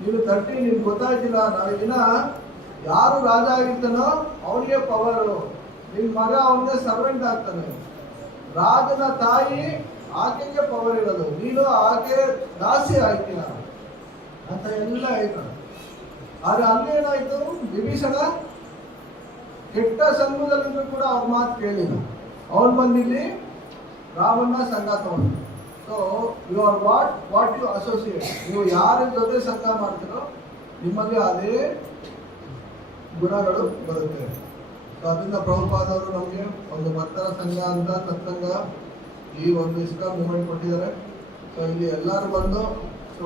ನೀನು ತಟ್ಟಿ ನಿನ್ಗೆ ಗೊತ್ತಾಯ್ತಿಲ್ಲ, ನಾಳೆ ದಿನ ಯಾರು ರಾಜ ಆಗಿರ್ತಾನೋ ಅವನಿಗೆ ಪವರು, ನಿನ್ ಮಗ ಅವನಿಗೆ ಸರ್ವೆಂಟ್ ಆಗ್ತಾನೆ. ರಾಜನ ತಾಯಿ ಆಕೆಗೆ ಪವರ್ ಇರೋದು, ನೀನು ಆಕೆ ದಾಸಿ ಆಯ್ತೀಯ ಅಂತ ಎಲ್ಲ ಹೇಳ್ತಾನೆ. ಆದ್ರೆ ಅಲ್ಲಿ ಏನಾಯ್ತು, ವಿಭೀಷಣ ಕೆಟ್ಟ ಸಂಘದಲ್ಲಿದ್ರು ಕೂಡ ಅವ್ರ ಮಾತು ಕೇಳಿಲ್ಲ. ಅವನ್ ಬಂದಿಲ್ಲಿ ರಾಮಣ್ಣ ಸಂಘ ತಗೊಂಡು. So you are what you associate, ನೀವು ಯಾರ ಜೊತೆ ಸಂಘ ಮಾಡ್ತೀರೋ ನಿಮ್ಮಲ್ಲಿ ಅದೇ ಗುಣಗಳು ಬರುತ್ತೆ. ಸೊ ಅದರಿಂದ ಪ್ರಭುಪಾದವರು ನಮಗೆ ಒಂದು ಭಕ್ತರ ಸಂಘ ಅಂತ ಸತ್ಸಂಗ ಈ ಒಂದು ಇಸ್ಕಾನ್ ಮೂವ್ಮೆಂಟ್ ಕೊಟ್ಟಿದ್ದಾರೆ. ಸೊ ಇಲ್ಲಿ ಎಲ್ಲರೂ ಬಂದು ಸೊ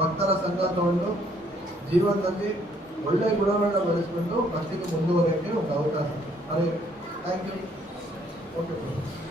ಭಕ್ತರ ಸಂಘ ತಗೊಂಡು ಜೀವನದಲ್ಲಿ ಒಳ್ಳೆಯ ಗುಣಗಳನ್ನ ಬೆಳೆಸ್ಕೊಂಡು ಭಕ್ತಿಗೆ ಮುಂದುವರಿಯೋಕ್ಕೆ ಒಂದು ಅವಕಾಶ. ಅದೇ ಥ್ಯಾಂಕ್ ಯು. ಓಕೆ.